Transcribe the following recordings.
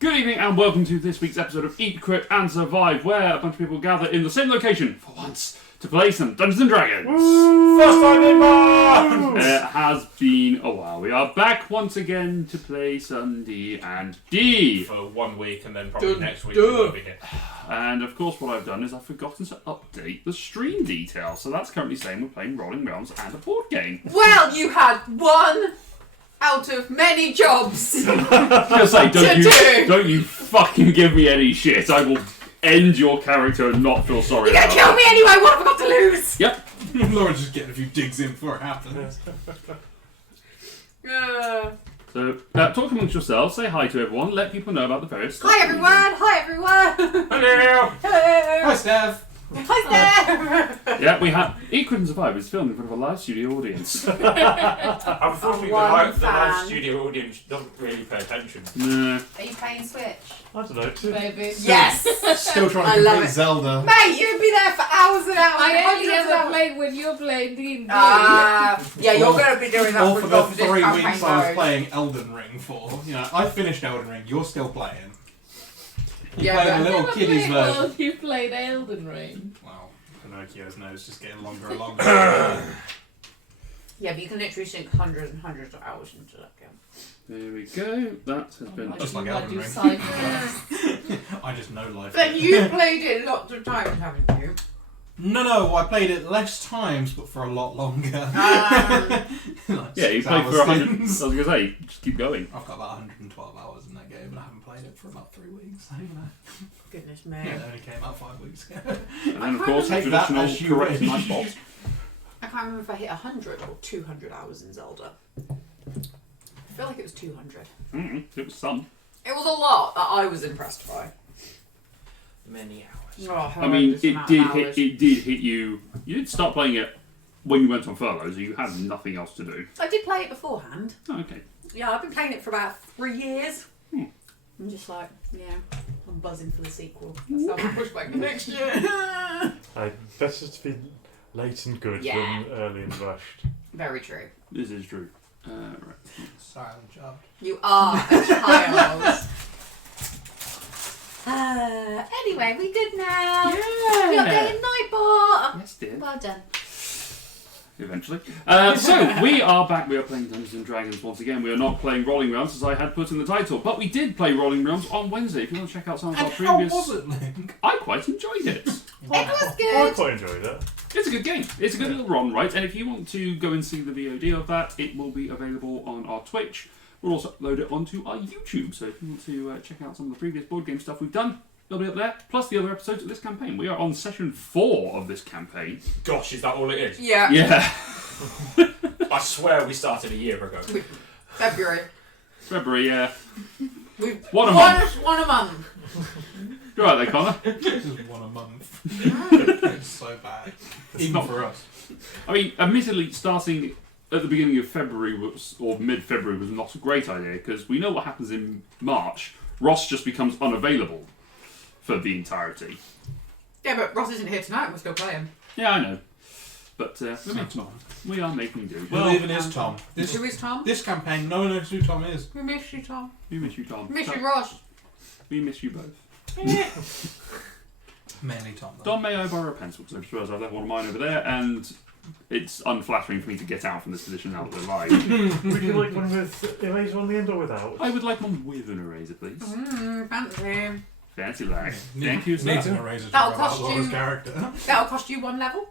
Good evening and welcome to this week's episode of Eat, Quit and Survive, where a bunch of people gather in the same location for once to play some Dungeons and Dragons. First time in months! It has been a while. We are back once again to play some D&D. For 1 week and then probably next week we will be here. And of course what I've done is I've forgotten to update the stream details. So that's currently saying we're playing Rolling Realms and a board game. Well, you had one out of many jobs Just say, don't you fucking give me any shit. I will end your character and not feel sorry You're about gonna kill it. me anyway, what have I got to lose? Yep. Laura's just getting a few digs in before it happens. So, talk amongst yourselves, say hi to everyone, let people know about the various stuff. Hi everyone, hi everyone. Hello! Hello. Hi, Steph. Hi there. Yeah, we have Eat, Quit and Survive is filmed in front of a live studio audience. Unfortunately, the One live fan. studio audience doesn't really pay attention. No. Are you playing Switch? I don't know. Baby. Yes. Still trying I to love complete it. Zelda. Mate, you'd be there for hours and hours. I only hundreds of ever hours. played when you're playing D&D. Yeah, you're Well, going to be doing that All for for the the rest of 3 this weeks campaign I was mode. playing Elden Ring for. You know, I finished Elden Ring. You're still playing. You Yeah, playing but- the little kiddies version. Well, you played Elden Ring. Well, Pinocchio's nose just getting longer and longer. Yeah, but you can literally sink hundreds and hundreds of hours into that game. There we go. That has been... Just like I Elden do Ring. side quests. I just know life. Then you played it lots of times, haven't you? No, I played it less times, but for a lot longer. Like Yeah, you 6 played hours for 100... I was since. going to say, just keep going. I've got about 112 hours in that game, and I haven't played it for about 3 weeks. So, you know. Goodness me. Yeah, it only came out 5 weeks ago. And then, of course, the Take that traditional as you correct wish. nice box. I can't remember if I hit 100 or 200 hours in Zelda. I feel like it was 200. It was some. It was a lot that I was impressed by. Many hours. Oh, I mean, it did hit you... You did start playing it when you went on furlough, so you had nothing else to do. I did play it beforehand. Oh, okay. Yeah, I've been playing it for about 3 years. Hmm. I'm just like, yeah, I'm buzzing for the sequel. That's how I'm pushed back to next year. Better to be late and good Yeah. than early and rushed. Very true. This is true. Right. Silent job. You are a child. Anyway, we good now. Yeah. You're getting Nightbot. Yes, dear. Well done. Eventually. So, we are back. We are playing Dungeons and Dragons once again. We are not playing Rolling Realms, as I had put in the title. But we did play Rolling Realms on Wednesday. If you want to check out some of our And how previous... was it, Link? I quite enjoyed it. It was I good. quite enjoyed it. It's a good game. It's a good little run, right? And if you want to go and see the VOD of that, it will be available on our Twitch. We'll also upload it onto our YouTube. So if you want to check out some of the previous board game stuff we've done, it'll be up there. Plus the other episodes of this campaign. We are on session 4 of this campaign. Gosh, is that all it is? Yeah. Yeah. I swear we started a year ago. February. February, yeah. We've One a month. One a month. You're right there, Connor. This is 1 a month. It's so bad. Even not- for us. I mean, admittedly, starting at the beginning of February or mid-February was not a great idea because we know what happens in March. Ross just becomes unavailable for the entirety. Yeah, but Ross isn't here tonight. We're still playing. Yeah, I know. But we are making do. Well, Well, even is Tom. Who is Tom? This campaign, no one knows who Tom is. We miss you, Tom. we miss you, Tom. We miss you, Ross. We miss you both. Mainly Tom, though. Don, may I borrow a pencil? Because I just realised I left one of mine over there, and it's unflattering for me to get out from this position now that we're live. Would you like one with eraser on the end or without? I would like one with an eraser, please. Fancy. Fancy lag. Need- Thank you, Needs an sir. eraser to That'll rub out cost Laura's you- character. That'll cost you 1 level.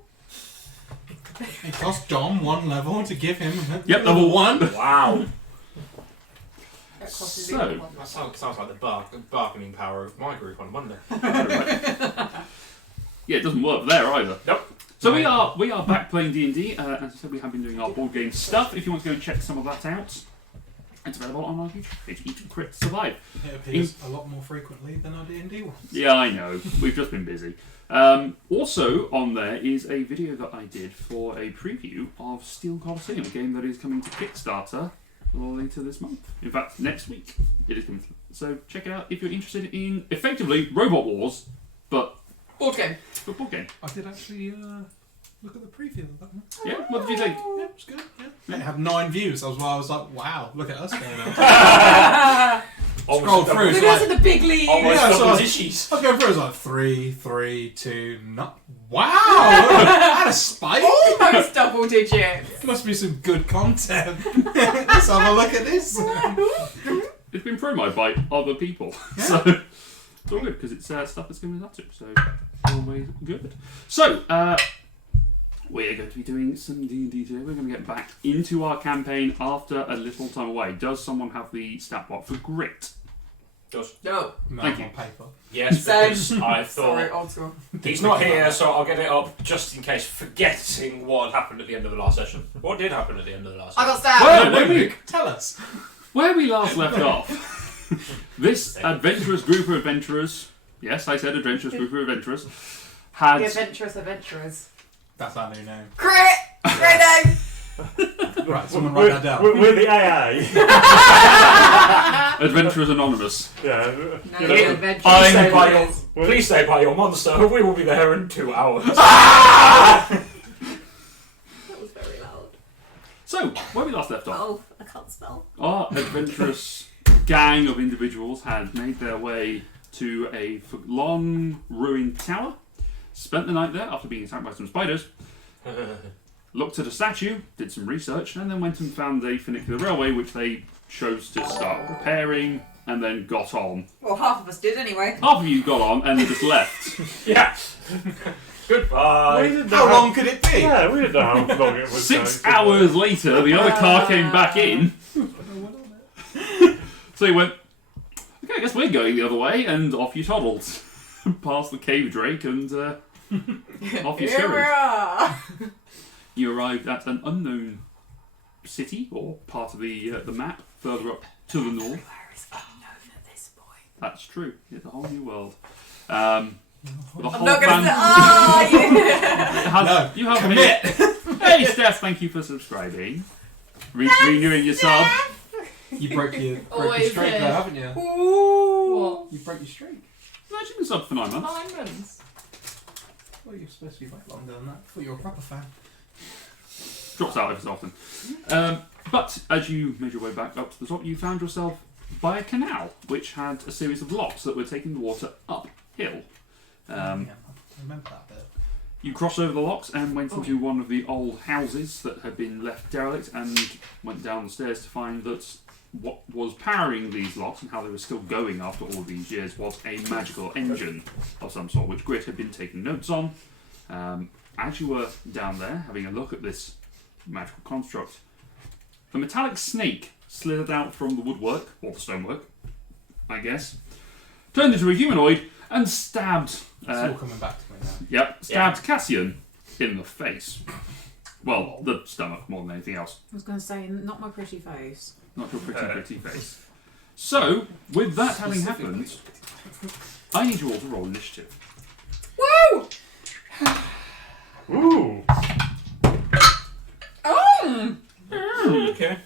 It cost Dom 1 level to give him Yep, level 1. Wow. That costs So- you 1 level. That sounds like the bargaining power of my group on Monday. Yeah, it doesn't work there either. Nope. So we are back playing D&D. As I said, we have been doing our board game stuff. If you want to go and check some of that out, it's available on our YouTube page, Eat, Quit, Survive. It appears a lot more frequently than our D&D ones. Yeah, I know. We've just been busy. Also on there is a video that I did for a preview of Steel Coliseum, a game that is coming to Kickstarter later this month. In fact, next week it is coming. So check it out if you're interested in effectively Robot Wars, but Board game. a board game. I did actually look at the preview of that one. Yeah, what did you think? Yeah, it was good. Yeah. It had 9 views. I was like, wow, look at us going out. On scrolled through. Maybe It's that's like, in the big league. Almost Yeah, double so- digits. I was going through. It was like 3, 3, 2, no. Wow! I had a spike. Almost double digits. Must be some good content. Let's have a look at this. It's been promoted by other people, Yeah. so it's all good because it's stuff that's given us up to. So always good. So we are going to be doing some D&D today. We're going to get back into our campaign after a little time away. Does someone have the stat block for grit? No. No, Thank I'm you. on paper. Yes, because I Sorry, thought old school. he's not here, so I'll get it up just in case, forgetting what happened at the end of the last session. What did happen at the end of the last I session? got stabbed. Well, No, wait, wait. Luke, tell us. Where we last left off, this adventurous group of adventurers, yes, I said adventurous group of adventurers, had... The adventurous adventurers. That's our new name. Crit! Great name! Right, someone write that down. We're the AA. Adventurers Anonymous. Yeah. No, you you're know, adventurous. Please stay by your monster. We will be there in 2 hours. That was very loud. So, where we last left off, Oh, I can't spell. our adventurous gang of individuals had made their way to a long ruined tower, spent the night there after being attacked by some spiders, looked at a statue, did some research, and then went and found a funicular railway which they chose to start repairing and then got on. Well, half of us did anyway. Half of you got on and then just left. Yeah. we Goodbye. didn't know How long could it be? Yeah, we didn't know how long it was. 6 going to hours later, the other car came back in. So he went, okay, I guess we're going the other way, and off you toddled. Past the cave drake and off you Here we scurried. are. You arrived at an unknown city, or part of the map, further up to the north. Where is unknown at this point? That's true. It's a whole new world. With a I'm whole not gonna say. band- Ah, yeah. No, you have commit. Hey, Steph, thank you for subscribing. Renewing your sub. You broke your Always streak here. though, haven't you? Ooh. You broke your streak. Imagine been sub for 9 months. 9 months. Well, you're supposed to be way longer than that. I thought you were a proper fan. Drops out every so often. But as you made your way back up to the top, you found yourself by a canal, which had a series of locks that were taking the water uphill. Yeah, I remember that bit. You crossed over the locks and went into one of the old houses that had been left derelict and went down the stairs to find that what was powering these locks and how they were still going after all these years was a magical engine of some sort, which Grit had been taking notes on. As you were down there having a look at this magical construct, a metallic snake slithered out from the woodwork, or the stonework, I guess, turned into a humanoid and stabbed... It's all coming back to me now. Yep, stabbed Cassian in the face. Well, the stomach more than anything else. I was going to say, not my pretty face. Not your pretty face. So, with that having happened, I need you all to roll initiative. Woo! Ooh. Oh! Okay.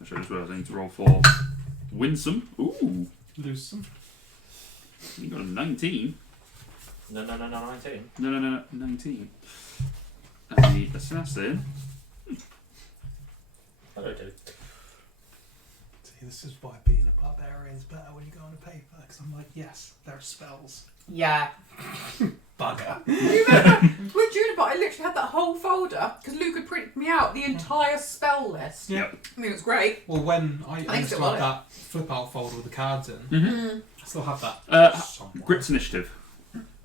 I should as well I need to roll for Winsome. Ooh, Lose some. you got a 19. No, 19. No, 19. And the assassin. I don't do. See, this is why being a barbarian is better when you go on a paper. Because I'm like, yes, there are spells. Yeah. Bugger. With Juniper, I literally had that whole folder because Luke had printed me out the entire spell list. Yeah. Yep. I mean, it was great. Well, when I I used still to have got that flip out folder with the cards in, Mm-hmm. I still have that. somewhere. Grit's initiative.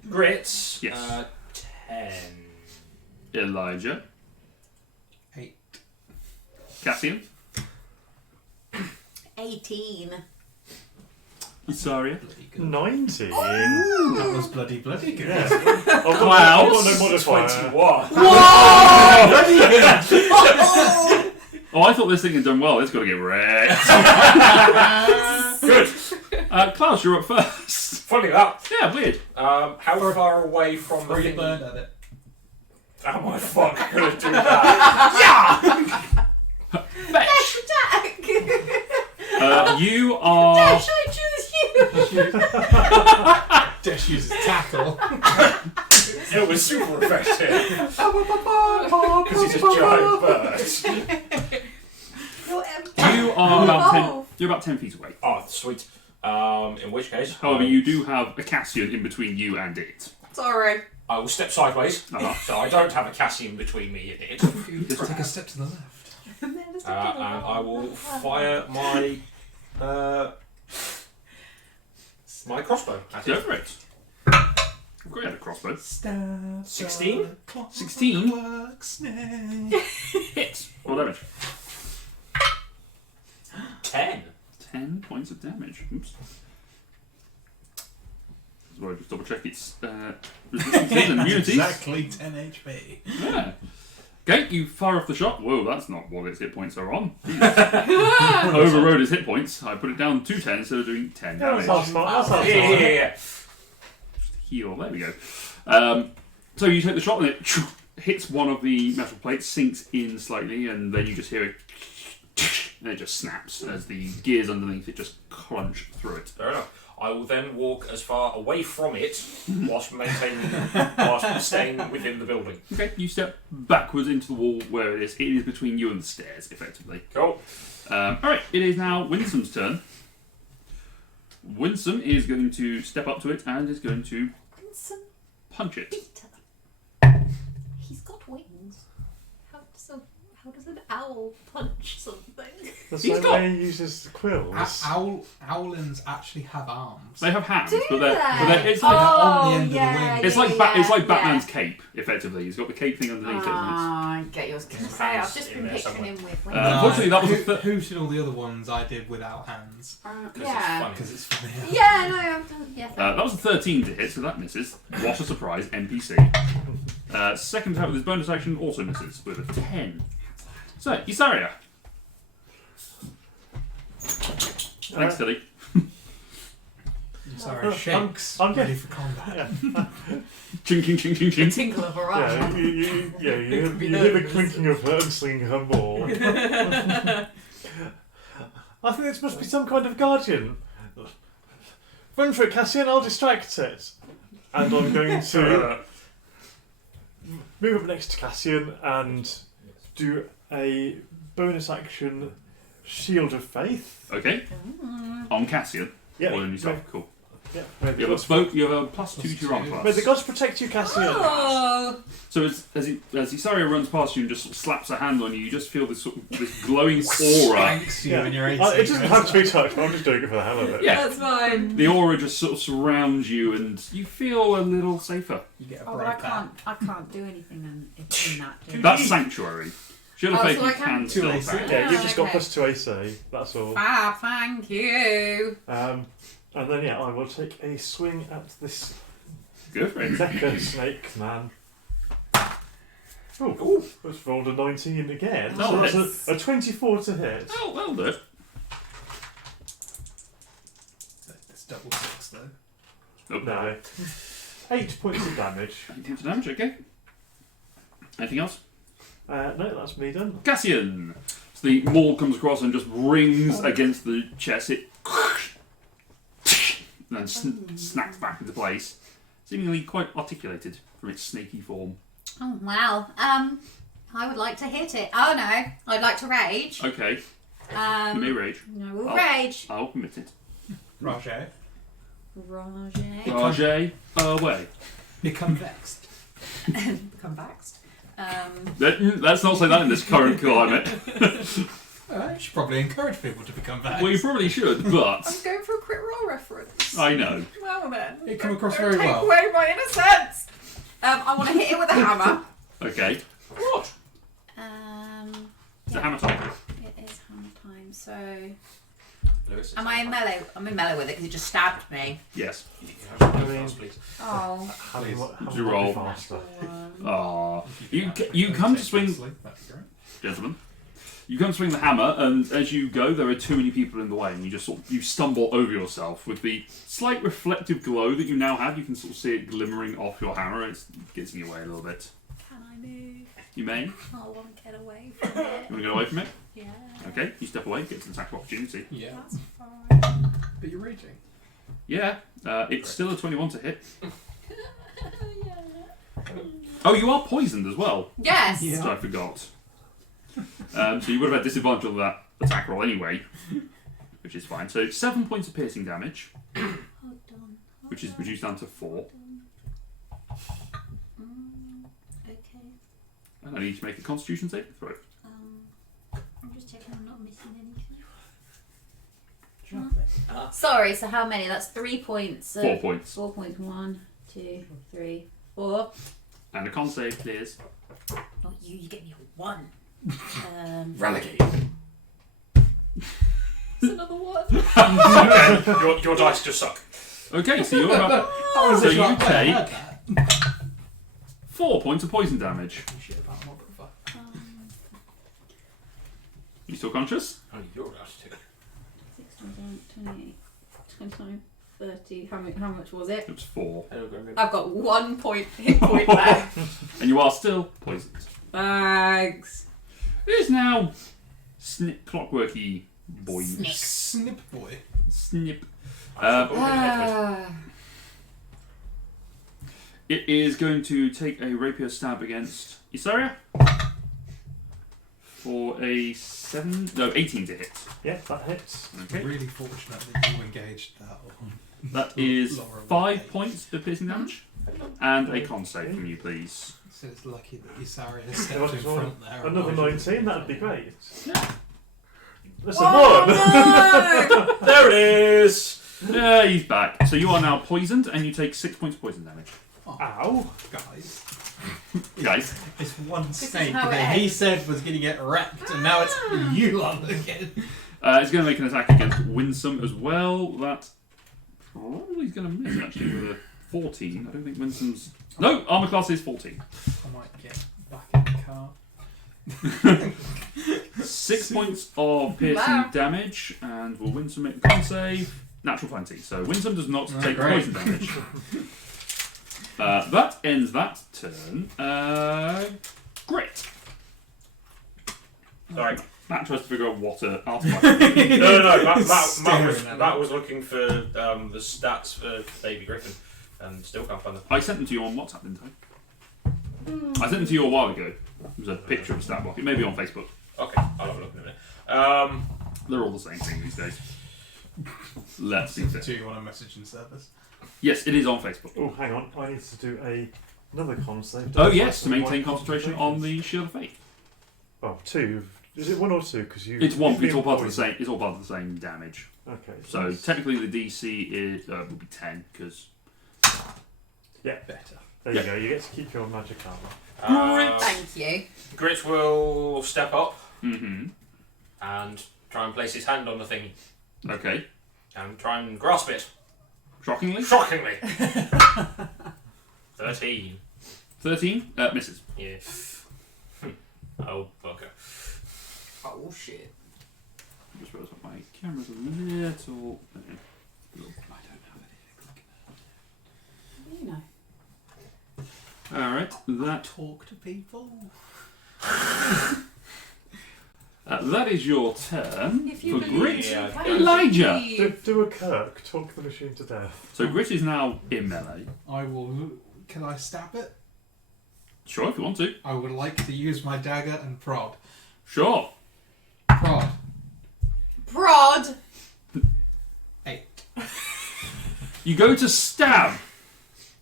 Grits. Yes. 10. Elijah. 8. Cassian. 18. Isaria. Bloody good. 19. That was bloody good. Yeah. I've got Clouds. no modifier. 21. Oh, I thought this thing had done well. It's got to get wrecked. Good. Klaus, you're up first. Funny that. Yeah, weird. How far away from the Throw your thing? bird at it. Am I fucking gonna do that? Fetch. Attack! You are. Dash, I choose you! Just uses tackle. It was super effective. Because he's a giant bird. You're empty. You are about 10. Oh. You're about 10 feet away. Oh, sweet. In which case, However, you do have a Cassian in between you and it. Sorry. I will step sideways, Uh-huh. so I don't have a Cassian between me and it. Just take a step to the left. And I will fire my my crossbow at Go it. for it. I've got you had a crossbow. 16? 16? Work snake. Hit. What damage? 10. 10 points of damage. Oops. As well, just double check its resistances and immunities. Exactly 10 HP. Yeah. Okay, you fire off the shot. Whoa, that's not what its hit points are on. Overrode his hit points. I put it down to 10 instead of doing 10 Yeah, damage. that's smart. That's not Yeah, smart. yeah, yeah. Heal. There we go. So you take the shot and it hits one of the metal plates, sinks in slightly, and then you just hear it, and it just snaps as the gears underneath it just crunch through it. Fair enough. I will then walk as far away from it whilst staying within the building. Okay, you step backwards into the wall where it is. It is between you and the stairs, effectively. Cool. Alright, it is now Winsome's turn. Winsome is going to step up to it and is going to Winsome punch it. Peter. He's got wings. How does an owl punch something? The He's same got- way he uses quills. Owlins actually have arms. They have hands, Do but they're they? it's like on the end of the yeah, wing. it's like yeah, it's like yeah. Batman's cape, effectively. He's got the cape thing underneath it. And I get yours. I was going to say, I've just In been there picturing somewhere. him with wings. Unfortunately, that was a Who did all the other ones I did without hands? Because Yeah. it's funny. Because it's funny. Yeah, no, I've done. Yeah, that was a 13 to hit, so that misses. What a surprise, NPC. Second attack with his bonus action also misses with a 10. So, Isaria. Thanks, Tilly. Sorry, shakes. I'm ready for combat. Ching, ching, ching, ching, the ching. tingle of a Yeah, rat. you hear the clinking of her slinging her ball. I think this must be some kind of guardian. Run for it, Cassian, I'll distract it. And I'm going to move up next to Cassian and do a bonus action Shield of Faith. Okay. On Cassian. Yeah, Or on yourself. Cool. yeah. May the You have a gods- spoke. You have a +2 to your arm May the class. gods protect you, Cassian. Oh, So as Isaria runs past you and just sort of slaps a hand on you, you just feel this sort of this glowing aura. Thanks you Yeah. when you're 18. It doesn't have to be touched, I'm just doing it for the hell of it. Yeah. that's fine. The aura just sort of surrounds you, and you feel a little safer. You get a Oh, break but I can't do anything in that. Do I? That's Sanctuary. Shield of Oh, Faith so you I can can do still AC. attack. Yeah, you've just got okay. +2 AC, that's all. Fab, thank you. And then, yeah, I will take a swing at this Go for it. Mecha snake man. Oh, let's rolled a 19 again. Oh, So yes. that's a 24 to hit. Oh, well done. It's double 6 though. Nope. No. 8 points of damage. 8 points of damage, okay. Anything else? No, that's me done. Cassian! So the maul comes across and just rings against the chest. It and then snaps back into place, seemingly quite articulated from its snaky form. Oh wow. I would like to hit it. Oh no, I'd like to rage. Okay, you may rage. No, we'll Oh. rage. I'll permit it. Roger. Roger. Rajay, away. Become vexed. Become vexed. Let's not say that in this current climate. You should probably encourage people to become vexed. Well, you probably should, but I'm going for a crit roll reference. I know. Well then. It come across Don't very take well. away my innocence. I want to hit it with a hammer. Okay, What? it's a hammer time. It is hammer time. So, Lewis, am I in melee? I'm in melee with it because it just stabbed me. Yes. please. Oh. Did you roll? Faster. Ah, you come to swing, That'd be great. gentlemen. You come to swing the hammer, and as you go, there are too many people in the way, and you just you stumble over yourself with the slight reflective glow that you now have. You can sort of see it glimmering off your hammer. It's getting you away a little bit. Can I move? You may. You I want to get away from it. want to get away from it? Yeah. Okay, you step away, get an attack of opportunity. Yeah. That's fine. But you're raging. Yeah, it's still a 21 to hit. Yeah. Oh, you are poisoned as well, Yes. Yeah. which I forgot. So you would have had disadvantage on that attack roll anyway. which is fine. So 7 points of piercing damage, Hold on. which is reduced down to 4. Okay. And I need to make a Constitution saving throw. I'm just checking I'm not missing anything. Nothing. Sorry, so how many? That's 3 points. 4 points. 4 points. 1, 2, 3, 4. And a con save clears. Not you, you get me a 1. Relegate. It's another one. Okay, your dice just suck. Okay, so you're about. Oh, So is it you right? I heard take that. 4 points of poison damage. Shit about my brother. You still conscious? Oh, you're allowed to. 16, 28, 29, 30. How much was it? It was 4. I've got 1 point hit point left. And you are still poisoned. Thanks. It is now snip clockworky boy. Snip. Snip boy. Snip. Ah. It is going to take a rapier stab against Isaria for a 18 to hit. Yeah, that hits. Okay. Really fortunate that you engaged that one. That is Laura 5 would points of piercing damage. And a con save from you, please. So it's lucky that Isaria stepped in front there. Another otherwise 19, you'd that'd be great. Yeah. That's a 1! There it is! Yeah, he's back. So you are now poisoned, and you take 6 points of poison damage. Ow! Guys, Guys, it's one is snake how it that he ends. said was going to get wrecked, and now it's you lot again. it's going to make an attack against Winsome as well. That probably is going to miss, actually, with a 14. I don't think Winsome's... No, armor class is 14. I might get back in the car. 6 points of piercing Wow. damage, and will Winsome make the con save? Natural 20. So Winsome does not take great. poison damage. That ends that turn. Grit. Sorry. Matt tries to figure out what artifact. Matt was looking for the stats for Baby Griffin and still can't find them. I sent them to you on WhatsApp, didn't I? I sent them to you a while ago. It was a picture of a stat block. It may be on Facebook. Okay, I'll have a look in a minute. They're all the same thing these days. Let's see. Do you want a messaging service? Yes, it is on Facebook. Oh, hang on. I need to do another con save. Oh yes, to maintain concentration on the Shield of Faith. Oh, 2. Is it 1 or 2? Because you. It's one. you've It's all been part of the poisoned. same. It's all part of the same damage. Okay. So that's- technically, the DC is will be 10 because Yeah, Better. there you go. You get to keep your magic armor. Thank you. Grit will step up Mm-hmm. and try and place his hand on the thing Okay. and try and grasp it. Shockingly, Shockingly! 13. 13 misses. Yeah. Oh, bugger. Oh shit. I just realised that my camera's a little. I don't have anything looking at. You know. All right. That Talk to people. that is your turn If you for believe Grit. you Yeah, can Elijah. believe. Do a Kirk. Talk the machine to death. So Grit is now in melee. I will. Can I stab it? Sure, if you want to. I would like to use my dagger and prod. Sure. Prod. Prod. 8. You go to stab,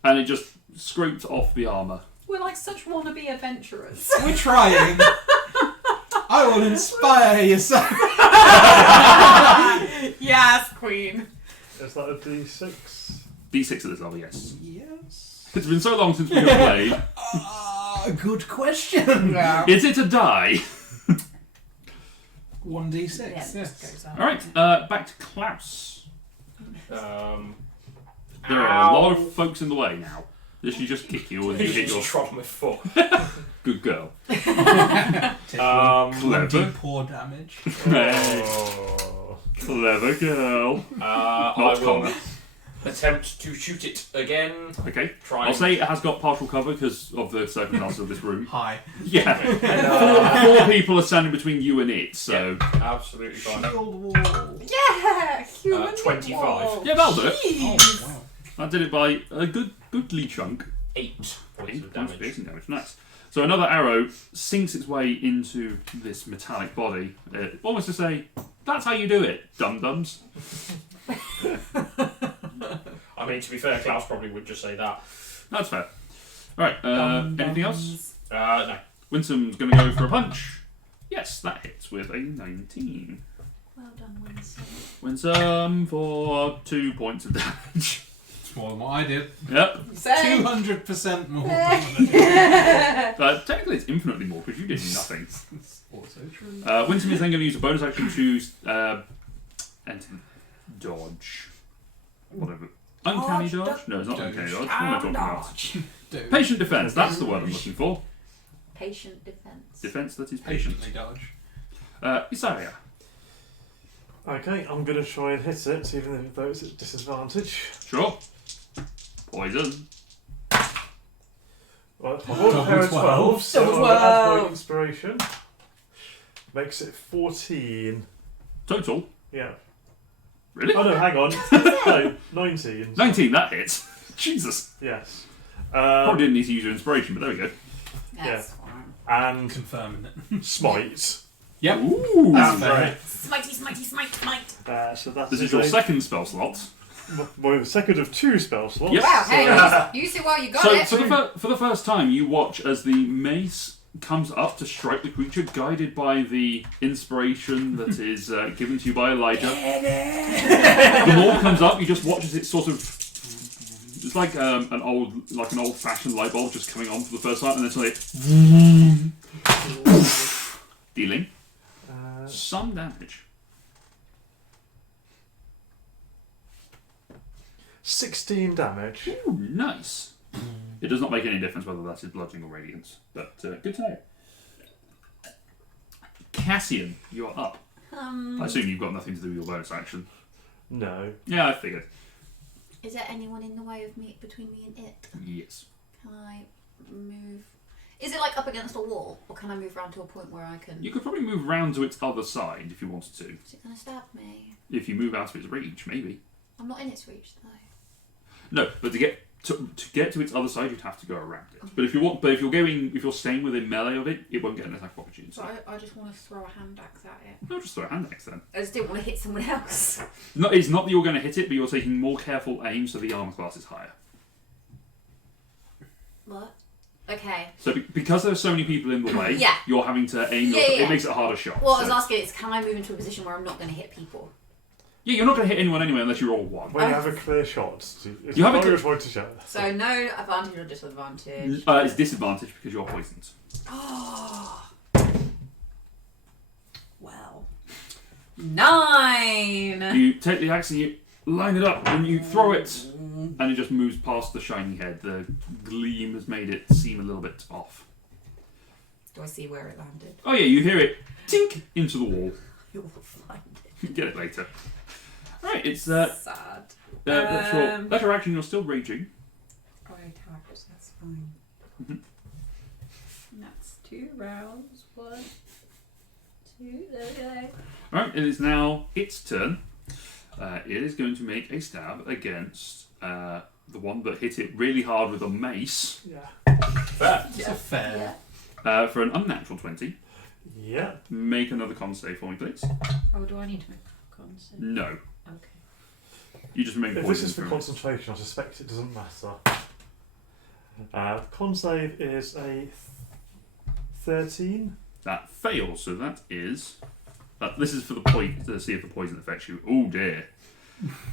and it just scraped off the armor. We're like such wannabe adventurers. We're trying. I will inspire you, sir. Yes, Queen. Is that a D6? D6 at this level, yes. Yes. It's been so long since we have played. Good question. Yeah. Is it a die? 1d6. Yeah, it Yes. just goes out. All right. Back to Klaus. There are a lot of folks in the way now. Does she just kick you, or does He you hit your just trod on my foot. good girl? Take Clever. 1d poor damage. Hey, Oh. clever girl. I Not will Connor. attempt to shoot it again. Okay. Try I'll and- say it has got partial cover because of the circumstances of this room. Hi. Yeah. Four people are standing between you and it, so. Absolutely fine. Shield wall. Yeah, human 25. wall. Yeah, that'll do it. Jeez. Oh, wow. I did it by a goodly chunk. 8 points 8 of points of damage. piercing damage. Nice. So another arrow sinks its way into this metallic body, almost to say, "That's how you do it, dum-dums." I mean, to be fair, Klaus probably would just say that. That's fair. All right. Anything else? No. Winsom's going to go for a punch. Yes, that hits with a 19. Well done, Winston. Winsome for 2 points of damage. It's more than what I did. Yep. Same. 200% more. Technically, it's infinitely more because you did nothing. It's also true. Winsome is then going to use a bonus action to enter dodge. Whatever. Uncanny Dodge, dodge? No, it's not dodge. uncanny dodge. What am I talking about? Dude. Patient defense. That's the word I'm looking for. Patient defense. Defense that is patient. Patiently dodge. Isaria. Okay, I'm going to try and hit it, even though it's at disadvantage. Sure. Poison. Right, I've got a pair of 12, so Double I'll add 12. my inspiration. Makes it 14. Total. Yeah. Really? Oh no, hang on. No, 19. 19, that hits. Jesus. Yes. Probably didn't need to use your inspiration, but there we go. That's fine. And Confirming it. smite. Yep. Ooh. And fair. Smitey, smitey, smite, smite. so that's This is your second spell slot. my second of 2 spell slots. Yep. Wow, So- hey, use it while you got So, it. for the first time, you watch as the mace comes up to strike the creature, guided by the inspiration that is given to you by Elijah. The more comes up, you just watch as it sort of. It's like an old-fashioned light bulb just coming on for the first time, and then suddenly dealing some damage. 16 damage. Ooh, nice. It does not make any difference whether that is bludgeoning or radiance, but good to know. Cassian, you are up. I assume you've got nothing to do with your bonus action. No. Yeah, I figured. Is there anyone in the way of me between me and it? Yes. Can I move? Is it like up against a wall, or can I move around to a point where I can? You could probably move round to its other side if you wanted to. Is it gonna stab me? If you move out of its reach, maybe. I'm not in its reach though. No, but to get to its other side, you'd have to go around it. But if you're staying within melee of it, it won't get an attack of opportunity. So I just want to throw a hand axe at it. No, just throw a hand axe then. I just didn't want to hit someone else. No, it's not that you're going to hit it, but you're taking more careful aim, so the armor class is higher. What? Okay. So because there's so many people in the way, Yeah. you're having to aim. Yeah, It yeah. makes it a harder shot. What I was so- asking is, can I move into a position where I'm not going to hit people? Yeah, you're not going to hit anyone anyway unless you roll 1. When you have a clear shot, it's You have a not clear- your advantage shot. So no advantage or disadvantage. It's disadvantage because you're poisoned. Oh. Well. 9! You take the axe and you line it up and you throw it, and it just moves past the shiny head. The gleam has made it seem a little bit off. Do I see where it landed? Oh yeah, you hear it tink into the wall. You'll find it. Get it later. Right, it's Sad. that's your action. You're still raging. Oh, attackers, that's fine. Mhm. That's 2 rounds. 1, 2, okay. Right, it is now its turn. It is going to make a stab against the one that hit it really hard with a mace Yeah. Fair. It's a fair. for an unnatural 20. Yeah. Make another con save for me, please. Oh, do I need to make a con save? No, Okay. you just remain If poisoned. this is for for a- concentration, I suspect it doesn't matter. Con save is a 13. That fails, so that is. This is for the point to see if the poison affects you. Oh dear.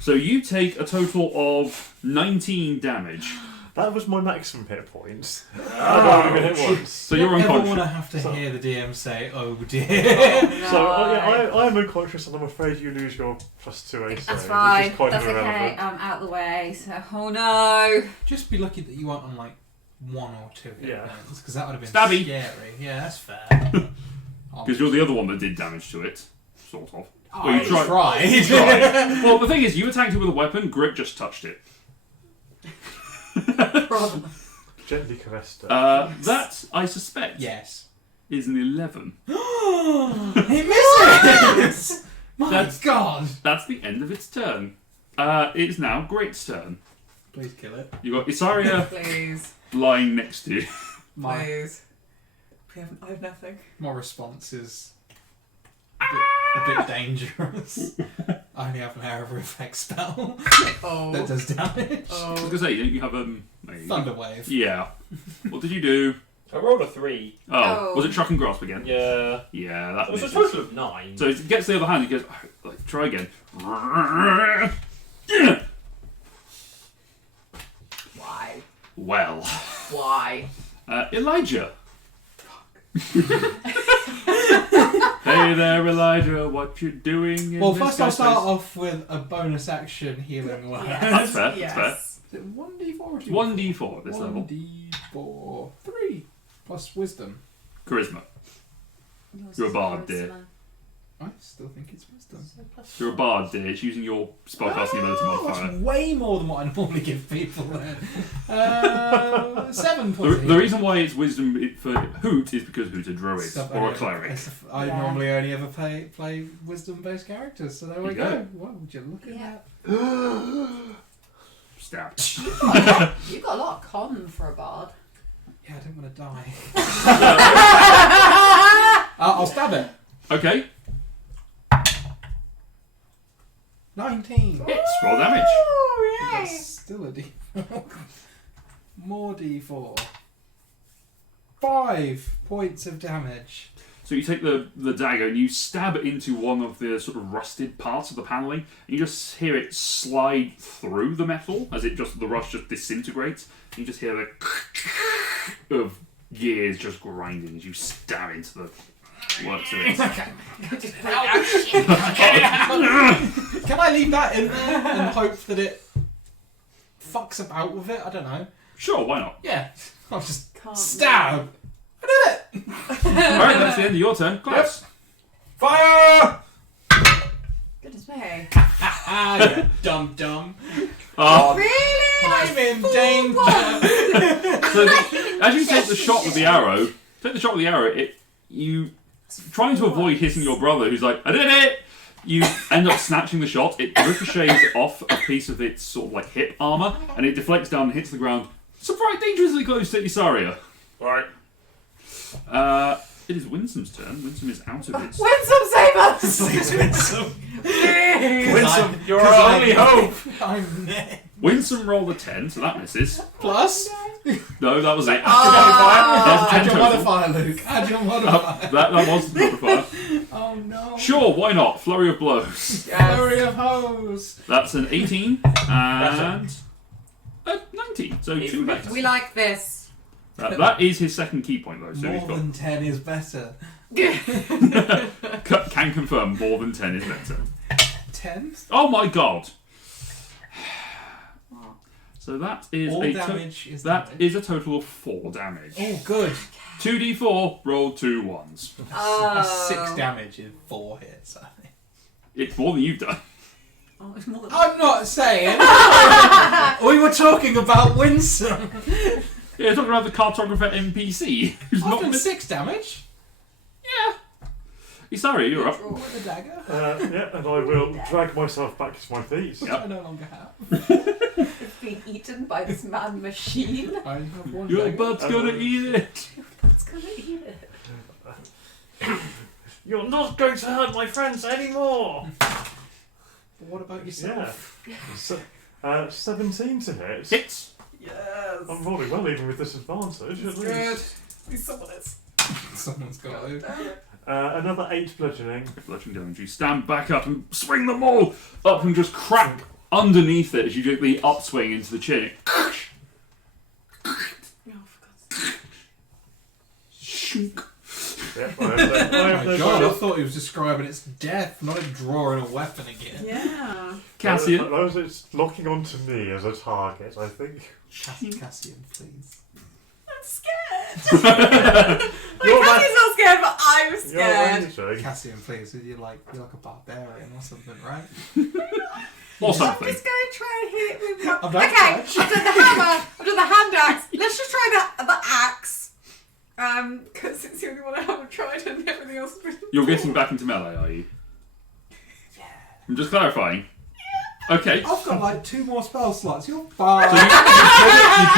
So you take a total of 19 damage. That was my maximum hit points. I've only been hit once. So you're Never unconscious. want to have to So- hear the DM say, "Oh dear." So I'm unconscious, and I'm afraid you lose your +2 AC, That's which fine. is kind That's of okay. irrelevant. I'm out of the way. So, oh no. Just be lucky that you weren't on like 1 or 2 hit Yeah. points, because that would have been Stabby. scary. Yeah, that's fair. Because you're the other one that did damage to it. Sort of. Well, I you tried. tried. Well, the thing is, you attacked it with a weapon, Grit just touched it. Problem. Gently caressed it. That, I suspect, Yes. is an 11. He misses! My That's- God! That's the end of its turn. It is now Grit's turn. Please kill it. You've got Isaria Please. lying next to you. My Please. I have nothing. My response is a bit dangerous. I only have an area of effect spell Oh. that does damage. I was gonna say, don't you have a Thunder wave. Yeah. What did you do? I rolled a 3. Oh, Oh. was it Truck and Grasp again? Yeah. Yeah, that It was a misses. total of 9. So he gets the other hand. He goes, oh, like, try again. Why? Well, Why? Elijah. Hey there, Elijah. What you doing? In Well, this first I'll guy's start face? off with a bonus action healing word. That's fair. Yes. That's Is it 1d4 or 2d4? 1d4 at this level. 1d4. 3 plus wisdom. Charisma. You're a bard, dear. I still think it's wisdom. You're a bard, dear. It's using your spellcasting ability modifier. That's way more than what I normally give people then. 7 The, points. the reason why it's wisdom for Hoot is because Hoot's a druid Stuff or a I- cleric. I Yeah. normally only ever play wisdom-based characters, so there we You go. go. What would you look at Yeah. that? Stab. You've got a lot of con for a bard. Yeah, I don't want to die. I'll stab it. Okay. 19. Hits. Roll damage. Oh, yay! That's still a d4. More d4. 5 points of damage. So you take the dagger and you stab it into one of the sort of rusted parts of the paneling, and you just hear it slide through the metal as the rust just disintegrates. And you just hear the of gears just grinding as you stab into the works of it. Can I leave that in there and hope that it fucks about with it? I don't know. Sure, why not? Yeah, I'll just Can't stab. I did it. Alright, that's the end of your turn. Klaus. Fire! Goodness me. Ah, you dumb. Really? I'm in danger. So as you take the shot with the arrow, you trying to avoid hitting your brother who's like, I did it! You end up snatching the shot, it ricochets off a piece of its sort of like hip armour, and it deflects down and hits the ground, surprisingly dangerously close to Isaria. Right. It is Winsome's turn. Winsome is out of its... Winsome, save us! Please, Winsome. Winsome, you're Because our I- only hope! I'm next. Winsome rolled a 10, so that misses. Plus, No, that was it. Oh. That's 10 add your total. modifier, Luke. Add your modifier. That was the modifier. Oh no. Sure, why not? Flurry of blows. Flurry of hose. That's an 18 and a 19. So Even 2 better. hits. We like this. That is his second key point, though. So More he's got than 10 is better. can confirm more than 10 is better. 10? Oh my god! So that is All a damage is that damage. is a total of 4 damage. Oh, good. 2d4, roll 2 ones. That's 6 damage in 4 hits, I think. It's more than you've done. Oh, it's more than I'm not saying. We were talking about Winsome. Yeah, talking about the cartographer NPC who's I've not done miss- 6 damage. Sorry, you're up. With the dagger. Yeah, and I will drag myself back to my feet. Which Yep. I no longer have. It's been eaten by this man machine. I have one Your dagger. butt's gonna eat it. It's gonna eat it. You're not going to hurt my friends anymore! But what about yourself? So, 17 to hit. Hits. Yes. I'm rolling well even with disadvantage at Good. least. Please, someone is. Someone's got to. Another 8 bludgeoning. Bludgeoning damage. You stand back up and swing them all up and just crack underneath it as you do the upswing into the chin. Oh, for God's sake. Shunk. Yep, I have no, I Oh have my no god, I bonus. thought he was describing its death, not it drawing a weapon again. Yeah. Cassian. Those it's locking onto me as a target, I think. Cassian, please. I'm scared. You're Cassie's not scared, but I'm You're scared. raging. Cassian, please. You're like a barbarian or something, right? Or I'm something. just going to try and hit it with my... I've done Okay, touch. I've done the hammer, I've done the hand axe. Let's just try the axe. Because it's the only one I haven't tried and everything else has been... You're getting back into melee, are you? Yeah. I'm just clarifying. Okay. I've got like 2 more spell slots. You're So fine. you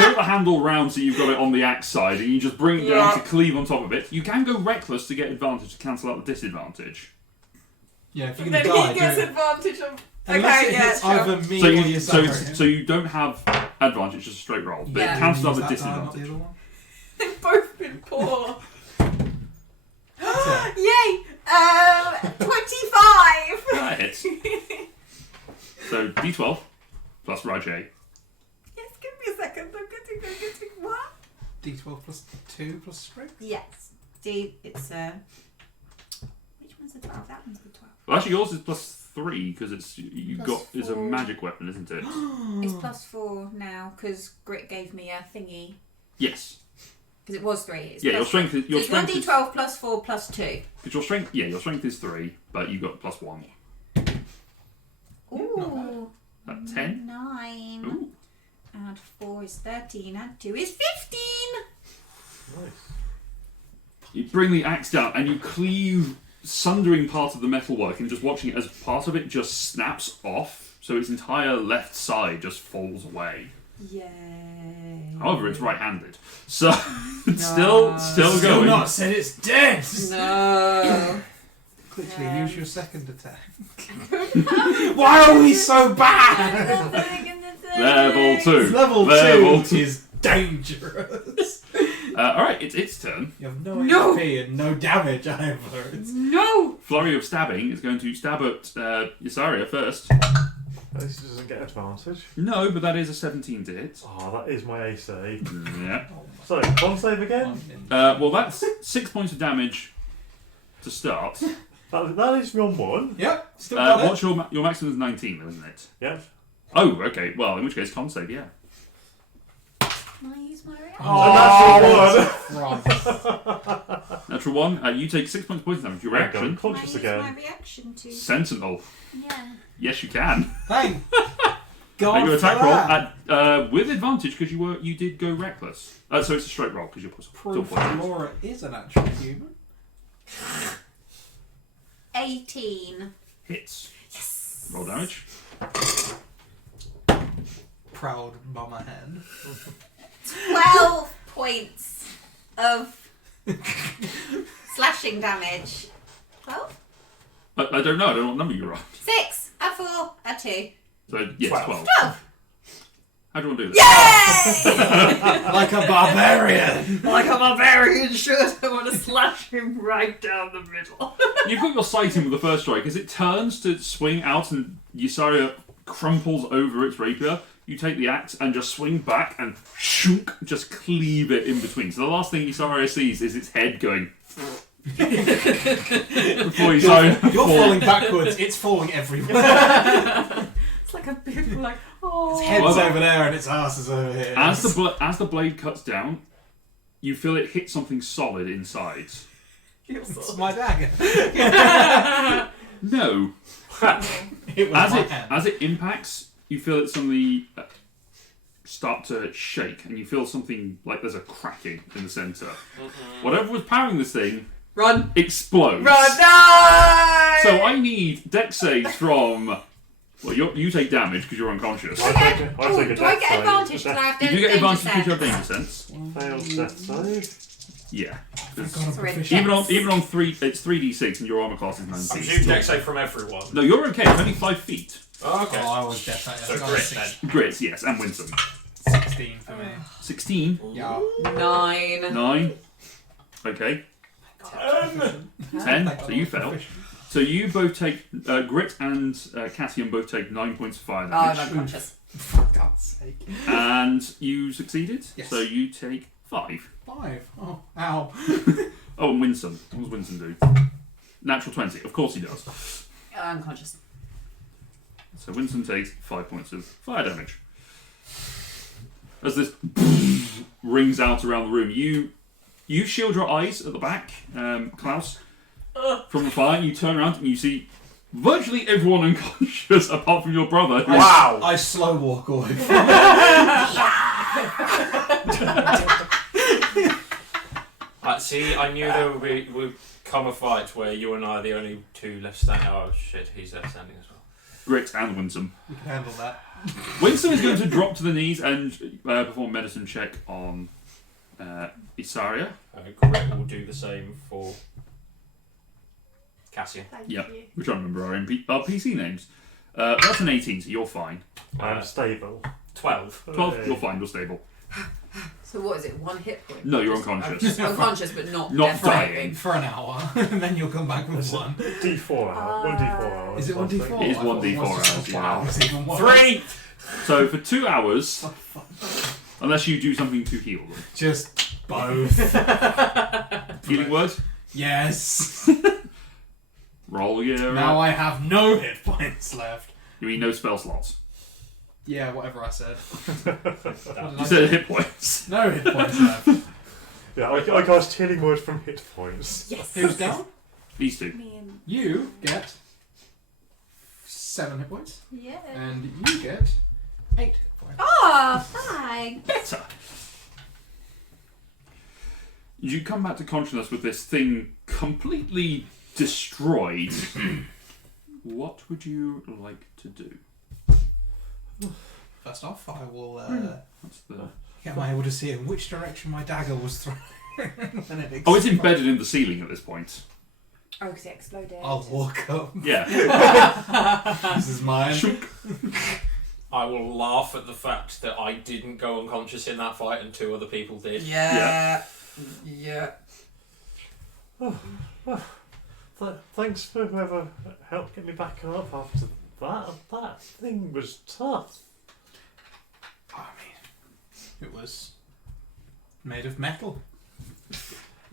pull the handle round so you've got it on the axe side, and you just bring it down Yeah. to cleave on top of it. You can go reckless to get advantage to cancel out the disadvantage. Yeah, if you're Then gonna die, he gets do it. advantage of. Unless Okay, it yeah, hits sure. either me So or you, your so, Safari. so you don't have advantage, just a straight roll, but Yeah. it cancels out the Use that die, not the disadvantage. other one. They've both been poor. So, Yay! 25! That hits. So D12 plus Rajay. Yes, give me a second. I'm getting what? D12 plus 2 plus strength. Yes. It's which one's the 12? That one's the 12. Well, actually, yours is plus 3 because Plus it's a 4. magic weapon, isn't it? It's plus 4 now because Grit gave me a thingy. Yes. Because it was 3. It's Yeah, your plus strength is So it's strength is 1d12 plus 4 plus 2. because your strength is 3, but you got plus 1. Ooh. That 10. 9. Ooh. Add 4 is 13. Add 2 is 15. Nice. You bring the axe down and you cleave sundering part of the metalwork and just watching it as part of it just snaps off, so its entire left side just falls away. Yay. However, it's right-handed, so it's still Still going. not said it's dead. No. Quickly, Um, use your second attack. Why are we so bad? Level 2. Level Level 2 is dangerous. All right, it's its turn. You have no No. HP and no damage either. It's No. Flurry of stabbing is going to stab at Isaria first. At least it doesn't get advantage. No, but that is a 17 to hit. Oh, that is my AC. Yeah. So, con save again? Well, that's 6 points of damage to start. That is me on 1. Yep, still got it. What's your maximum is 19, though, isn't it? Yep. Oh, okay. Well, in which case, con save, yeah. Can I use my reaction? Oh, Right. Natural 1. You take 6 points of damage. Your reaction. Can I Conscious use again. my reaction to? Sentinel. Yeah. Yes, you can. Thank God Make your for attack roll that. at, with advantage because you did go reckless. So it's a straight roll because you're still Proof pointless. Laura is an actual human. 18. Hits. Yes. Roll damage. Proud mama hen. 12 points of slashing damage. 12? I don't know. I don't know what number you're on. 6. Add 4. Add 2. So yes, 12. 12. How do you want to do this? Yay! Like a barbarian. Like a barbarian should. I want to slash him right down the middle. You've got your sight in with the first strike. As it turns to swing out and Ysaria crumples over its rapier, you take the axe and just swing back and shunk, just cleave it in between. So the last thing Ysaria sees is its head going. Before Ysaria You're falls. falling backwards. It's falling everywhere. It's like a big, like, oh. Its head's Well, over there and its ass is over here. As the blade cuts down, you feel it hit something solid inside. It's my dagger. No. It was my hand. As it impacts, you feel it suddenly start to shake, and you feel something like there's a cracking in the center. Whatever was powering this thing Run. explodes. Run. No! So I need dex saves from. Well, you take damage because you're unconscious. I take a Oh, do I dex get save. advantage because I have You do get danger advantage because you have sense? danger sense. Failed death save. Yeah. Thank God I'm Sorry. proficient. Even on 3, it's 3d6, and your armor class is I'm 19. due dex save from everyone. No, you're okay. It's only 5 feet. Oh, okay. Oh, I was definitely. So I got grit six- then. Grits, yes, and Winsome. 16 for me. 16, Yeah. 9. 9. Okay, 10. So you fail. So you both take Grit and Cassian both take 9 points of fire Oh, I'm damage, unconscious. For God's sake. and you succeeded. Yes. So you take 5. 5. Oh, ow. Oh, and Winsome. What does Winsome do? Natural 20. Of course he does. Unconscious. So Winston takes 5 points of fire damage. As this rings out around the room, you shield your eyes at the back, Klaus, from the fire. You turn around and you see virtually everyone unconscious apart from your brother. who- Wow. I slow walk away from See, I knew there would come a fight where you and I are the only two left standing. Oh shit, he's left standing as well. Grit and Winsome. We can handle that. Winsome is going to drop to the knees and perform a medicine check on Isaria. Grit will do the same for Cassian. Thank Yep. you. We're trying to remember our PC names. That's an 18, so you're fine. I'm stable. 12. 12, you're fine, you're stable. So what is it? 1 hit point? No, you're Just- unconscious. Unconscious, but not Not definitely. dying. For an hour, and then you'll come back with one. D4 hour. 1D4 hour. Is it 1d4? It is I thought 1d4 was just- hours, yeah. Wow, it's even worse. 3! So for 2 hours, unless you do something to heal them. Just both. Healing word? Yes. Roll your... Now I have no hit points left. You mean no spell slots? Yeah, whatever I said. You said hit points. No hit points left. Yeah, I cast healing word from hit points. Yes. Who's down? These two. Me and You get 7 hit points, yeah. and you get 8 hit points. Oh, thanks. Better. You come back to consciousness with this thing completely destroyed. What would you like to do? First off, I will That's the... am I able to see in which direction my dagger was thrown when it Oh, it's exploded? embedded in the ceiling at this point. Oh, because it exploded. I'll walk up. Yeah. This is mine. Shunk. I will laugh at the fact that I didn't go unconscious in that fight and 2 other people did. Yeah. Yeah. Thanks for whoever helped get me back up after that. That thing was tough. I mean, it was made of metal.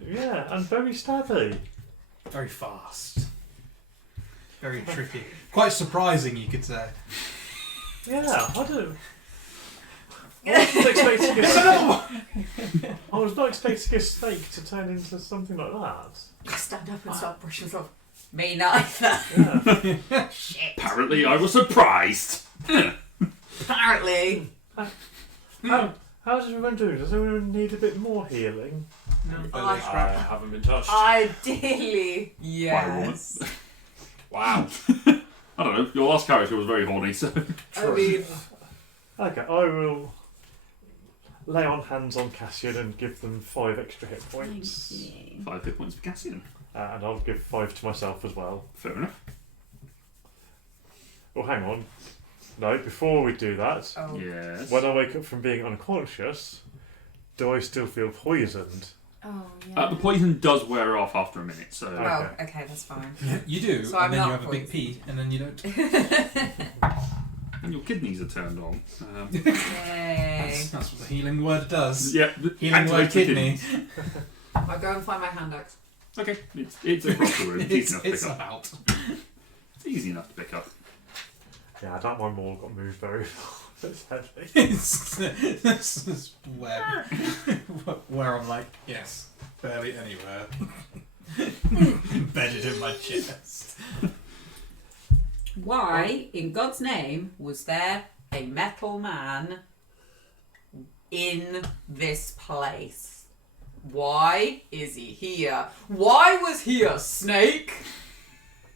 Yeah, and very stabby. Very fast. Very tricky. Quite surprising, you could say. Yeah, I don't. I wasn't expecting I was not expecting a snake to turn into something like that. Stand up and start brushing myself. Me neither. Yeah. Shit. Apparently, I was surprised. Apparently. How's everyone doing? Does everyone need a bit more healing? No, I- I haven't been touched. Ideally, yes. Wow. I don't know. Your last character was very horny, so... I mean, Okay, I will lay on hands on Cassian and give them 5 extra hit points. 5 hit points for Cassian. And I'll give 5 to myself as well. Fair enough. Oh, hang on. No, before we do that, oh. Yes. when I wake up from being unconscious, do I still feel poisoned? Oh, yeah. The poison does wear off after a minute, so... Oh, okay, that's fine. You do, So I'm and then you not have a big pee, and then you don't. And your kidneys are turned on. Yay. That's what the healing word does. Yeah. Healing word activates the kidney. I'll go and find my hand axe. Okay, it's across the room. It's easy It's, enough to it's pick up. about. It's easy enough to pick up. Yeah, that one more got moved very far. It's heavy. This is where I'm like, yes, barely anywhere. Embedded in my chest. Why, in God's name, was there a metal man in this place? Why is he here? Why was he a snake?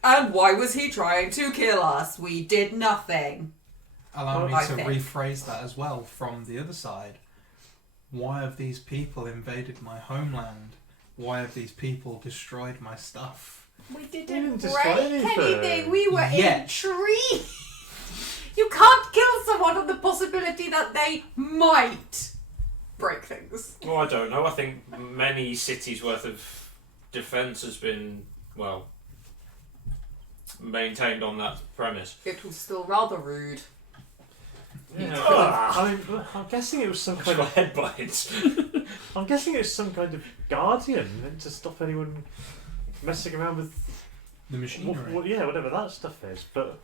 And why was he trying to kill us? We did nothing. Allow me I to think. rephrase that as well from the other side. Why have these people invaded my homeland? Why have these people destroyed my stuff? We didn't didn't destroy break anything. anything. We were in Yet. a tree. You can't kill someone on the possibility that they might break things. Well, I don't know. I think many cities' worth of defence has been, well, maintained on that premise. It was still rather rude. I'm guessing it was some I've kind got of. headbutts. I'm guessing it's some kind of guardian meant to stop anyone messing around with. The machinery. Yeah, whatever that stuff is. But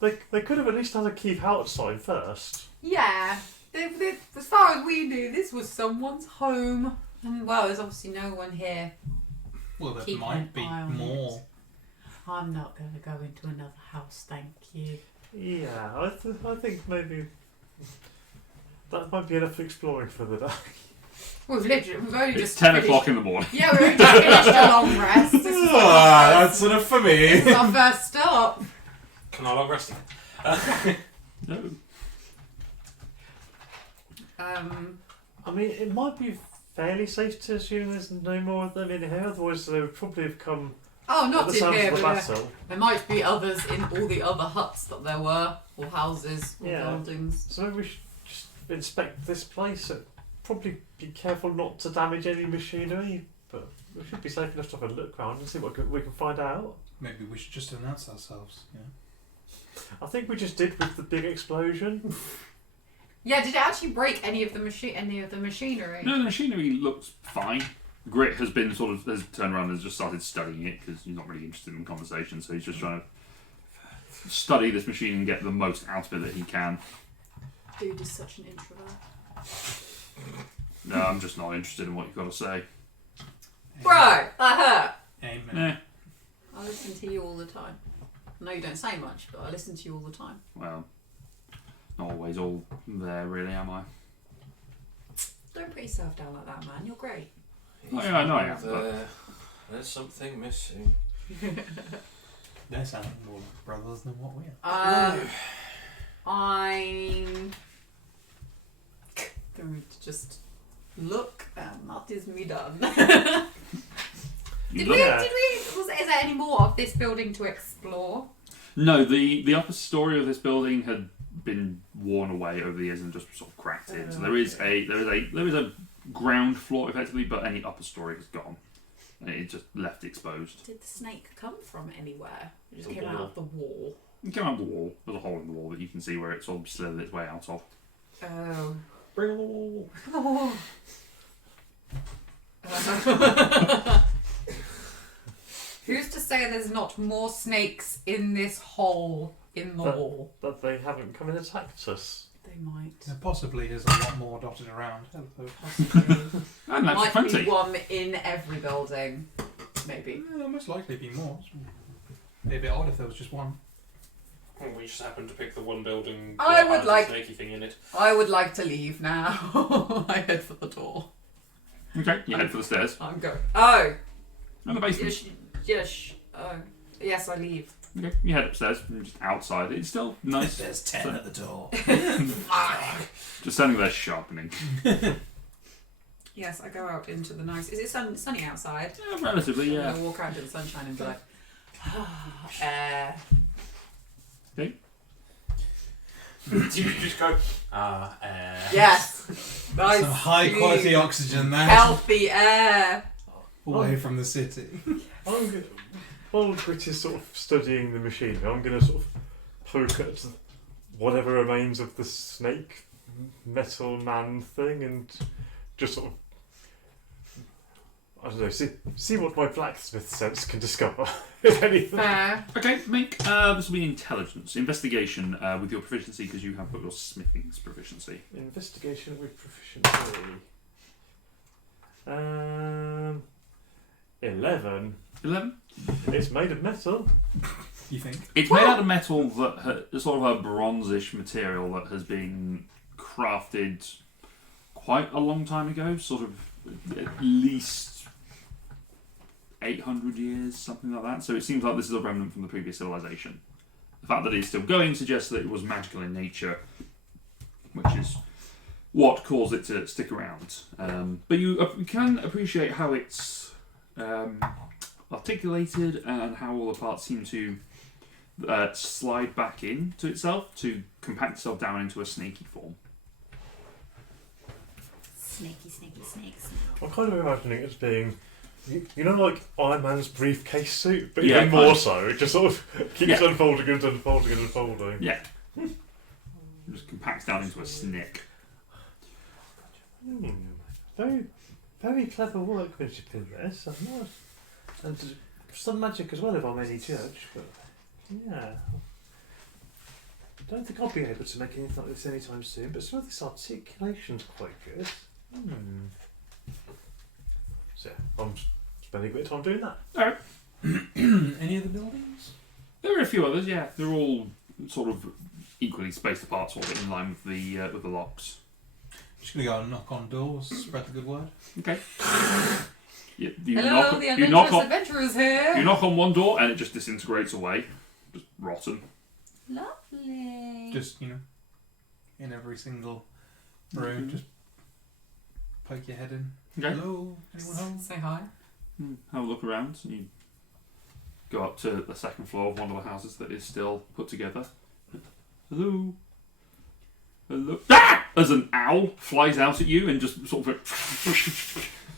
they could have at least had a keep out sign first. Yeah. As far as we knew, this was someone's home. And well, there's obviously no one here. Well, there Keep might an be eye on more. I'm not going to go into another house, thank you. Yeah, I think maybe that might be enough exploring for the day. We've only It's just 10 finished. o'clock in the morning. Yeah, we've only just finished a long rest. This is That's enough for me. this is our first stop. Can I log rest again? No. I mean, it might be fairly safe to assume there's no more of them in here, otherwise they would probably have come Oh, at not the in sounds here, of the but battle. there might be others in all the other huts that there were, or houses, or Yeah. buildings. So maybe we should just inspect this place. Probably be careful not to damage any machinery, but we should be safe enough to have a look around and see what we can find out. Maybe we should just announce ourselves. Yeah. I think we just did with the big explosion. Yeah, did it actually break any of the machinery? No, the machinery looks fine. Grit has been has turned around and has just started studying it because he's not really interested in conversation, so he's just trying to study this machine and get the most out of it that he can. Dude is such an introvert. No, I'm just not interested in what you've got to say. Bro, that hurt. Amen. I listen to you all the time. I know you don't say much, but I listen to you all the time. Well, not always all there, really, am I? Don't put yourself down like that, man. You're great. Oh, yeah, I know I am, but- There's something missing. They're sounding more like brothers than what we are. I'm going to just look, and that is me done. You Did look- we? Is there any more of this building to explore? No, the upper story of this building had been worn away over the years and just sort of cracked in. So there is a ground floor effectively, but any upper story is gone. And it just left exposed. Did the snake come from anywhere? It just The came out wall. of the wall. You come out of the wall. There's a hole in the wall that you can see where it sort of slithered its way out of. Oh. Bring on the wall. Who's to say there's not more snakes in this hole in the wall? That they haven't come and attacked us. They might. There possibly is a lot more dotted around. Possibly. And that's Might plenty. be one in every building. Maybe. There'll most likely be more. It'd be a bit odd if there was just one. Well, we just happened to pick the one building I that would has like- a snaky thing in it. I would like to leave now. I head for the door. Okay, you head for the stairs. I'm going. Oh! And the basement. Yes. Oh. Yes, I leave. Okay, you head upstairs from just outside. It's still nice. There's 10 at the door. Just standing there sharpening. Yes, I go out into the nice. Is it sunny outside? Yeah, relatively, I'm yeah. gonna walk out into the sunshine and be like, air. Do you just go, Yes. Nice. Some high clean, quality oxygen there. healthy air. Away from the city. While Grit is sort of studying the machinery, I'm going to sort of poke at whatever remains of the snake metal man thing and just sort of, I don't know, see what my blacksmith sense can discover, if anything. Fair. Okay, make this will be intelligence investigation with your proficiency because you have got your smithing's proficiency. Investigation with proficiency. 11. 11. It's made of metal. You think? It's made out of metal that sort of a bronzish material that has been crafted quite a long time ago, sort of at least 800 years, something like that. So it seems like this is a remnant from the previous civilization. The fact that it's still going suggests that it was magical in nature, which is what caused it to stick around. But you can appreciate how it's articulated and how all the parts seem to slide back into itself to compact itself down into a snaky form. Snaky, snaky, snakes. I'm kind of imagining it as being, you know, like Iron Man's briefcase suit, but Yeah, even kind more of. so. It just sort of keeps Yeah. unfolding and unfolding and unfolding. Yeah. Just compacts down into a snake. Very, very clever workmanship in this. And some magic as well, if I'm any judge. But yeah, I don't think I'll be able to make anything like this anytime soon. But some of this articulation's quite good. So yeah, I'm spending a bit of time doing that. Any of the buildings? There are a few others, yeah. They're all sort of equally spaced apart, sort of in line with the locks. Just gonna go and knock on doors, spread the good word. Okay. You Hello, knock, the you knock adventurous on adventurers here. you knock on one door and it just disintegrates away, just rotten. Lovely. Just, you know, in every single room, Mhm. just poke your head in. Okay. Hello, anyone home? Say hi. Have a look around. And you go up to the second floor of one of the houses that is still put together. Hello. Hello. Ah! As an owl flies out at you and just sort of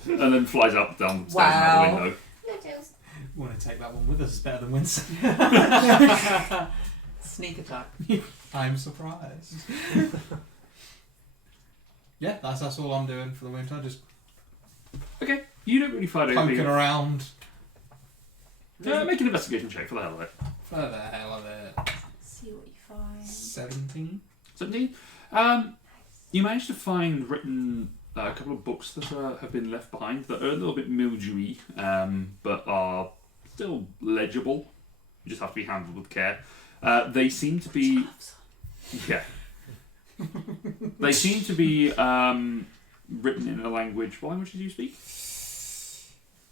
and then flies up down the stairs and out the window. Littles. We want to take that one with us. It's better than Winston. Sneak attack. I'm surprised. Yeah, that's all I'm doing for the winter. Just Okay. You don't really find poking anything. around Make an investigation check for the hell of it. for the hell of it. See what you find. 17. 17. You managed to find written a couple of books that have been left behind that are a little bit mildewy, but are still legible. You just have to be handled with care. They seem to be, yeah. They seem to be written in a language. What language did you speak?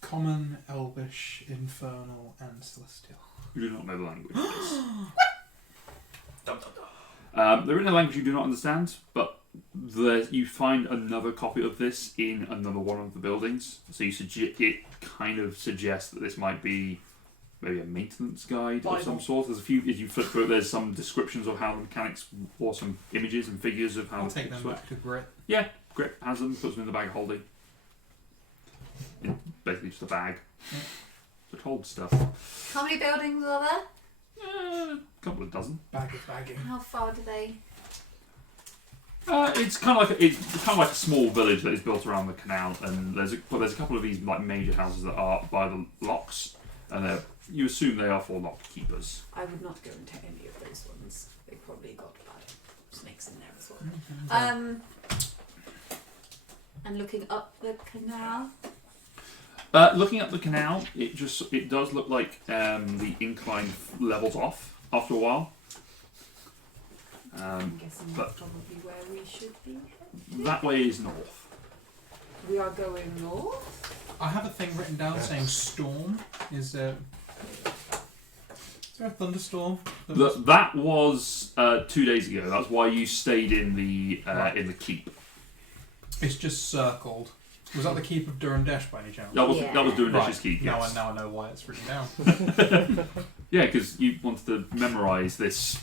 Common, Elvish, Infernal, and Celestial. You do not know the language. Yes. Dum, dum, dum. They're in a language you do not understand, but you find another copy of this in another one of the buildings. So it kind of suggests that this might be maybe a maintenance guide of some Bible. sort. There's a few, as you flip through it, there's some descriptions of how the mechanics, or some images and figures of how I'll the take books them work. back to Grit. Grip has them, puts them in the bag of holding. Basically just a bag. Yeah. That holds stuff. How many buildings are there? A couple of dozen. Bag of bagging. How far do they? It's kind of like a small village that is built around the canal, and there's a couple of these like major houses that are by the locks, and you assume they are for lock keepers. I would not go into any of those ones. They probably got bad snakes in there as well. And looking up the canal. Looking at the canal, it does look like the incline levels off after a while. I'm guessing but- that's probably where we should be. That way is north. We are going north. I have a thing written down Yes. saying storm. Is there a thunderstorm? That was 2 days ago. That's why you stayed in the keep. It's just circled. Was that the keep of Durandech by any chance? That was Yeah. Durandesh's keep. Now Yes. I know why it's written down. Yeah, because you wanted to memorise this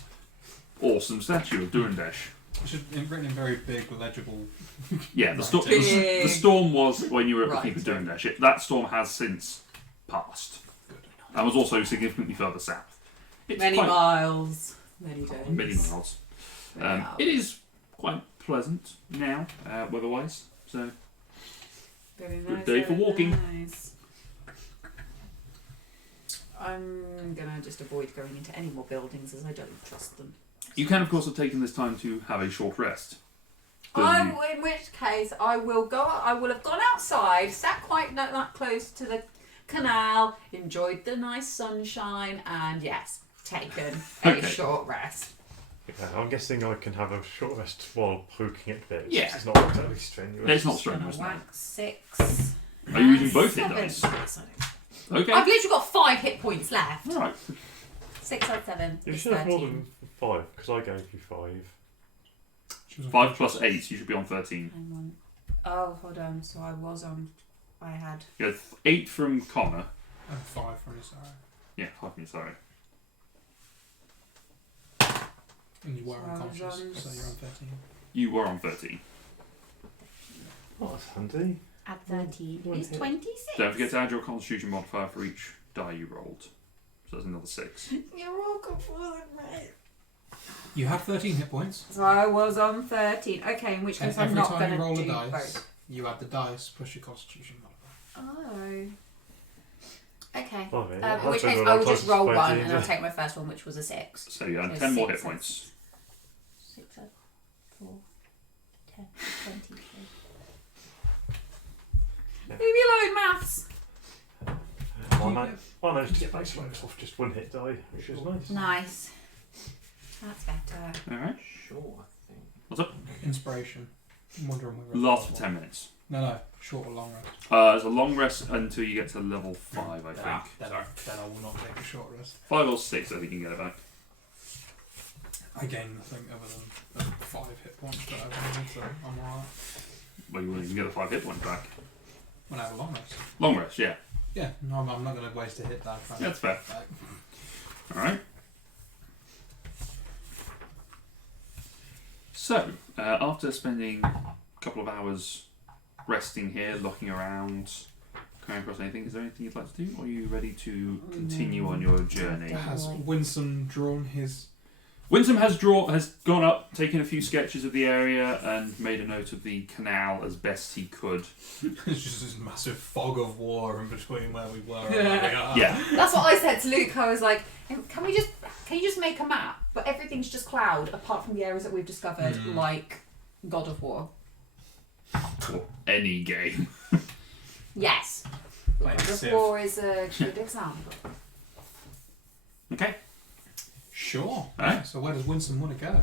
awesome statue of Durandesh. It's just written in very big, legible. Yeah, the Big. storm was when you were at the Right. keep of Durandesh. That storm has since passed. And was also significantly further south. It's Many quite miles. Many days. many miles. Many hours. It is quite pleasant now, weather-wise. So Very good nice, day for very walking. Nice. I'm gonna just avoid going into any more buildings as I don't trust them. you can, of course, have taken this time to have a short rest. In which case, I will go. I will have gone outside, sat quite not that close to the canal, enjoyed the nice sunshine, and yes, taken a Okay. short rest. Yeah, I'm guessing I can have a short rest while poking at bits. Yeah. It's not terribly strenuous. It's not Gonna strenuous. No. whack 6. Are you using both hit 7. dice? Yes, I do. Okay. I've literally got 5 hit points left. All right. 6 out of 7. You is should have more 13. than 5 because I gave you 5. 5 plus 8, you should be on 13. Hang on. Oh, hold on. So I was on. I had. You had 8 from Connor. And 5 from his side. Yeah, 5 from you, sorry. And you were So I was unconscious, on so you're on 13. You were on 13. Oh, that's handy. At 13 One is hit. 26. Don't forget to add your Constitution modifier for each die you rolled. So that's another 6. You're all confusing me. You had 13 hit points. So I was on 13. Okay, in which And case I'm every not time going you to roll do a dice, both. you add the dice plus your Constitution modifier. Oh. Okay. Oh, yeah. In That's which case when I will I just roll tried to 1 explain and to I'll you. take my first one, which was a 6. So you had So 10 more 6 hit points. 6 out 4, 10, 20. Leave me alone, maths. I managed to base off just 1 hit die, which is nice. Nice. That's better. Alright. Sure, I think. Inspiration. I'm wondering whether. Lasts for 10 minutes. No, short or long rest. It's a long rest until you get to level 5, I think. Then I will not take a short rest. 5 or 6, I think you can get it back. I gain nothing other than 5 hit points that I wanted, so I'm alright. Well, you won't even get the 5 hit points back. When I have a long rest. Long rest, yeah. Yeah, no, I'm not going to waste a hit die. That's fair. Like, Alright. So, after spending a couple of hours resting here, looking around, coming across anything, is there anything you'd like to do? Or are you ready to continue on your journey? has Winsome drawn his... Winsome has gone up, taken a few sketches of the area, and made a note of the canal as best he could. It's just this massive fog of war in between where we were and Yeah. where we are. Yeah. That's what I said to Luke. I was like, can you just make a map, but everything's just cloud apart from the areas that we've discovered, like God of War. Or any game. Yes. Like God of Civ. War is a good example. Okay. Sure. Alright. So where does Winsome want to go?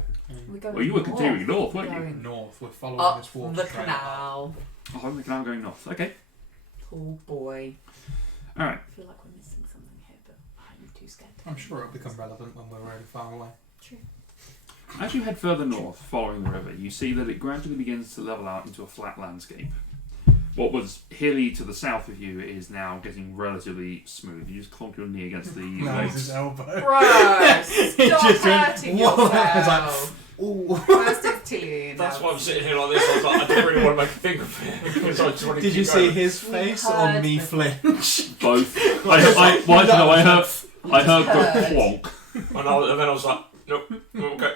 We're going Well, you were north. continuing north, weren't you? Going North. We're following up this water the trail. canal. Oh, the canal going north. Okay. Oh boy. Alright. I feel like we're missing something here, but I'm too scared to. I'm sure it'll become relevant when we're really far away. True. As you head further north, following the river, you see that it gradually begins to level out into a flat landscape. What was hilly to the south of you is now getting relatively smooth. You just clonk your knee against the Nice his legs. elbow. Gross! He Stop just went, hurting "Whoa." I was like, yourself. Ooh. First it's Tilly. That's why I'm sitting here like this. I was like, I don't really want to make a thing of it because I just want to Did keep you see going. his We face heard or me the- flinch? Both. I heard the plonk. And then I was like, nope, okay.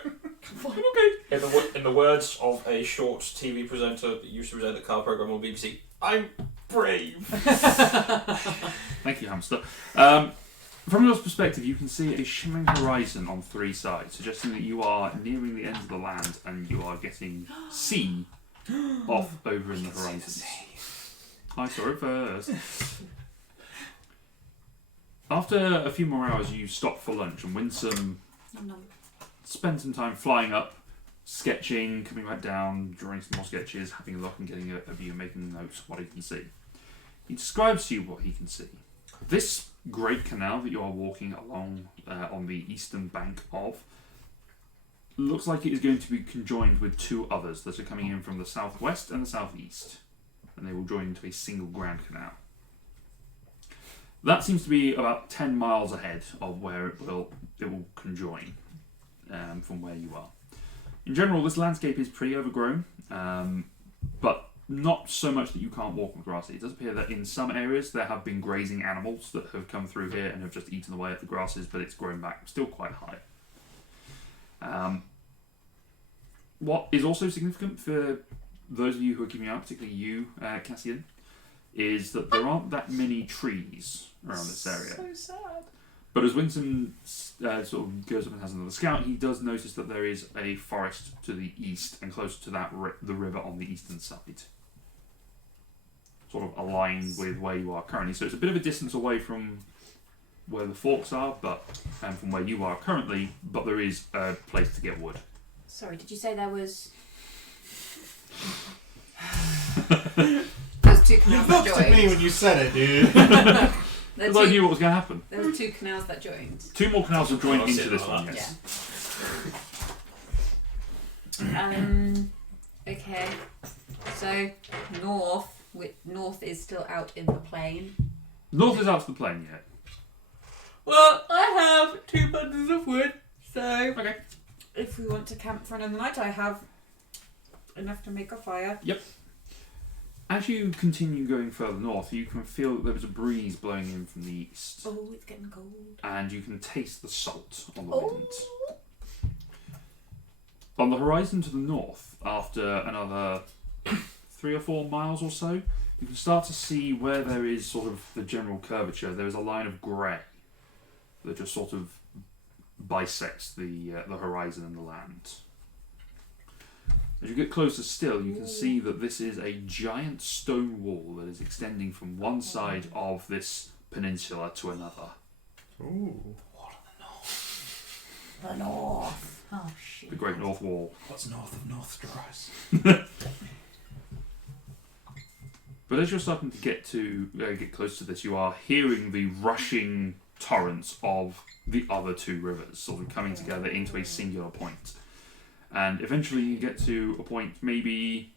In the words of a short TV presenter that used to present the car program on BBC, I'm brave. Thank you, hamster. From your perspective, you can see a shimmering horizon on 3 sides, suggesting that you are nearing the end of the land and you are getting sea off over in the horizon. I saw it first. After a few more hours, you stop for lunch, and Winsome spend some time flying up, sketching, coming back down, drawing some more sketches, having a look and getting a view, making notes of what he can see. He describes to you what he can see. This great canal that you are walking along on the eastern bank of looks like it is going to be conjoined with 2 others that are coming in from the southwest and the southeast, and they will join into a single grand canal. That seems to be about 10 miles ahead of where it will conjoin from where you are. In general, this landscape is pretty overgrown, but not so much that you can't walk on the grass. It does appear that in some areas there have been grazing animals that have come through here and have just eaten away at the grasses, but it's grown back still quite high. What is also significant for those of you who are keeping out, particularly you, Cassian, is that there aren't that many trees around this area. So sad. But as Winston sort of goes up and has another scout, he does notice that there is a forest to the east and closer to that the river on the eastern side. Sort of aligned with where you are currently. So it's a bit of a distance away from where the forks are, but from where you are currently, but there is a place to get wood. Sorry, did you say there was... There's 2 You canals that looked at me joined. when you said it, dude. There Because I were knew what was going to happen. 2 canals that joined. 2 more canals will join I'll into sit this like one, that. yes. Okay. So north is still out in the plain. North is out to the plain yet. Well, I have 2 bundles of wood, so Okay. if we want to camp for another night, I have enough to make a fire. As you continue going further north, you can feel that there is a breeze blowing in from the east. Oh, it's getting cold. And you can taste the salt on the Oh. wind. On the horizon to the north, after another 3 or 4 miles or so, you can start to see where there is sort of the general curvature. There is a line of grey that just sort of bisects the horizon and the land. As you get closer still, you can see that this is a giant stone wall that is extending from one side of this peninsula to another. Ooh. The north. Oh shit. The Great North Wall. What's north of Northdrace? But as you're starting to get close to this, you are hearing the rushing torrents of the other two rivers, sort of coming together into a singular point. And eventually you get to a point maybe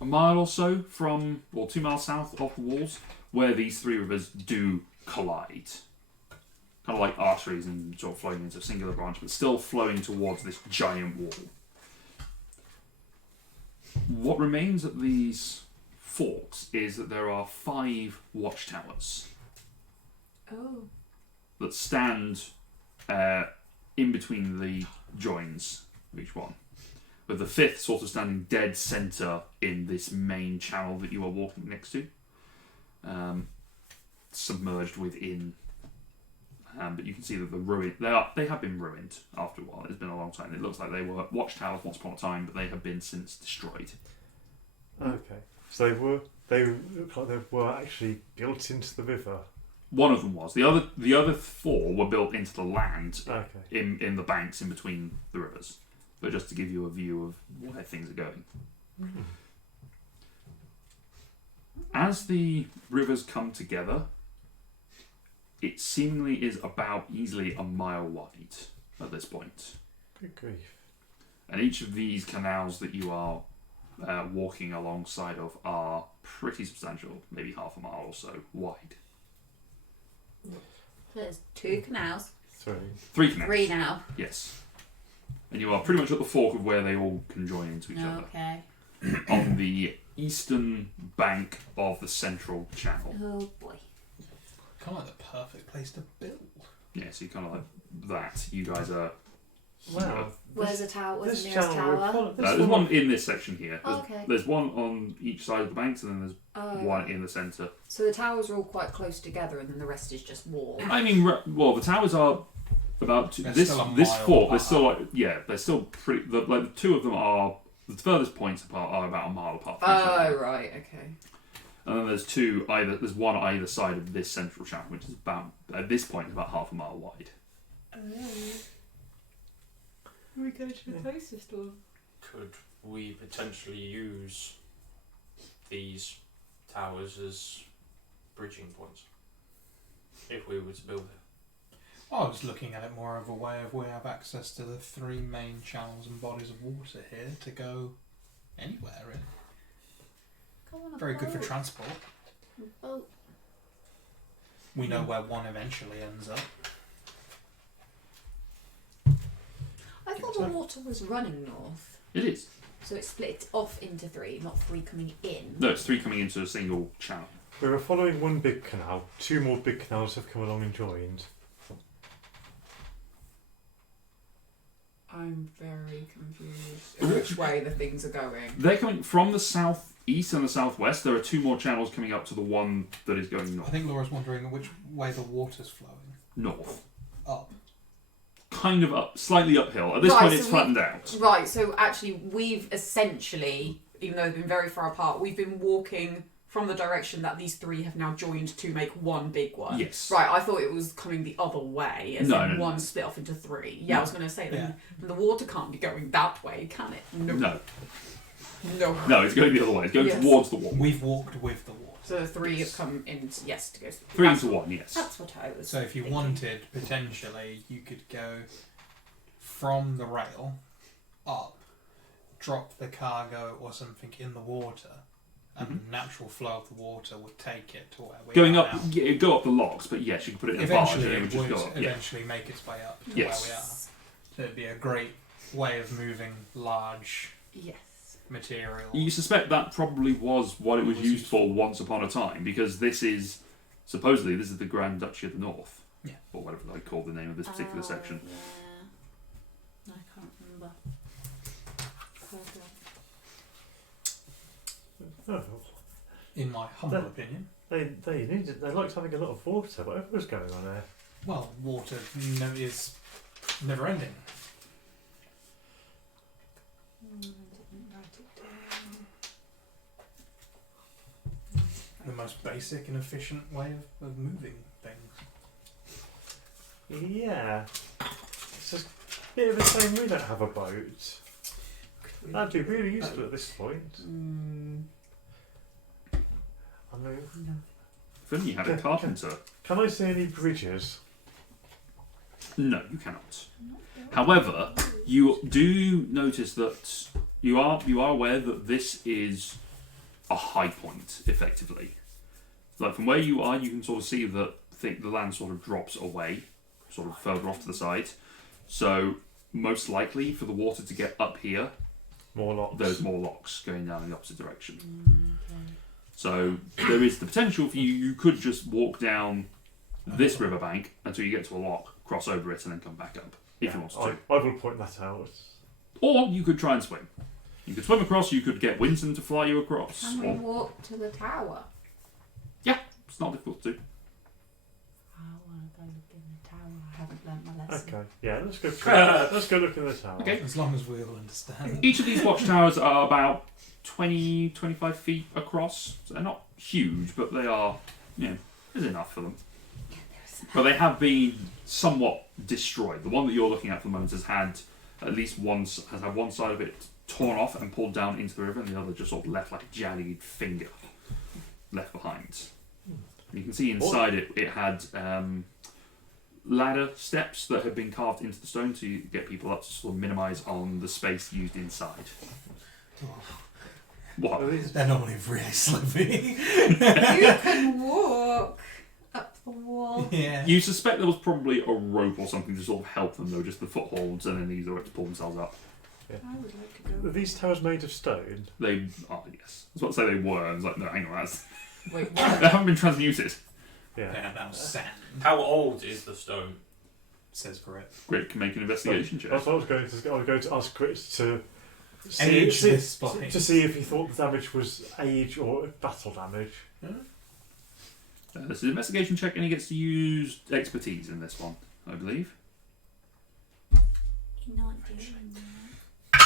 a mile or so from, or 2 miles south of the walls, where these three rivers do collide. Kind of like arteries and sort of flowing into a singular branch, but still flowing towards this giant wall. What remains at these forks is that there are 5 watchtowers Oh. that stand in between the joins of each one, with the 5th sort of standing dead centre in this main channel that you are walking next to, submerged within. But you can see that the ruin they have been ruined after a while. It's been a long time. It looks like they were watchtowers once upon a time, but they have been since destroyed. Okay. So they look like they were actually built into the river. One of them was. The other 4 were built into the land Okay. in the banks in between the rivers. But just to give you a view of where things are going. As the rivers come together, it seemingly is about easily a mile wide at this point. Good grief. And each of these canals that you are walking alongside of are pretty substantial, maybe half a mile or so wide. There's 2 canals. 3. 3 canals. 3 now. Yes. And you are pretty much at the fork of where they all can join into each other. Okay. On the eastern bank of the central channel. Oh boy. Kind of like the perfect place to build. Yeah, so you kind of like that. You guys are... Wow. Where's the tower? Where's This the nearest channel tower? there's one in this section here. There's, Okay. there's one on each side of the banks, and then there's Oh. one in the centre. So the towers are all quite close together, and then the rest is just wall. I mean, well, the towers are about They're this still a this mile fort. They're apart. still like they're still pretty. Like the 2 of them are the furthest points apart are about a mile apart from each Oh other. right, okay. And then there's one either side of this central channel, which is about at this point about half a mile wide. We go to the closest one. Could we potentially use these towers as bridging points if we were to build it? I was looking at it more of a way of we have access to the 3 main channels and bodies of water here to go anywhere really. Go on a Very good for boat. transport. Boat. We know where one eventually ends up. I thought the water was running north, It is. so it split off into 3, not 3 coming in. No, it's 3 coming into a single channel. We were following one big canal. 2 more big canals have come along and joined. I'm very confused in which way the things are going. They're coming from the southeast and the southwest. There are 2 more channels coming up to the one that is going I north. think Laura's wondering which way the water's flowing. North. Up. Kind of up, slightly uphill. At this Right, point, so it's flattened out. Right, so actually we've essentially, even though they've been very far apart, we've been walking from the direction that these 3 have now joined to make one big one. Yes. Right, I thought it was coming the other way, as No, in no, no. one split off into 3. Yeah, I was going to say Yeah. then the water can't be going that way, can it? No, No. no, it's going the other way. It's going Yes. towards the wall. We've walked with the water. So the 3 have come in, yes, to go. 3 that's, into 1, yes. That's what I was So if you thinking. wanted, potentially, you could go from the rail up, drop the cargo or something in the water, and the natural flow of the water would take it to where we Going are up, now. yeah, it'd go up the logs, but yes, you could put it in a barge and Eventually, it it would just would go up. Yeah. eventually make its way up to Yes. where we are. So it'd be a great way of moving large Yes. material. You suspect that probably was what it was Was used used for once upon a time, because this is supposedly this is the Grand Duchy of the North, Yeah. or whatever they call the name of this particular section. Yeah. I can't remember. Oh, In my humble That- opinion. they liked having a lot of water. Whatever was going on there. Well, water is never ending. The most basic and efficient way of moving things. Yeah. It's just a bit of a shame we don't have a boat. That'd be really useful at this point. Mm, I mean, no. If only you had a Okay, carpenter. Can I see any bridges? No, you cannot. However, you do notice that you are aware that this is a high point, effectively. Like from where you are, you can sort of see that the land sort of drops away, sort of further off to the side. So most likely for the water to get up here, More locks. there's more locks going down in the opposite direction. So there is the potential for you could just walk down this riverbank until you get to a lock, cross over it, and then come back up if you wanted to. I will point that out. Or you could try and swim. You could swim across, you could get Winston to fly you across. Can we Or, walk to the tower? it's not difficult to do. I want to go look in the tower. I haven't learnt my lesson. Okay. Yeah, let's go. Let's go look in the tower. Okay. As long as we all understand. Each of these watchtowers are about 20, 25 feet across. So they're not huge, but they are, there's enough for them. Yeah, there's some. But they have been somewhat destroyed. The one that you're looking at for the moment has had one side of it torn off and pulled down into the river, and the other just sort of left like a jagged finger left behind. You can see inside it had ladder steps that had been carved into the stone to get people up to sort of minimise on the space used inside. What? Are these- They're normally really slippery. You can walk up the wall. Yeah. You suspect there was probably a rope or something to sort of help them, though, just the footholds, and then these are to pull themselves up. I would like to go. Are these towers made of stone? They are, yes. I was about to say they were. I was like, no, hang on, Wait, they what? haven't been transmuted. Yeah. They're now sand. How old is the stone? Says Grit. Grit can make an investigation check. I was going to ask Grit to Age this place. to see if he thought the damage was age or battle damage. This is an investigation check, and he gets to use expertise in this one, I believe. You're not doing that.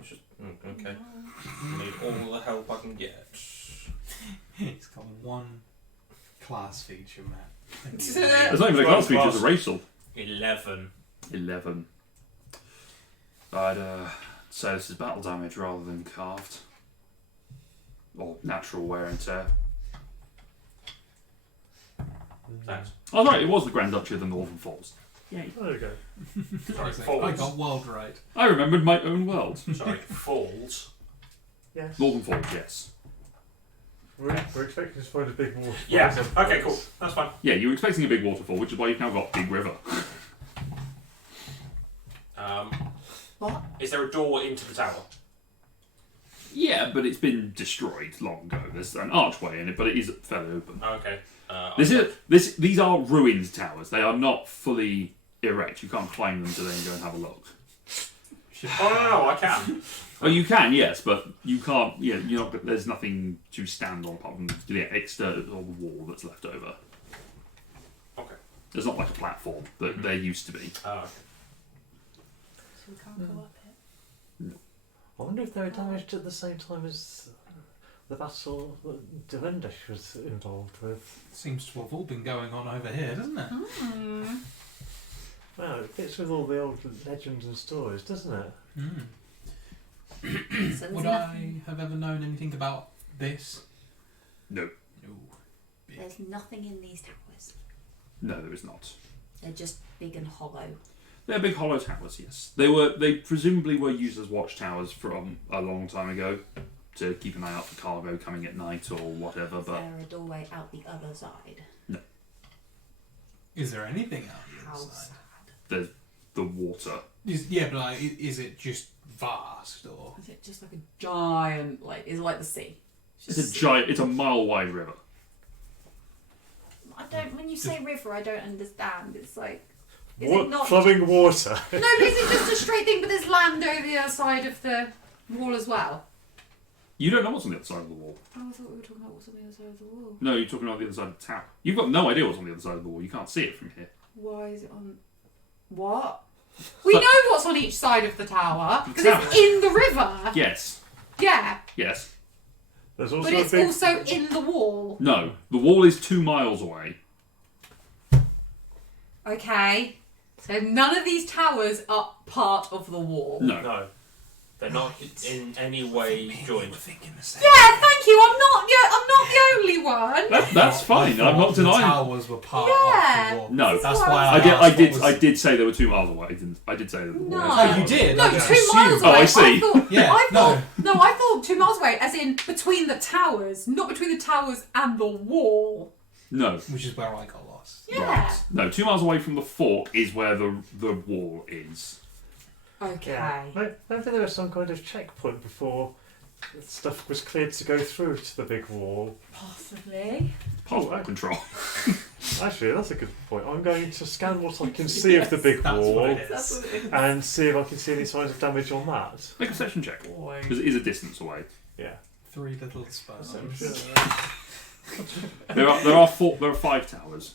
It's just, okay. Need all the help I can get. It's got one class feature, Matt. It's not even a class feature, it's a racial. 11. 11. I'd say this is battle damage rather than carved. Or natural wear and tear. Thanks. Oh, right, it was the Grand Duchy of the Northern Falls. Yay. There we go. Sorry, I falls. got world right. I remembered my own world. Sorry, falls. Yes. Northern Falls, yes. We're expecting to find a big waterfall. Yeah, okay, cool. That's fine. Yeah, you were expecting a big waterfall, which is why you've now got Big River. What? Is there a door into the tower? Yeah, but it's been destroyed long ago. There's an archway in it, but it is fairly open. Oh, okay. These are ruined towers. They are not fully erect. You can't climb them to then go and have a look. Oh, no, I can. Oh, you can, yes, but you can't. Yeah, you're not. There's nothing to stand on apart from the external wall that's left over. Okay. There's not like a platform that there used to be. Oh, okay. So we can't go up it. I wonder if they were damaged at the same time as the battle that Devendish was involved with. Seems to have all been going on over here, doesn't it? Hmm. Wow, it fits with all the old legends and stories, doesn't it? So there's Would nothing. I have ever known anything about this? No, No. There's nothing in these towers. no, there is not. They're just big and hollow. They're big hollow towers. Yes, they presumably were used as watchtowers from a long time ago to keep an eye out for cargo coming at night or whatever. Is But there a doorway out the other side? Is there anything out the How other side? sad. there's the water. Yeah, but like, is it just vast or? Is it just like a giant, like, is it like the sea? It's a giant. It's a mile wide river. I don't. When you say river, I don't understand. It's like. Is Wa- it not? flowing water. No, but is it just a straight thing? But there's land over the other side of the wall as well. You don't know what's on the other side of the wall. Oh, I thought we were talking about what's on the other side of the wall. No, you're talking about the other side of the tower. You've got no idea what's on the other side of the wall. You can't see it from here. Why is it on? What? We But- know what's on each side of the tower The because tower. it's in the river. Yes. Yeah, Yes. There's also but it's a big. also in the wall. No. The wall is 2 miles away. Okay, so none of these towers are part of the wall. No. No. They're not in any way joined. Thinking the same. Yeah, thank you. I'm not the only one. That's fine. I'm not The denying. towers were part Yeah. of the wall. No. That's what why I did. asked I what did. was- I did say they were 2 miles away. I did say that. No. Oh, you did? No, I 2 just miles assumed. away. Oh, I see. thought, Yeah, I thought 2 miles away, as in between the towers, not between the towers and the wall. No. Which is where I got lost. Yeah. Right. No. 2 miles away from the fork is where the wall is. Okay. Yeah. Maybe there was some kind of checkpoint before stuff was cleared to go through to the big wall. Possibly. Passport control. Actually, that's a good point. I'm going to scan what I can see of the big That's wall what it That's is. what it is. and see if I can see any signs of damage on that. Make a perception check Boy. because it is a distance away. Yeah. 3 little spurs. There are 5 towers.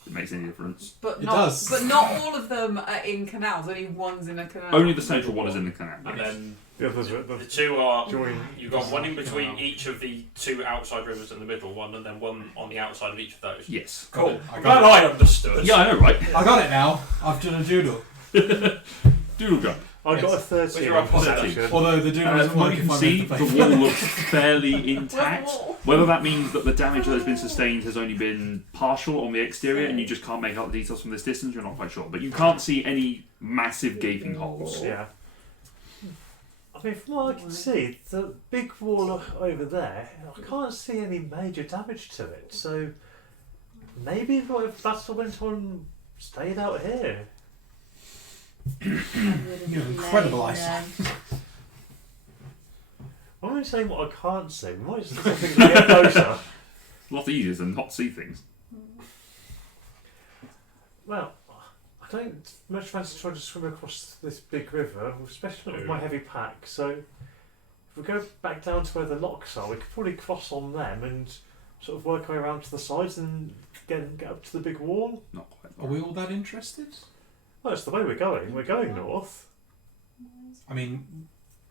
If it makes any difference. But It not. does. But not all of them are in canals. Only one's in a canal. Only the central one is in the canal. And then The others are the the two are. join. You've got one in between each of the 2 outside rivers and the middle one, and then one on the outside of each of those. Yes. Cool. I I'm got glad I understood. Yeah, I know, right? I got it now. I've done a doodle. Doodle jump. I got a Where's 13 your on opposite? perception. Although the doodle From doesn't what work you if can I see, make the the paper. wall looks fairly intact. Wall. Whether that means that the damage that has been sustained has only been partial on the exterior and you just can't make out the details from this distance, you're not quite sure. But you can't see any massive gaping holes. Yeah. I mean, from what I can see, the big wall over there, I can't see any major damage to it. So maybe the battle went on, stayed out here. You have incredible eyesight. I'm only saying what I can't see. We might just do something to get closer. A lot easier than not see things. Well, I don't much fancy trying to swim across this big river, especially not with my heavy pack. So if we go back down to where the locks are, we could probably cross on them and sort of work our way around to the sides and get up to the big wall. Not quite. Are we all that interested? Well, that's the way we're going. We're going north. I mean,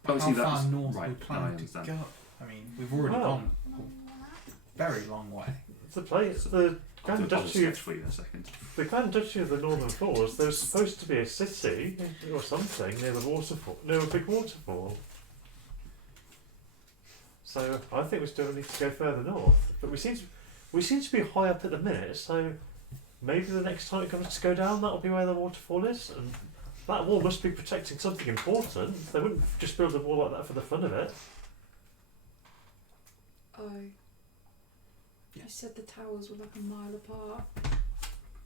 Oh, how see, far that's north right. we No, I plan to understand. go? I mean, we've already Well. gone a very long way. The place, the I'll Grand do a Duchy, sketch for you in a second. the Grand Duchy of the Northern Falls. There's supposed to be a city or something near the waterfall, near a big waterfall. So I think we still need to go further north. But we seem to be high up at the minute. So maybe the next time it comes to go down, that'll be where the waterfall is. And that wall must be protecting something important. They wouldn't just build a wall like that for the fun of it. Oh. You said the towers were like a mile apart.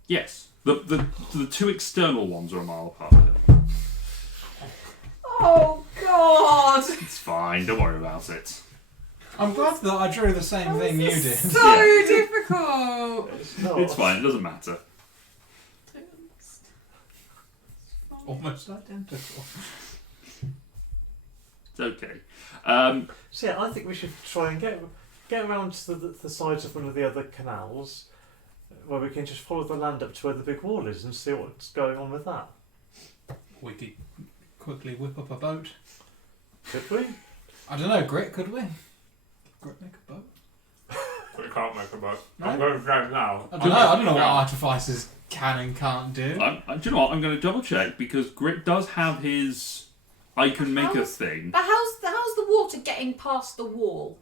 Yes. The 2 external ones are a mile apart. Oh God! It's fine, don't worry about it. I'm glad that I drew the same thing you did. So difficult. It's not. It's fine, it doesn't matter. Almost identical. It's okay. So yeah, I think we should try and get around to the sides of one of the other canals, where we can just follow the land up to where the big wall is and see what's going on with that. We could quickly whip up a boat. Could we? I don't know, Grit, could we? Grit make a boat? We can't make a boat. No? I'm going to drown now. I don't know what artificers can and can't do. Do you know what? I'm going to double check because Grit does have his I can make a How's- thing. But how's the water getting past the wall?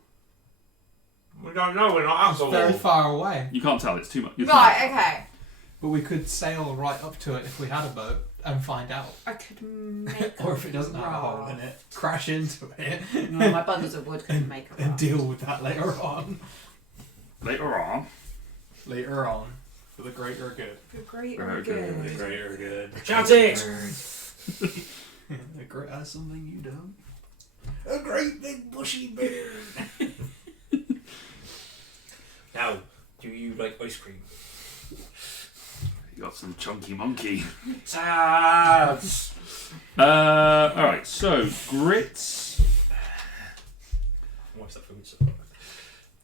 We don't know, we're not out It's the very wall. far away. You can't tell, it's too much. Right. Okay. But we could sail right up to it if we had a boat and find out. I could make. Or if it doesn't have a hole in it, crash into it No, my bundles of wood couldn't make a and raft. deal with that later on. Later on. Later on. For the greater good. For great Very or good. good. Greater good. Shout it! The Grit has something you don't. A great big bushy beard. Now, do you like ice cream? You got some chunky monkey. Tabs! Alright, so Grit. What's that food?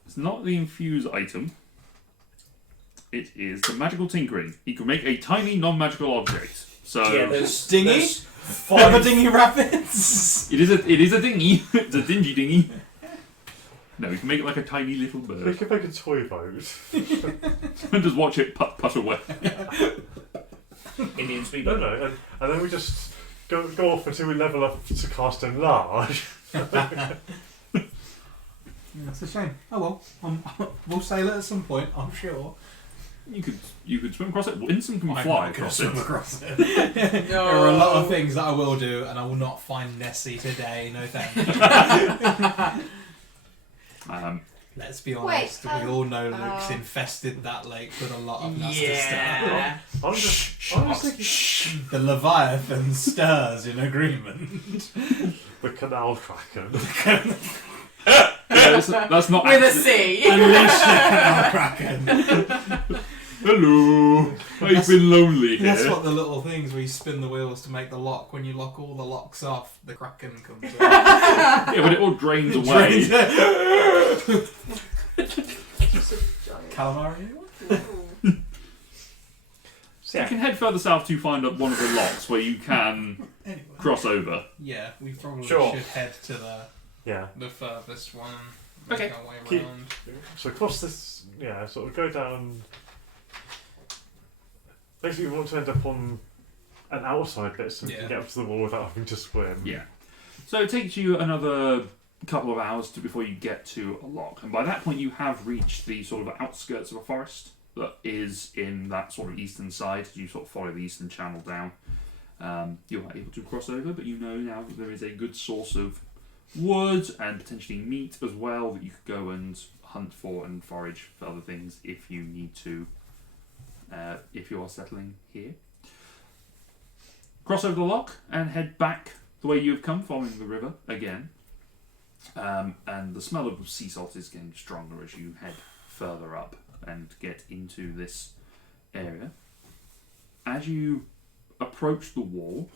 It's not the infuse item. It is the magical tinkering. He can make a tiny non-magical object. So Yeah, there's Dinghy? there's Ever five. Dingy Rapids? it is a dinghy. It's a dingy dinghy. No, you can make it like a tiny little We bird. could make a toy boat. And just watch it putt away. Indian speed. No, and then we just go off until we level up to cast enlarge. Yeah, it's a shame. Oh well, we'll sail it at some point, I'm sure. You could swim across it. Winston can I'm fly not gonna across swim it. across it. There are a lot of things that I will do, and I will not find Nessie today. No thank you. Let's be honest. We all know Luke's infested that lake with a lot of nasty Yeah. I'm just thinking stuff. The Leviathan stirs in agreement. the canal kraken. Yeah, that's not With a actually- C. Unleash the canal kraken. Hello. I've been lonely here. That's what the little things where you spin the wheels to make the lock. When you lock all the locks off, the kraken comes in. Yeah, but it all drains away. Calamari? So you can head further south to find one of the locks where you can Anyway. cross over. Yeah, we probably Sure. should head to the furthest one. Make Okay. our way Keep- around. So across this, sort of go down. Basically, we want to end up on an outside bit so we Yeah. can get up to the wall without having to swim. Yeah. So it takes you another couple of hours before you get to a lock, and by that point you have reached the sort of outskirts of a forest that is in that sort of eastern side. You sort of follow the eastern channel down. You are able to cross over, but you know now that there is a good source of wood and potentially meat as well that you could go and hunt for and forage for other things if you need to, if you are settling here. Cross over the lock and head back the way you have come, following the river again. And the smell of sea salt is getting stronger as you head further up and get into this area. As you approach the wall,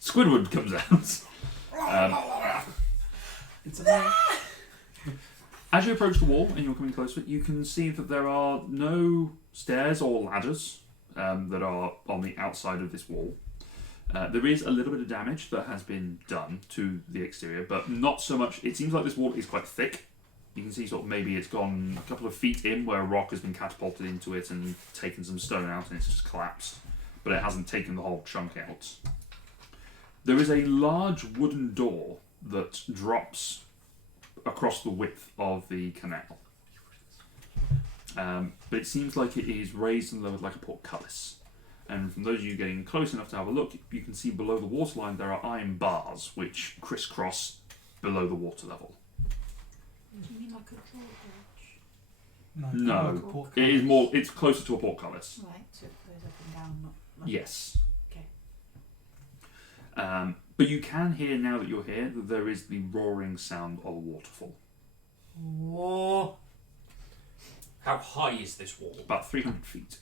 Squidward comes out. It's a As you approach the wall and you're coming closer, you can see that there are no stairs or ladders that are on the outside of this wall. There is a little bit of damage that has been done to the exterior, but not so much. It seems like this wall is quite thick. You can see sort of maybe it's gone a couple of feet in where a rock has been catapulted into it and taken some stone out and it's just collapsed, but it hasn't taken the whole chunk out. There is a large wooden door that drops across the width of the canal. But it seems like it is raised and lowered like a portcullis. And from those of you getting close enough to have a look, you can see below the waterline there are iron bars which crisscross below the water level. Do you mean like a drawbridge? No, it is more. It's closer to a portcullis. Right, so it goes up and down, not. Yes. Okay. But you can hear now that you're here that there is the roaring sound of a waterfall. Whoa. How high is this wall? About 300 feet.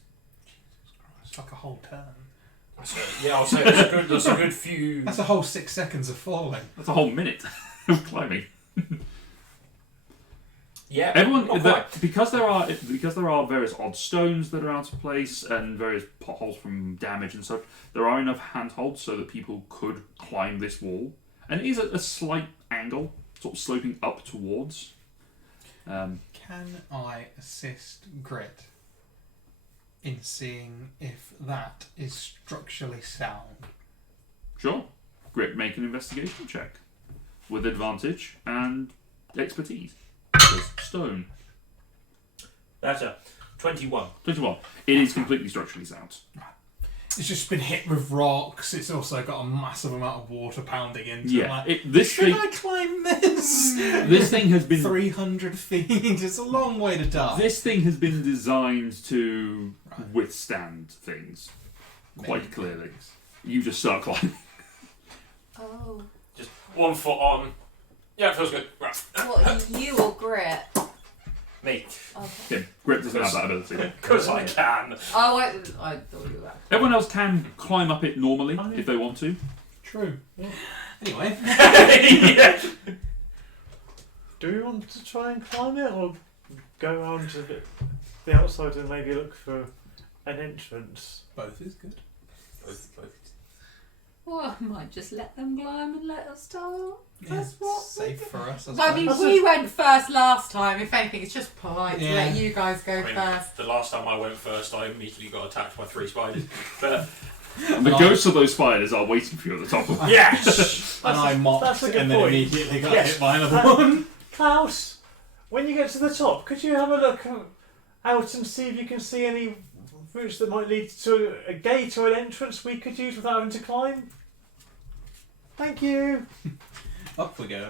It's like a whole turn. So, yeah, I'll say that's a good few. That's a whole 6 seconds of falling. That's a whole minute of climbing. Yeah, Everyone, not quite. because there are various odd stones that are out of place and various potholes from damage and such, there are enough handholds so that people could climb this wall. And it is at a slight angle, sort of sloping up towards. Can I assist Grit in seeing if that is structurally sound? Sure. Grit, make an investigation check with advantage and expertise. There's stone. That's a 21. 21. It is completely structurally sound. It's just been hit with rocks. It's also got a massive amount of water pounding into it. Yeah. Like, This should thing. I climb this? This thing has been. 300 feet. It's a long way to die. This thing has been designed to Right. withstand things. Quite Maybe. clearly. You just start climbing. Oh. Just 1 foot on. Yeah, it feels good. Right. What, you or Grit? Me. Okay. Yeah, Grit doesn't have that ability. Because I can. Oh, I thought you were. Everyone else can climb up it normally if they want to. True. Yeah. Anyway. Yeah. Do we want to try and climb it, or go around to the outside and maybe look for an entrance? Both is good. Well, I might just let them climb and let us start. Yeah, That's what safe for us. I mean, we went first last time. If anything, it's just polite to Yeah. let you guys go I mean, first. the last time I went first, I immediately got attacked by 3 spiders. But And the ghosts of those spiders are waiting for you at the top of Yes! And I mocked that's a good and then point. immediately got Yes. hit by another one. Klaus, when you get to the top, could you have a look out and see if you can see any routes that might lead to a gate or an entrance we could use without having to climb? Thank you. Up we go.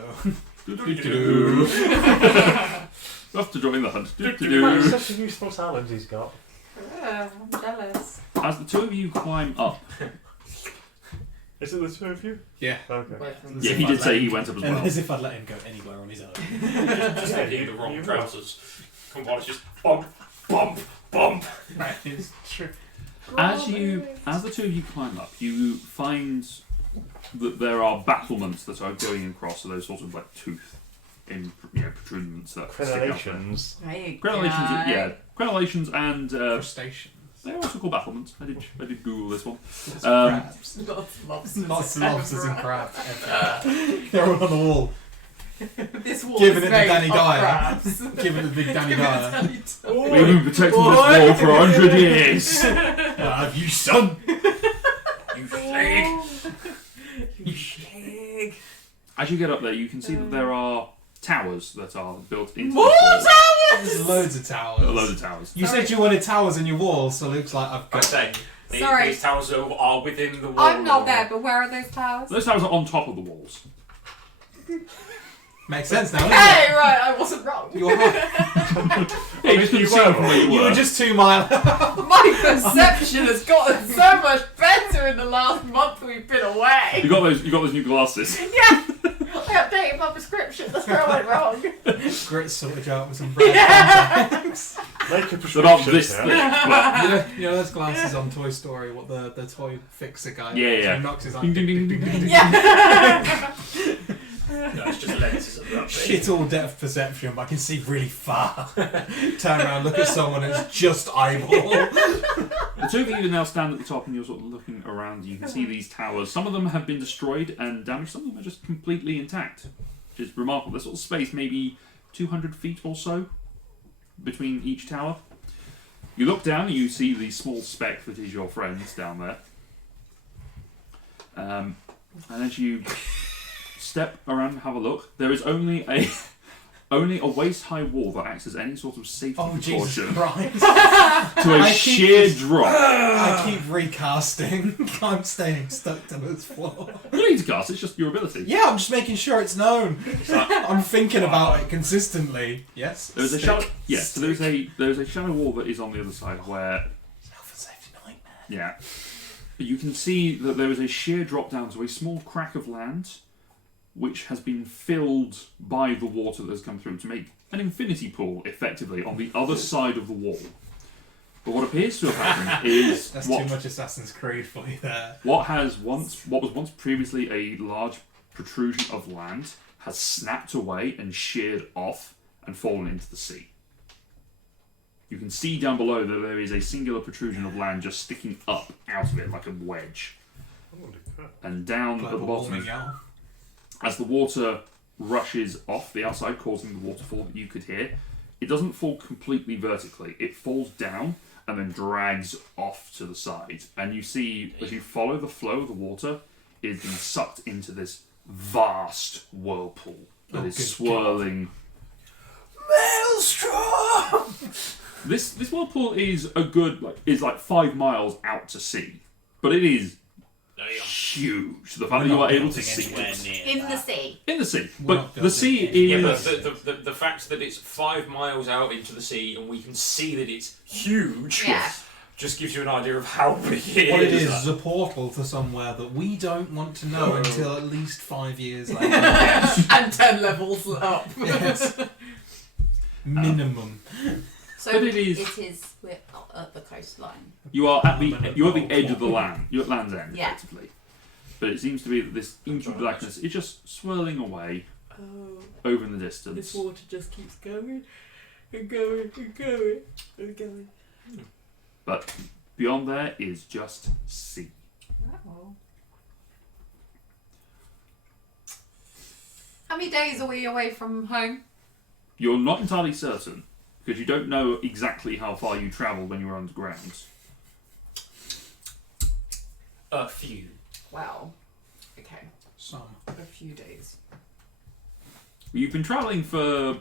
Off to join the hunt. That's such a useful talent he's got. I'm jealous. As the two of you climb up, Is it the two of you? Yeah. Okay. yeah, he did say he went up as And well. as if I'd let him go anywhere on his own. Just heading the wrong trousers. Come on, it's just bump, bump, bump. Right, it's true. As the two of you climb up, you find that there are battlements that are going across, so those sort of like tooth in protrusions that stick out there. Crenellations. There you Crenellations, go. yeah, crenellations, and Crustaceans. they're also called battlements. I did Google this one. Lots Um, of crabs. Lots of lobsters. Lots of lobsters and crabs. everywhere. They're all on the wall. This wall Giving is it the made Danny of Dyer. crabs. Giving it the big Danny Give it Dyer. a Danny Dyer. We've been protecting this wall for 100 years. Have you, son? You flag. You shag. As you get up there, you can see that there are towers that are built into More the wall. towers! There's loads of towers. A load of towers. You said you wanted towers in your walls, so it looks like I've I got. say, Sorry. these towers are within the wall. I'm not there, but where are those towers? Those towers are on top of the walls. Makes sense now, doesn't Hey, right, I wasn't wrong. it? You're right. Yeah, you just couldn't see them from where you You were. were just 2 miles. My perception has gotten so much better in the last month we've been away. You got those new glasses. Yeah, I updated my prescription. That's where I went wrong. Grit sorted you out with some bread. contacts. Make a They're prescription. not this thick, yeah. but You know those glasses on Toy Story, what the toy fixer guy. Yeah, yeah. He knocks his ding ding ding ding ding. Yeah. No, it's just lenses at that Shit all depth perception, but I can see really far. Turn around, look at someone, and it's just eyeball. The two of you now stand at the top and you're sort of looking around. You can see these towers. Some of them have been destroyed and damaged. Some of them are just completely intact, which is remarkable. There's sort of space, maybe 200 feet or so between each tower. You look down and you see the small speck that is your friends down there. And as you step around and have a look, there is only a waist-high wall that acts as any sort of safety Oh, Jesus precaution Christ. to a I keep sheer this- drop. I keep recasting. I'm staying stuck to this floor. You don't need to cast, it's just your ability. Yeah, I'm just making sure it's known. I'm thinking about it consistently. Yes. There's a stick. shallow, yes. So there's a shallow wall that is on the other side where, Health and safety nightmare. yeah, but you can see that there is a sheer drop down to a small crack of land, which has been filled by the water that has come through to make an infinity pool, effectively, on the other side of the wall. But what appears to have happened is That's too much Assassin's Creed for you there. what was once previously a large protrusion of land has snapped away and sheared off and fallen into the sea. You can see down below that there is a singular protrusion of land just sticking up out of it like a wedge. And down at the Global bottom, warming, yeah. as the water rushes off the outside, causing the waterfall that you could hear, it doesn't fall completely vertically. It falls down and then drags off to the side. And you see, as you follow the flow of the water, it's being sucked into this vast whirlpool that Oh, is good swirling. Maelstrom! This whirlpool is like 5 miles out to sea, but it is huge. The fact that you are able to see it In the sea. in the sea, We're but not the building sea it. is Yeah, but the fact that it's 5 miles out into the sea and we can see that it's huge Yeah. just gives you an idea of how big it is. What it is a portal to somewhere that we don't want to know until at least 5 years later. And 10 levels up. Yes. Minimum. So But it is- we're at the coastline. you are at the edge of the land. You're at land's end, Yeah. effectively. But it seems to be that this inky blackness is just swirling away Oh, over in the distance. water just keeps going and going and going and going. But beyond there is just sea. Oh. How many days are we away from home? You're not entirely certain because you don't know exactly how far you travelled when you were underground. A few. Well, okay, Some. a few days. You've been travelling for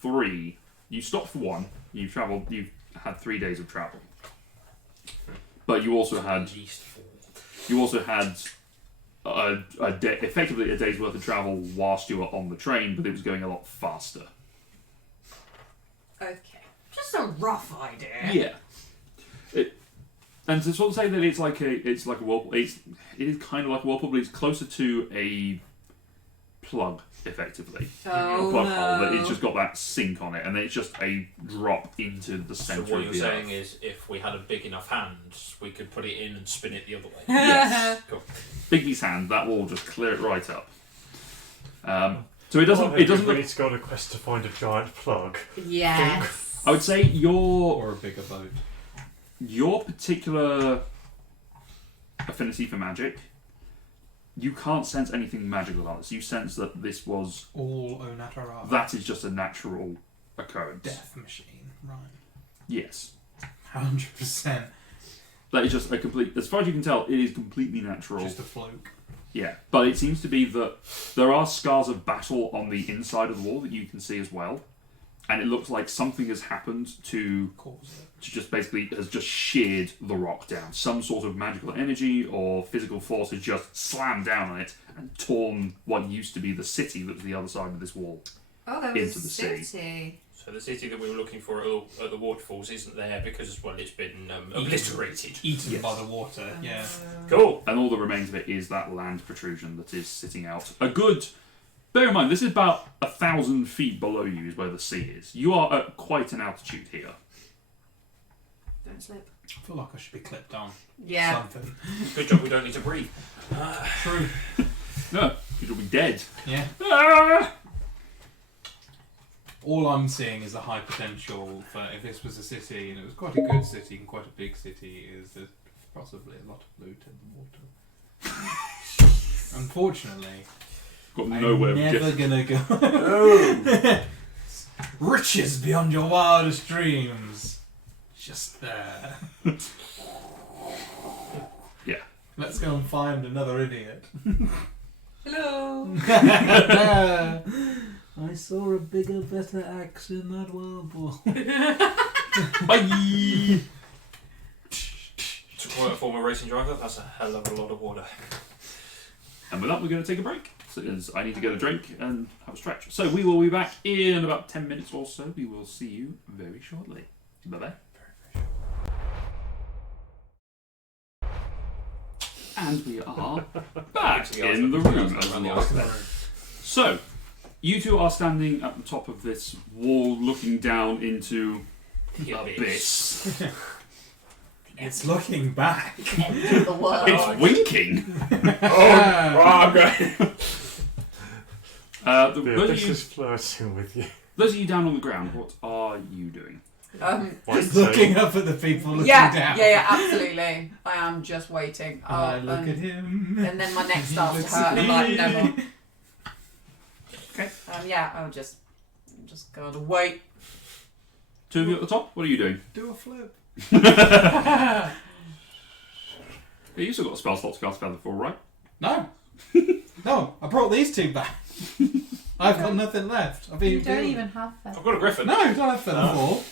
3. You stopped for 1. You've had 3 days of travel. But you also had At least 4. effectively a day's worth of travel whilst you were on the train, but it was going a lot faster. Okay, just a rough idea. Yeah. And to sort of say that it's like a whirlpool, it is kind of like a whirlpool, but it's closer to a plug, effectively. Oh, A plug hole, that no. it's just got that sink on it, and then it's just a drop into the So centre what of you're the saying earth. is, if we had a big enough hand, we could put it in and spin it the other way. Yes. Cool. Bigby's hand, that will just clear it right up. So it We doesn't need look, to go on a quest to find a giant plug. Yes. I would say your Or a bigger boat. particular affinity for magic, you can't sense anything magical about this. You sense that this was, All au natural. that is just a natural occurrence. Death machine. Right. Yes. 100%. That is just a complete, as far as you can tell, it is completely natural. Just a fluke. Yeah. But it seems to be that there are scars of battle on the inside of the wall that you can see as well. And it looks like something has happened to Cause it. just basically has just sheared the rock down. Some sort of magical energy or physical force has just slammed down on it and torn what used to be the city that was the other side of this wall. Oh, there was Into a the sea. city. So the city that we were looking for at the waterfalls isn't there because, well, it's been obliterated. Eaten Yes. by the water. Yeah. Cool. And all that remains of it is that land protrusion that is sitting out. A good... Bear in mind, this is about 1,000 feet below you is where the sea is. You are at quite an altitude here. Don't slip. I feel like I should be clipped on. Yeah. Something. Good job we don't need to breathe. True. No, you'll be dead. Yeah. Ah! All I'm seeing is a high potential for if this was a city and it was quite a good city and quite a big city, is there's possibly a lot of loot in the water. Unfortunately, Got I'm nowhere of never getting... gonna go. Riches beyond your wildest dreams. Just there. Yeah. Let's go and find another idiot. Hello. I saw a bigger, better axe in that whirlpool. Bye! To quote a former racing driver, that's a hell of a lot of water. And with that, we're going to take a break. So I need to get a drink and have a stretch. So we will be back in about 10 minutes or so. We will see you very shortly. Bye-bye. And we are back in the room as well. So, you two are standing at the top of this wall looking down into The abyss. It's looking back. End of the world. It's winking! I'm going. The Those abyss of you is flirting with you. Those of you down on the ground, what are you doing? Just looking up at the people looking yeah, down. yeah, absolutely. I am just waiting. And I look at him. And then my neck He starts to looks hurt, at and I'm like, me. never. Okay. Yeah, I'll just gotta wait. Two of you at the top, what are you doing? Do a flip. Yeah, you still got a spell slot to cast Feather for, right? No. No, I brought these two back. I've got nothing left. I've You been don't doing- even have that. I've got a griffin. No, I don't have Feather Fall.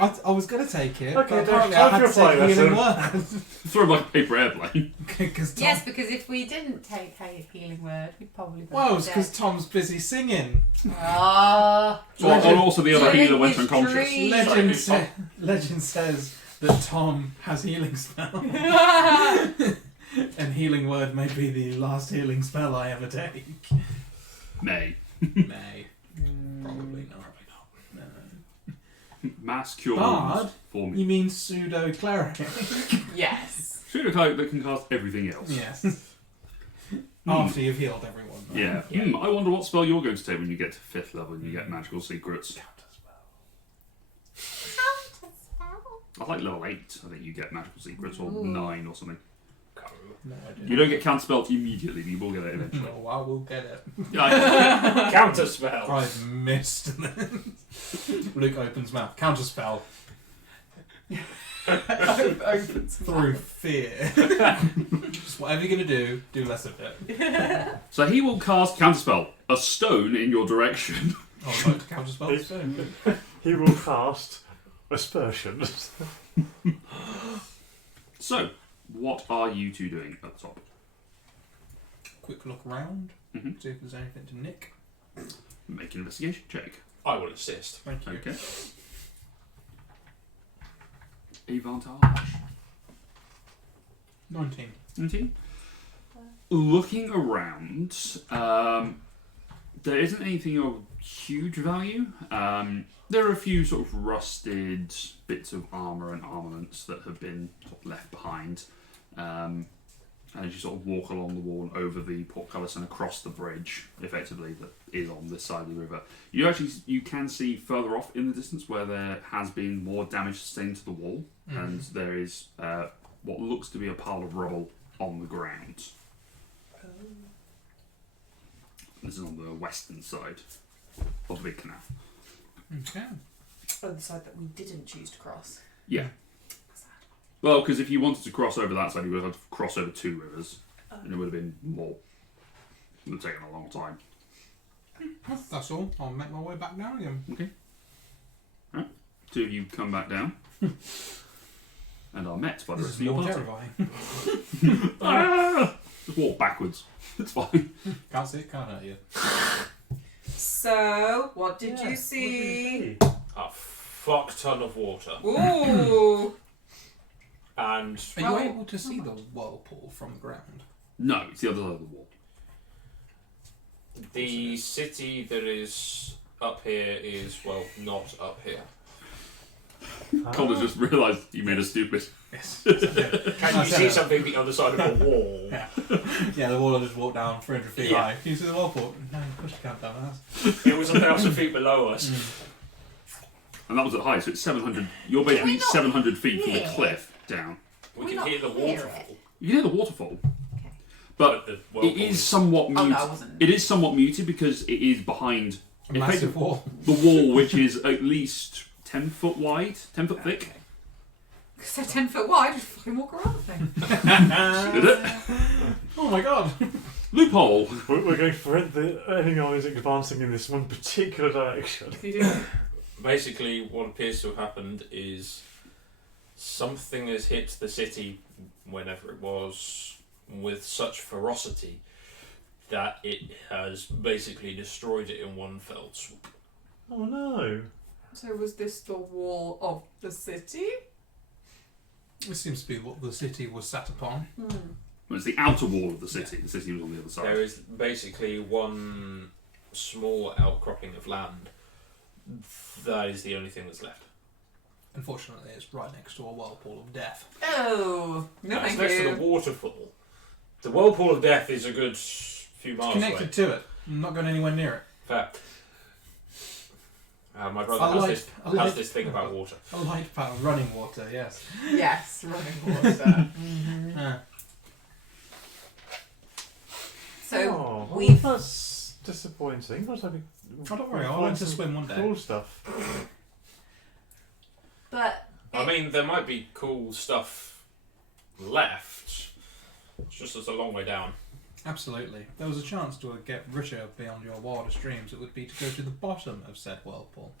I was going to take it, Okay, but Dave, apparently time I had for to a play take Healing lesson. Word. Throw him like a paper airplane. Because Tom... Yes, because if we didn't take a healing word, we'd probably be Well, it's dead. because Tom's busy singing. Ah. And also the other Living healer went his unconscious. dream. Legend says that Tom has healing spell. And Healing Word may be the last healing spell I ever take. May. May. Probably not. No. Mass cure Bard? wounds for me. You mean pseudo cleric? Yes. Pseudo cleric that can cast everything else. Yes. After you've healed everyone. Right? Yeah. Yeah. I wonder what spell you're going to take when you get to 5th level and you get magical secrets. I like level 8. I think you get magical secrets, or Ooh. 9 or something. No idea. You don't get counterspell immediately, but you will get it eventually. No, I will get it. Yeah, Counter spell. I've missed. Luke opens mouth. Counterspell. Open some Through fear. Just whatever you're going to do less of it. So he will cast Counterspell, a stone in your direction. Oh, I'd like to counter spell. He will cast Aspersion. So, what are you two doing at the top? Quick look around. Mhm. See if there's anything to nick. Make an investigation check. I will assist. Thank you. Okay. Advantage. 19. 19. Looking around, there isn't anything of huge value. There are a few sort of rusted bits of armour and armaments that have been sort of left behind. And as you sort of walk along the wall and over the portcullis and across the bridge, effectively, that is on this side of the river, you can see further off in the distance where there has been more damage sustained to the wall, and there is what looks to be a pile of rubble on the ground. This is on the western side of the big canal. Okay. Oh, the side that we didn't choose to cross. Yeah. Well, because if you wanted to cross over that side, you would have to cross over 2 rivers, and it would have been more. It would have taken a long time. That's all. I'll make my way back down again. Okay. Right. 2 of you come back down, and are met by the This rest is of your more party. terrifying. Ah! Just walk backwards. It's fine. Can't see it, can't hurt you. So, what did Yeah, you what see? A fuck ton of water. Ooh! And Are Well- you able to see the whirlpool from the ground? No, it's the other side of the wall. the city that is up here is, well, not up here. Calder just realised you made us stupid. Yes. Can you see something the other side of a wall? Yeah. Yeah, the wall will just walk down 300 feet Yeah. high. Can you see the whirlpool? No, of course you can't, dumbass. It was 1,000 feet below us. And that was at height, so it's 700. You're basically 700 feet from the cliff down. We We're can not hear the hear waterfall. You can hear the waterfall, Okay. but The it whirlpool is somewhat Oh, muted. no, I wasn't. It is somewhat muted because it is behind A massive wall. the wall, which is at least 10 foot wide, 10 foot thick. Okay. So 10 foot wide, just fucking walk around the thing. Did it? Oh my god. Loophole. We're going to prevent the enemy armies advancing in this one particular direction. Basically, what appears to have happened is something has hit the city, whenever it was, with such ferocity that it has basically destroyed it in one fell swoop. Oh no. So was this the wall of the city? This seems to be what the city was sat upon. Well, it's the outer wall of the city. The city was on the other side. There is basically one small outcropping of land. That is the only thing that's left. Unfortunately, it's right next to a whirlpool of death. Oh, no It's thank next to you. the waterfall. The whirlpool of death is a good few miles Connected away. to it. I'm not going anywhere near it. Fair. My I brother like- has I like- this thing about water. A light power, running water, yes. Yes, running water. Yeah. So oh, we've- that's disappointing. I was hoping. Oh, don't worry, I'll learn to swim one day. Cool stuff. But I mean, there might be cool stuff left. It's just it's a long way down. Absolutely. If there was a chance to get richer beyond your wildest dreams, it would be to go to the bottom of said whirlpool.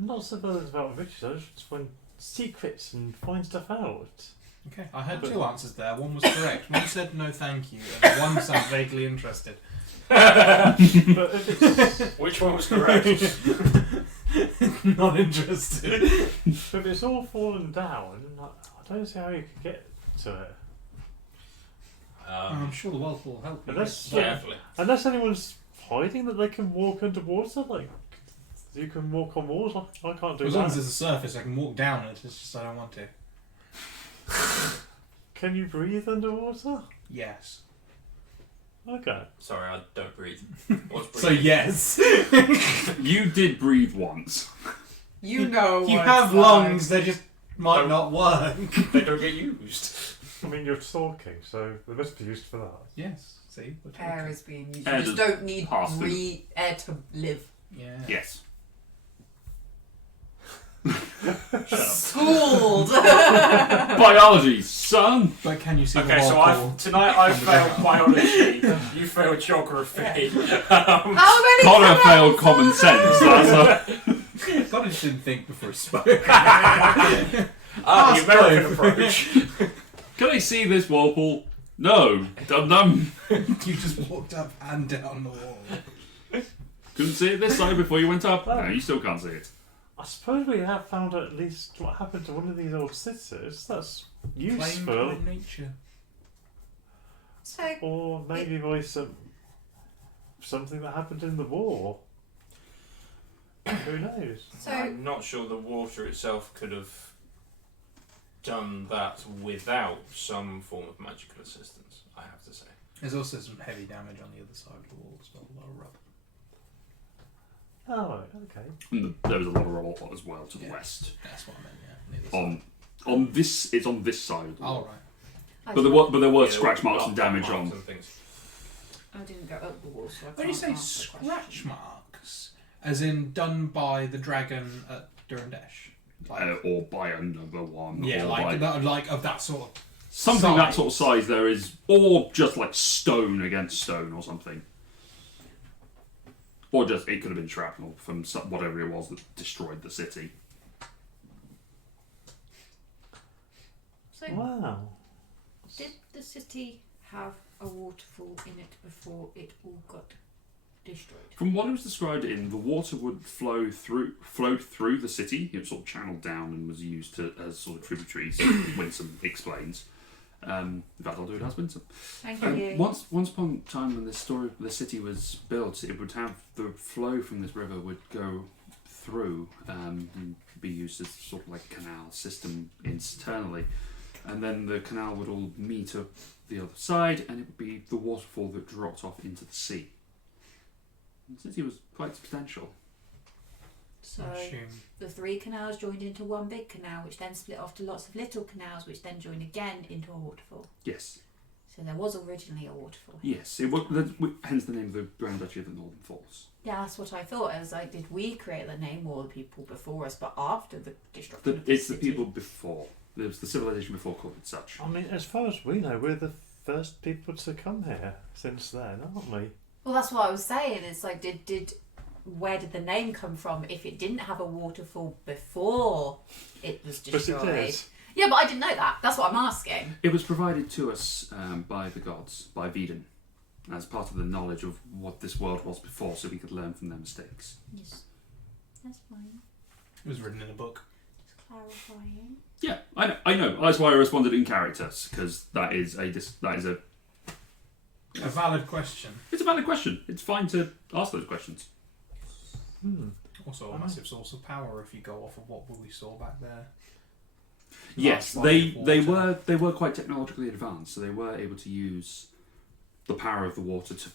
Not so bothered about riches. I just want secrets and find stuff out. Okay, I had But- two answers there. One was correct. One said no thank you, and one sounded vaguely interested. But if it's, Which one was correct? Not interested. if it's all fallen down, I don't see how you could get to it. I'm sure the whirlpool will help you. Unless, Carefully. unless anyone's hiding that they can walk underwater, like you can walk on walls. I can't do As long as that. there's a surface, I can walk down it. It's just I don't want to. Can you breathe underwater? Yes. Okay. Sorry, I don't breathe. What's So breathing? yes. You did breathe once. you know You what have it's lungs, they just might Don't- not work. They don't get used. I mean, you're talking, so they must be used for that. Yes. See? We're like. Air talking. is being used. Air You just does don't need pass through. air to live. Yeah. Yes. Sold! Biology, son. But can you see Okay, the so whirlpool? tonight I failed biology. You failed geography. How many Connor canals failed common sense. That's Connor just didn't think before he spoke. The American approach. Can I see this whirlpool? No. Dum dum. You just walked up and down the wall. Couldn't see it this side before you went up. No, you still can't see it. I suppose we have found at least what happened to one of these old cities. That's Claimed useful. by nature. So, Or maybe by something that happened in the war. Who knows? so I'm not sure the water itself could have done that without some form of magical assistance, I have to say. There's also some heavy damage on the other side of the wall as well, a lot of rubble. Oh, okay. And there was a lot of rubble as well to the Yeah. west. That's what I meant, yeah. The other side. On this, it's on this side. Of the wall. Oh, right. But there were Yeah, scratch marks up and damage marks on. and things. I didn't go up the wall, so I can't When you say answer the scratch question. marks, as in done by the dragon at Durandech? Like, Or by another one. yeah, or like, by like of that sort of. something that size. sort of size there is, or just like stone against stone or something. Or just, it could have been shrapnel from whatever it was that destroyed the city. So, Wow. did the city have a waterfall in it before it all got destroyed? From what it was described in, the water would flowed through the city. It was sort of channeled down and was used as sort of tributaries. Winsome explains. In fact, I'll do it as Winsome. Thank you. Once upon a time, when the city was built, it would have the flow from this river would go through and be used as sort of like a canal system internally, and then the canal would all meet up the other side, and it would be the waterfall that dropped off into the sea. The city was quite substantial. So, I assume. the 3 canals joined into one big canal, which then split off to lots of little canals, which then join again into a waterfall. Yes, So there was originally a waterfall. yes. It was, hence the name of the Grand Duchy of the Northern Falls. Yeah, that's what I thought. I was like, did we create the name or the people before us? But after the destruction of the It's the city. people before. There was the civilization before called it such. I mean, as far as we know, we're the first people to come here since then, aren't we? Well, that's what I was saying. It's like, where did the name come from if it didn't have a waterfall before it was But destroyed? it is. Yeah, but I didn't know that. That's what I'm asking. It was provided to us by the gods, by Veden, as part of the knowledge of what this world was before, so we could learn from their mistakes. Yes, that's fine. It was written in a book. Just clarifying. Yeah, I know. That's why I responded in characters, because that is a A valid question. it's a valid question. It's fine to ask those questions. Also a massive source of power if you go off of what we saw back there. Yes, Large they body of water. were quite technologically advanced, so they were able to use the power of the water to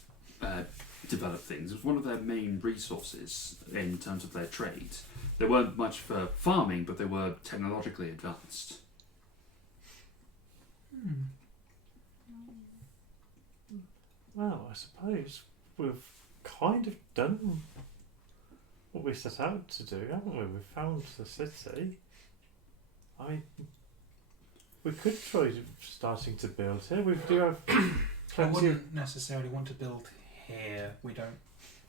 develop things. It was one of their main resources in terms of their trade. They weren't much for farming, but they were technologically advanced. Well, I suppose we've kind of done what we set out to do, haven't we? We've found the city. I mean, we could try starting to build here. We do have I plenty of... wouldn't necessarily want to build here. We don't.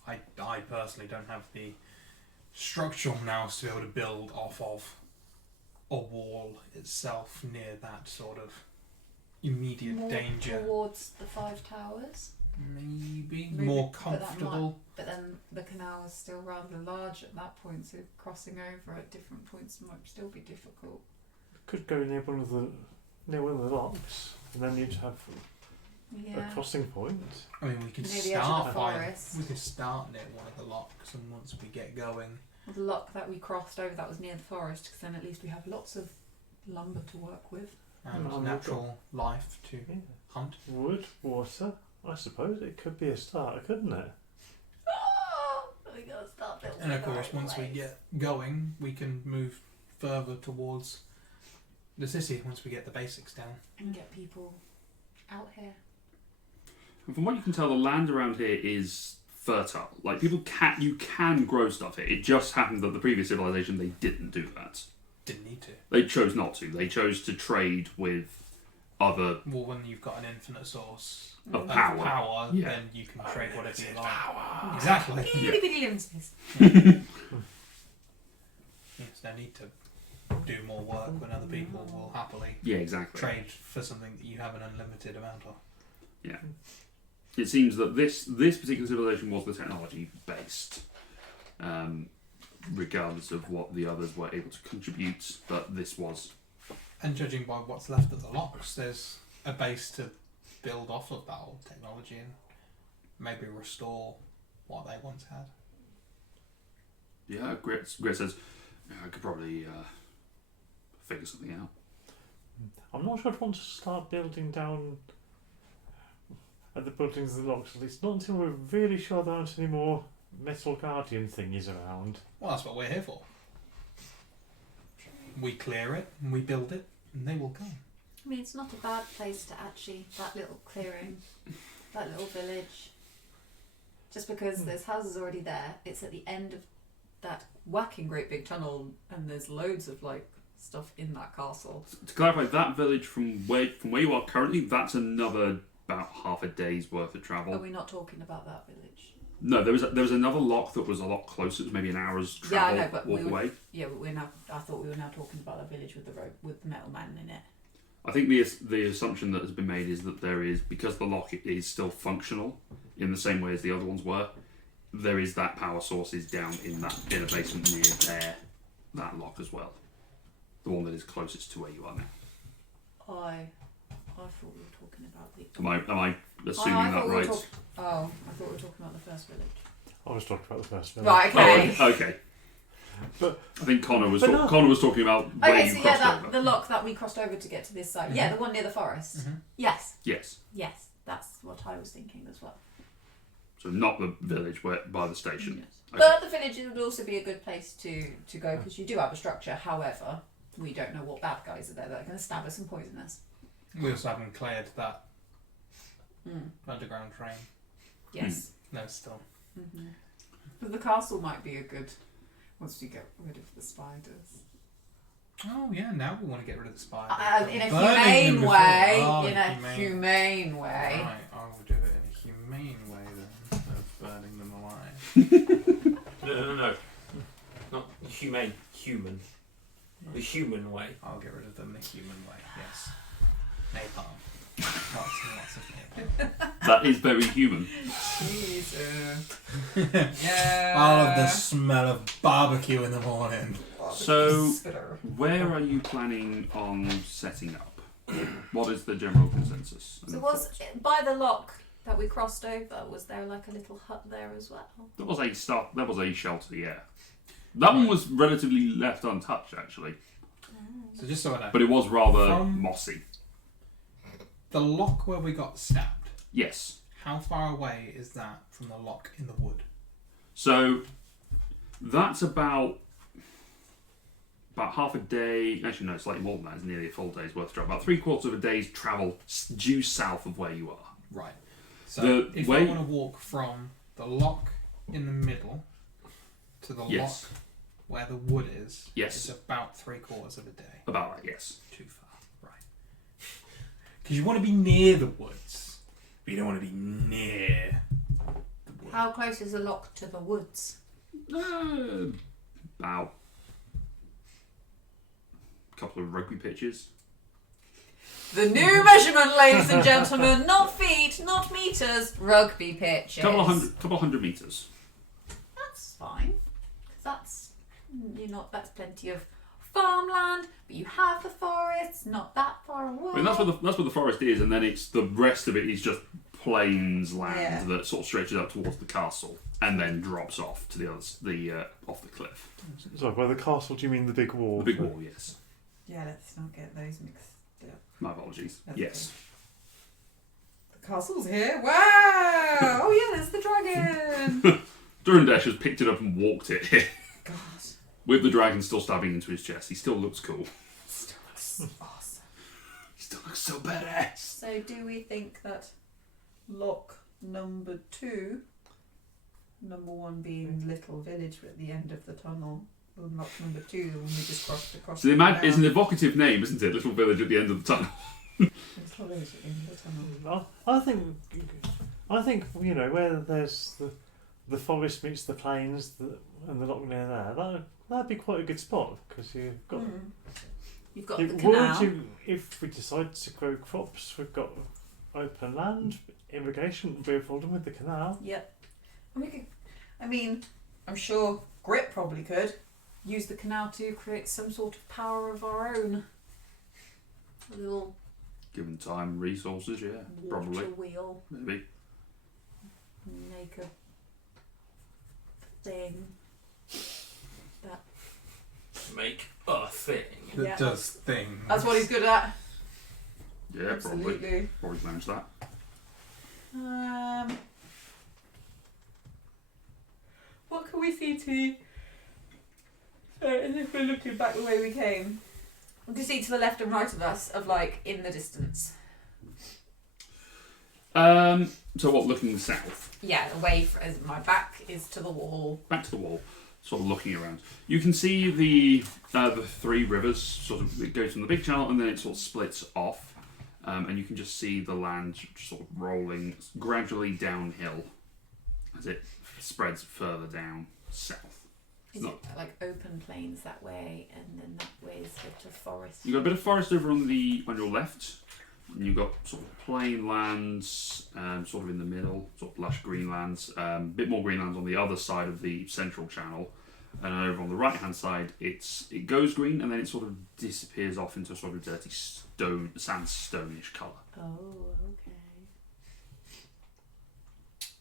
I personally don't have the structural nous to be able to build off of a wall itself near that sort of immediate More danger. towards the 5 towers. Maybe Maybe, more but that might- comfortable. But then the canal is still rather large at that point, so crossing over at different points might still be difficult. Could go near one of the locks, and then you'd have Yeah. a crossing point. I mean, we could Near the edge of start the by forest. we could start near one of the locks, and once we get going, The lock that we crossed over, that was near the forest, because then at least we have lots of lumber to work with. and we've natural life to Yeah. hunt. Wood, water. I suppose it could be a start, couldn't it? We gotta start building And of the course, right once we way. get going, we can move further towards the city once we get the basics down. and get people out here. And from what you can tell, the land around here is fertile. Like you can grow stuff here. It just happened that the previous civilization they didn't do that. Didn't need to. They chose not to. They chose to trade with other Well, when you've got an infinite source of of power. power, Yeah. then you can trade whatever you like. Exactly. Yeah. Itty bitty living space. There's no need to do more work when other people will happily Yeah, exactly. trade for something that you have an unlimited amount of. It seems that this particular civilization was the technology based, regardless of what the others were able to contribute. But this was. And judging by what's left of the locks, there's a base to build off of that old technology and maybe restore what they once had. Yeah, Grit says, I could probably figure something out. I'm not sure I'd want to start building down at the buildings of the locks, at least not until we're really sure there aren't any more metal guardian thingies around. Well, that's what we're here for. We clear it and we build it, and they will come. I mean, it's not a bad place to actually, that little clearing, that little village. Just because there's houses already there, it's at the end of that whacking great big tunnel, and there's loads of like stuff in that castle. To clarify, that village from where you are currently, that's another about half a day's worth of travel. Are we not talking about that village? No, there was another lock that was a lot closer. It was maybe an hour's Yeah, I travel know, but walk we would- away. Yeah, but we're now. I thought we were now talking about a village with the road with the metal man in it. I think the assumption that has been made is that there is, because the lock is still functional in the same way as the other ones were, there is that power source is down in a basement near that lock as well. The one that is closest to where you are now. I thought we were talking about the. Am I assuming I that thought we were right? I thought we were talking about the first village. I was talking about the first village. Right. Okay. Oh, okay. But- I think Connor was but no. Connor was talking about where Okay, you so yeah, crossed that over. the lock that we crossed over to get to this side. Yeah, the one near the forest. Mhm. Yes, Yes. yes, that's what I was thinking as well. So not the village by the station. Yes. Okay. But the village would also be a good place to go because you do have a structure. However, we don't know what bad guys are there that are going to stab us and poison us. We also haven't cleared that Mm. underground train. Yes. No, still. Mm-hmm. But the castle might be a good once we get rid of the spiders. Oh yeah, now we want to get rid of the spider. In a Burning them humane before. way. Oh, In a humane way. Right, I will do it in a humane way then, instead of burning them alive. No. Not humane, human. The human way. I'll get rid of them in a human way, yes. Napalm. Lots and lots of napalm. That is very human. Jesus. I Yeah. love the smell of barbecue in the morning. So, Spitter. where are you planning on setting up? What is the general consensus? So was by the lock that we crossed over, was there like a little hut there as well? There was a shelter, yeah. That one was relatively left untouched, actually, So just so I know, but it was rather From- mossy. the lock where we got stabbed, Yes. how far away is that from the lock in the wood? So that's about half a day. Actually, no, slightly more than that. It's nearly a full day's worth of travel. About 3/4 of a day's travel due south of where you are. Right. So The if way- I want to walk from the lock in the middle to the Yes. lock where the wood is, Yes. it's about 3/4 of a day. About that, yes. Too far. Right. Because you want to be near the woods, but you don't want to be near the wood. How close is the lock to the woods? About a couple of rugby pitches. The new measurement, ladies and gentlemen, not feet, not meters, rugby pitches. Couple of hundred meters. That's fine. 'Cause that's that's plenty of farmland, but you have the forest, not that far away. I mean, that's where the forest is, and then it's the rest of it is just plains land Yeah. that sort of stretches up towards the castle and then drops off to off the cliff. So by the castle, do you mean the big wall? The big wall, yes. Yeah, let's not get those mixed up. My apologies. That's Yes. The castle's here. Wow! Oh yeah, there's the dragon. Durandhesh has picked it up and walked it here. God, With the dragon still stabbing into his chest. He still looks cool. still looks awesome. He still looks so badass. So, do we think that lock number 2, number 1 being little village at the end of the tunnel, unlock number 2 when we just crossed across. So it's an the evocative name, isn't it? Little village at the end of the tunnel. village in the tunnel. I think where there's the forest meets the plains and the loch near there. That'd be quite a good spot because you've got. You've got the canal. If we decide to grow crops, we've got open land, irrigation, we're folding with the canal. Yep. And we could. I mean, I'm sure Grit probably could use the canal to create some sort of power of our own. A little Given time, resources, yeah, water probably, wheel. maybe. Make a thing. Make a thing. That Yeah. does things. That's what he's good at. Yeah, Absolutely. probably manage that. What can we see to? As if we're looking back the way we came, we can see to the left and right of us, in the distance. So what? Looking south, Yeah, away as my back is to the wall. back to the wall, sort of looking around. You can see the 3 rivers. Sort of, it goes from the big channel and then it sort of splits off, and you can just see the land sort of rolling gradually downhill as it spreads further down south. Is it like open plains that way, and then that way is sort of forest? You've got a bit of forest over on your left, and you've got sort of plain lands, sort of in the middle, sort of lush green lands, a bit more green lands on the other side of the central channel, and over on the right hand side it goes green and then it sort of disappears off into a sort of dirty sandstone-ish colour. Oh, okay.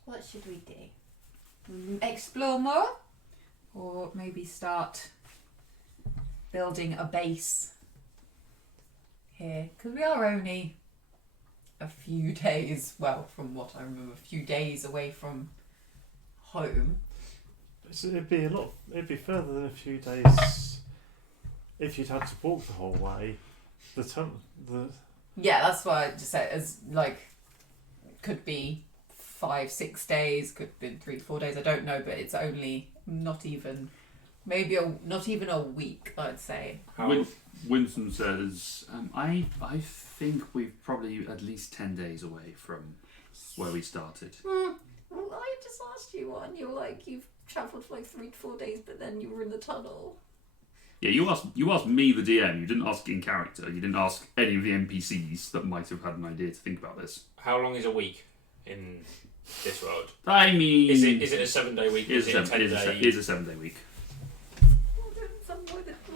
What should we do? Explore more, or maybe start building a base here, because we are only a few days. Well, from what I remember, a few days away from home. It'd be further than a few days if you'd had to walk the whole way. Yeah, that's why I just said could be 5-6 days, could be 3-4 days. I don't know, but it's only not even a week. I'd say. Winston says, I think we're probably at least 10 days away from where we started. Well, I just asked you one. You were like, you've travelled for 3 to 4 days, but then you were in the tunnel. Yeah, you asked me, the DM. You didn't ask in character. You didn't ask any of the NPCs that might have had an idea to think about this. How long is a week in this world? I mean, Is it a 7-day week? It is Is it a 10-day? It is a 7-day week. Well, then some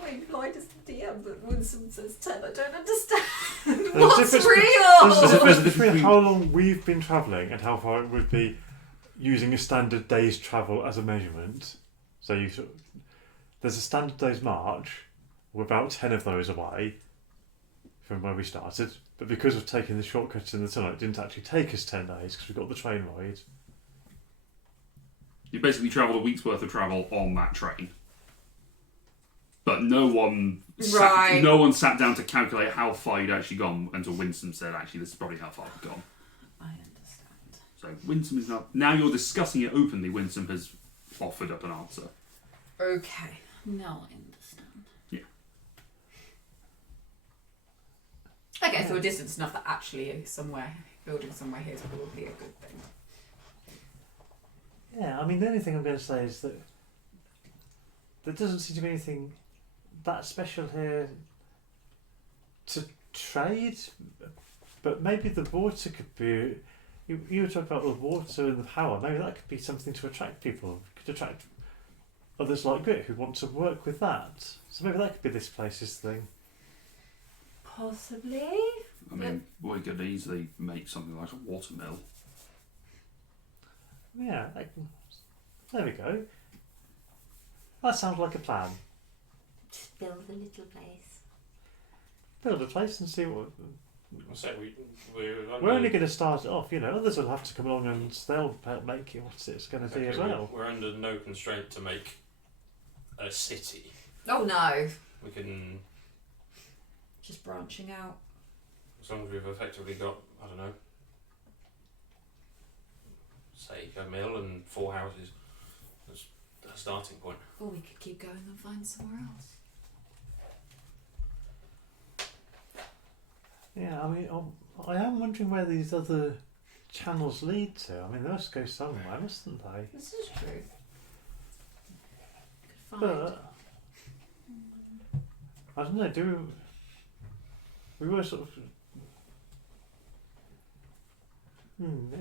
way lied as the DM, but Winsome says 10. I don't understand. What's difference real? There's a There's a difference difference between between- how long we've been travelling and how far it would be using a standard day's travel as a measurement. So there's a standard day's march. We're about 10 of those away from where we started, but because of taking the shortcut in the tunnel, it didn't actually take us 10 days because we got the train ride. You basically travelled a week's worth of travel on that train. But no one sat down to calculate how far you'd actually gone until Winston said, actually, this is probably how far we've gone. I understand. So Winston is now you're discussing it openly, Winston has offered up an answer. Okay. No, I understand. Okay, so a distance enough that actually building somewhere here is probably a good thing. Yeah, I mean, the only thing I'm going to say is that there doesn't seem to be anything that special here to trade, but maybe the water could be. You were talking about the water and the power. Maybe that could be something to attract people. It could attract others like Grit who want to work with that. So maybe that could be this place's thing. Possibly. I mean, we could easily make something like a watermill. Yeah, there we go. That sounds like a plan. Just build a little place. Build a place and see what. So we're We're only going to start it off, others will have to come along and they'll make it what it's going to be as well. We're under no constraint to make a city. Oh no! We can, Just branching out. as long as we've effectively got, I don't know, say a mill and 4 houses. a starting point. Or we could keep going and find somewhere else. Yeah, I mean, I am wondering where these other channels lead to. I mean, they must go somewhere, mustn't they? This is true. Could find. But I don't know. We were sort of.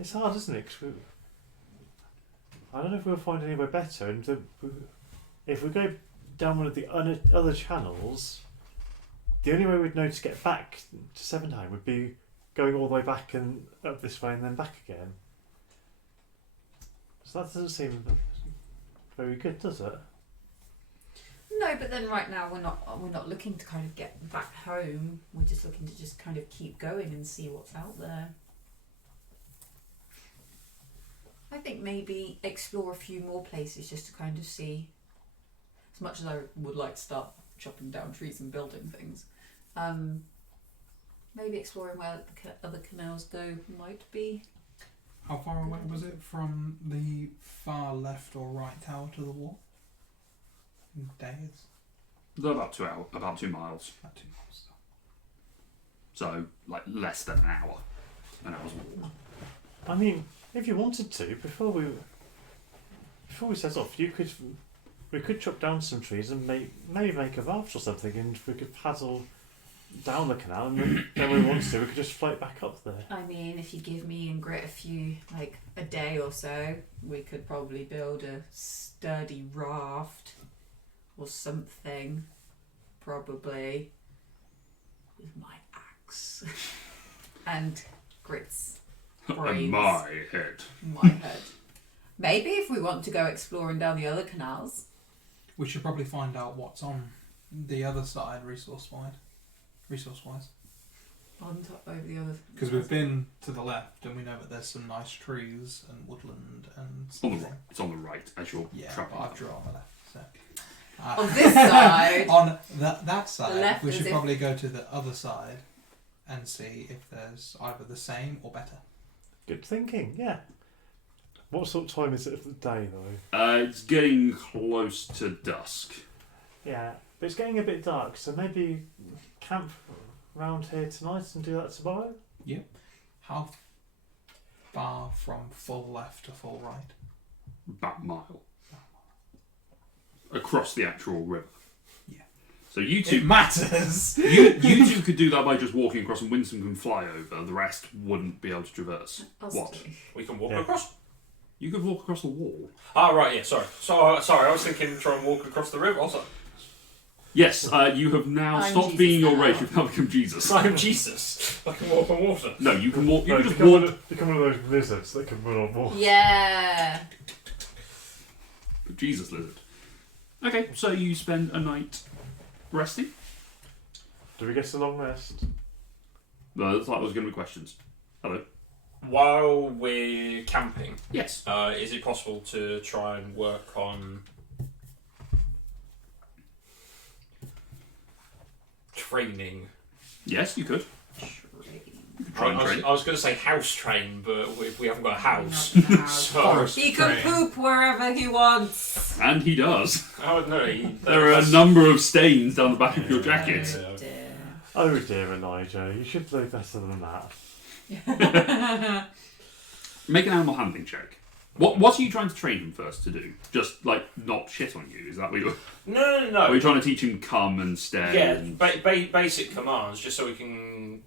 It's hard, isn't it? 'Cause I don't know if we'll find anywhere better, and if we go down one of the other channels, the only way we'd know to get back to Sevenheim would be going all the way back and up this way and then back again. So that doesn't seem very good, does it? No, but then right now we're not looking to kind of get back home. We're just looking to just kind of keep going and see what's out there. I think maybe explore a few more places just to kind of see. As much as I would like to start chopping down trees and building things, maybe exploring where the other canals go might be. How far away was it from the far left or right tower to the wall? In days? They're about 2 miles. About 2 miles. So, like, less than an hour. An hour's walk. I mean, if you wanted to, before we set off, we could chop down some trees and maybe make a raft or something, and we could paddle down the canal, and then when we wanted to, we could just float back up there. I mean, if you give me and Grit a day or so, we could probably build a sturdy raft or something, probably with my axe and Grit's brains. And my head. My head. Maybe if we want to go exploring down the other canals. We should probably find out what's on the other side, resource-wise. On top over the other. Because we've been to the left and we know that there's some nice trees and woodland and On the something. right. It's on the right as you're Yeah, trapping. but I've drawn on the left. So. On this side. On that side, left we as should if- probably go to the other side and see if there's either the same or better. Good thinking, yeah. What sort of time is it of the day, though? It's getting close to dusk. Yeah, but it's getting a bit dark, so maybe camp round here tonight and do that tomorrow? How far from full left to full right? About a mile. Across the actual river. Yeah. So you It two, matters! you two could do that by just walking across, and Winston can fly over. The rest wouldn't be able to traverse. What? We can walk Yeah. across. You could walk across the wall. Ah, right, yeah, sorry. Sorry, I was thinking try and walk across the river also. Yes, you have now I'm stopped Jesus being your now. race. You've now become Jesus. I'm Jesus. I can walk on water. No, you can walk. You No, can just become, walk. become one of those lizards that can run on water. Yeah. Jesus lizard. Okay, so you spend a night resting. Do we get a long rest? No, that's like those going to be questions. Hello. While we're camping, Yes. is it possible to try and work on training? Yes, you could. You could try and train. I was going to say house train, but we haven't got a house. Not now. So, He can poop wherever he wants. And he does. oh no, There are a number of stains down the back of your jacket. Yeah. Dear. Oh dear, Elijah, you should know better than that. Make an animal handling check. What are you trying to train him first to do? Just like not shit on you? Is that what you're? No. Or are you trying to teach him come and stay? Yeah, And... basic commands, just so we can.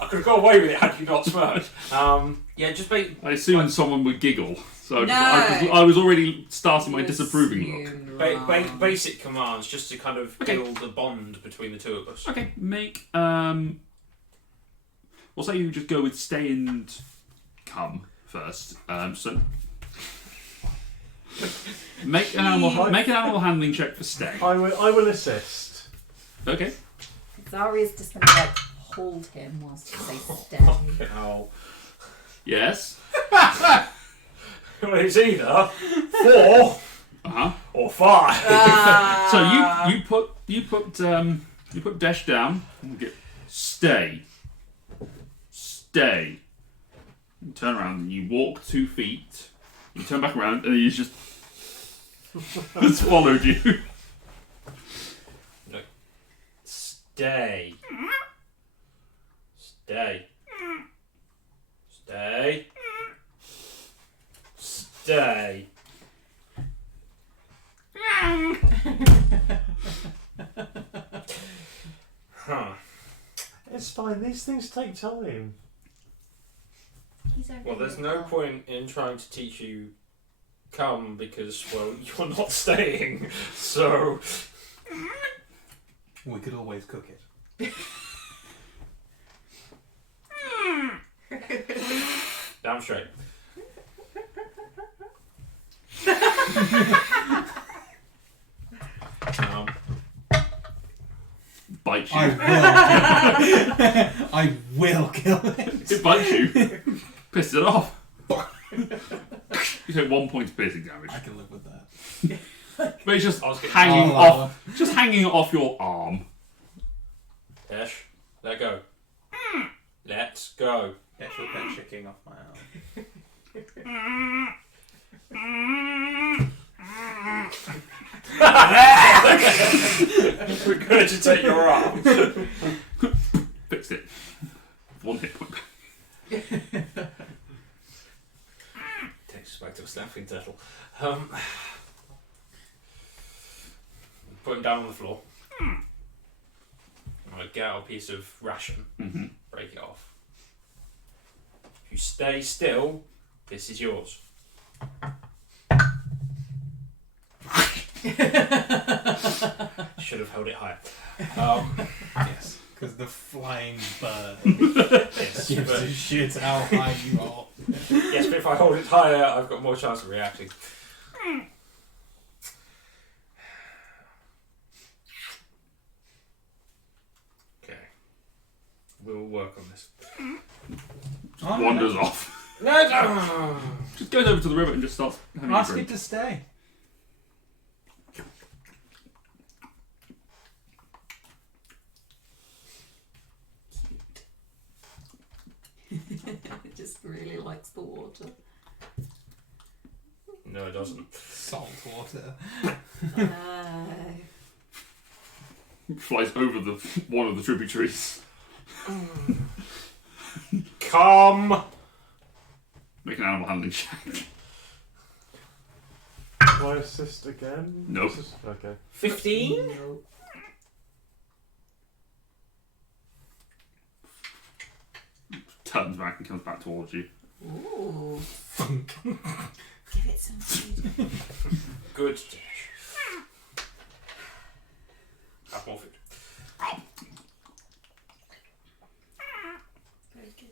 I could have got away with it had you not smirked. Yeah, just I assumed someone would giggle, so No. I was already starting my disapproving look. basic commands, just to kind of Okay. build a bond between the two of us. Okay, make we'll say you just go with stay and come first. So make an animal handling check for stay. I will assist. Okay. Zaria's just gonna hold him whilst he says stay. Ow. Yes. Well, it's either 4 Uh-huh. or 5. So you put dash down and we'll get stay. You turn around and you walk 2 feet You turn back around and he's just swallowed you. Stay. Stay. Stay. Stay. Huh. It's fine. These things take time. He's only Well, there's a no little- point in trying to teach you come because, well, you're not staying. So, We could always cook it. damn straight. um, Bites you. I will kill it. It bites you. Pisses it off. You take 1 point of piercing damage. I can live with that. But it's just I was getting- hanging I'll off. allow Just hanging off your arm. Ash, let go. Let's go. Actual pet shaking off my arm. Regurgitate your arm. Fixed it. 1 hit point. Takes us back to a snapping turtle. Put him down on the floor. I'm gonna get out a piece of ration, Mm-hmm. break it off. If you stay still, this is yours. Should have held it higher. Yes, because the flying bird Yes, gives but, a shit how high you are. yes, but if I hold it higher, I've got more chance of reacting. Okay. We'll work on this. Wanders off. No! Just goes over to the river and just starts having a Ask it drink. to stay. It just really likes the water. No, it doesn't. Salt water. Flies over the one of the tributaries. Come! Make an animal handling check. Do I assist again? Nope. Okay. 15? Turns back and comes back towards you. Ooh. Funk. Give it some food. Good dish. Have more food. Very good.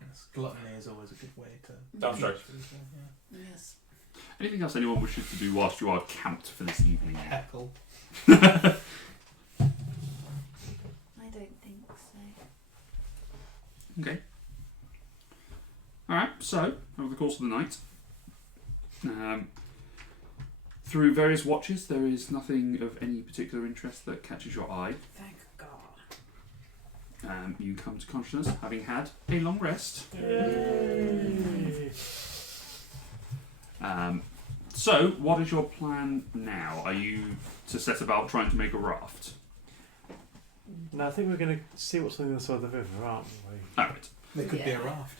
Yes, gluttony is always a good way to. Damn straight. Yes. Anything else anyone wishes to do whilst you are camped for this evening? Heckle. I don't think so. Okay. Alright, so, over the course of the night, through various watches, there is nothing of any particular interest that catches your eye. Thank God. You come to consciousness having had a long rest. Yay! So, what is your plan now? Are you to set about trying to make a raft? No, I think we're going to see what's on the other side of the river, aren't we? Alright. There could be Yeah. a raft.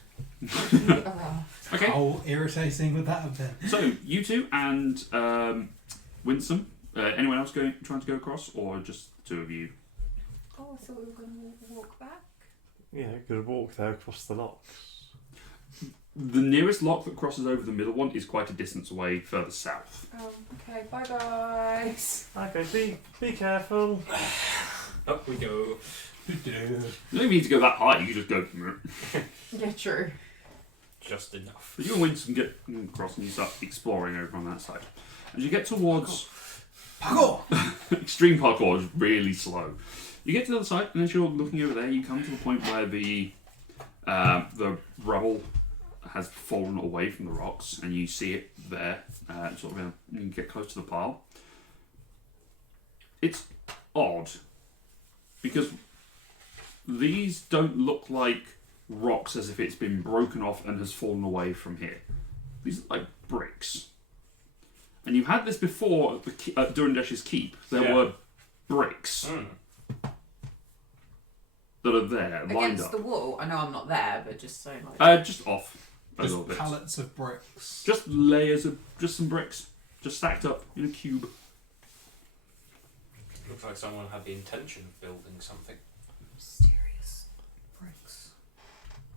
Okay. How irritating would that have been? So, you two and Winsome, anyone else trying to go across, or just the two of you? Oh, I thought we were going to walk back. Yeah, could walk there across the locks. The nearest lock that crosses over the middle one is quite a distance away further south. Oh, okay. Bye, guys. Okay, be careful. Up we go. You don't even need to go that high, you can just go. Yeah, true. Just enough. But you and Winston get across and you start exploring over on that side. As you get towards Parkour! extreme parkour is really slow. You get to the other side, and as you're looking over there, you come to the point where the rubble has fallen away from the rocks, and you see it there. Sort of, you can get close to the pile. It's odd because these don't look like rocks as if it's been broken off and has fallen away from here. These are like bricks. And you had this before at Durandesh's Keep. There Yeah. were bricks Mm. that are there, lined Against up. the wall. I know I'm not there, but just so like. Just off a little Just bit. pallets of bricks. Just layers of, just some bricks. Just stacked up in a cube. Looks like someone had the intention of building something. Mysterious bricks.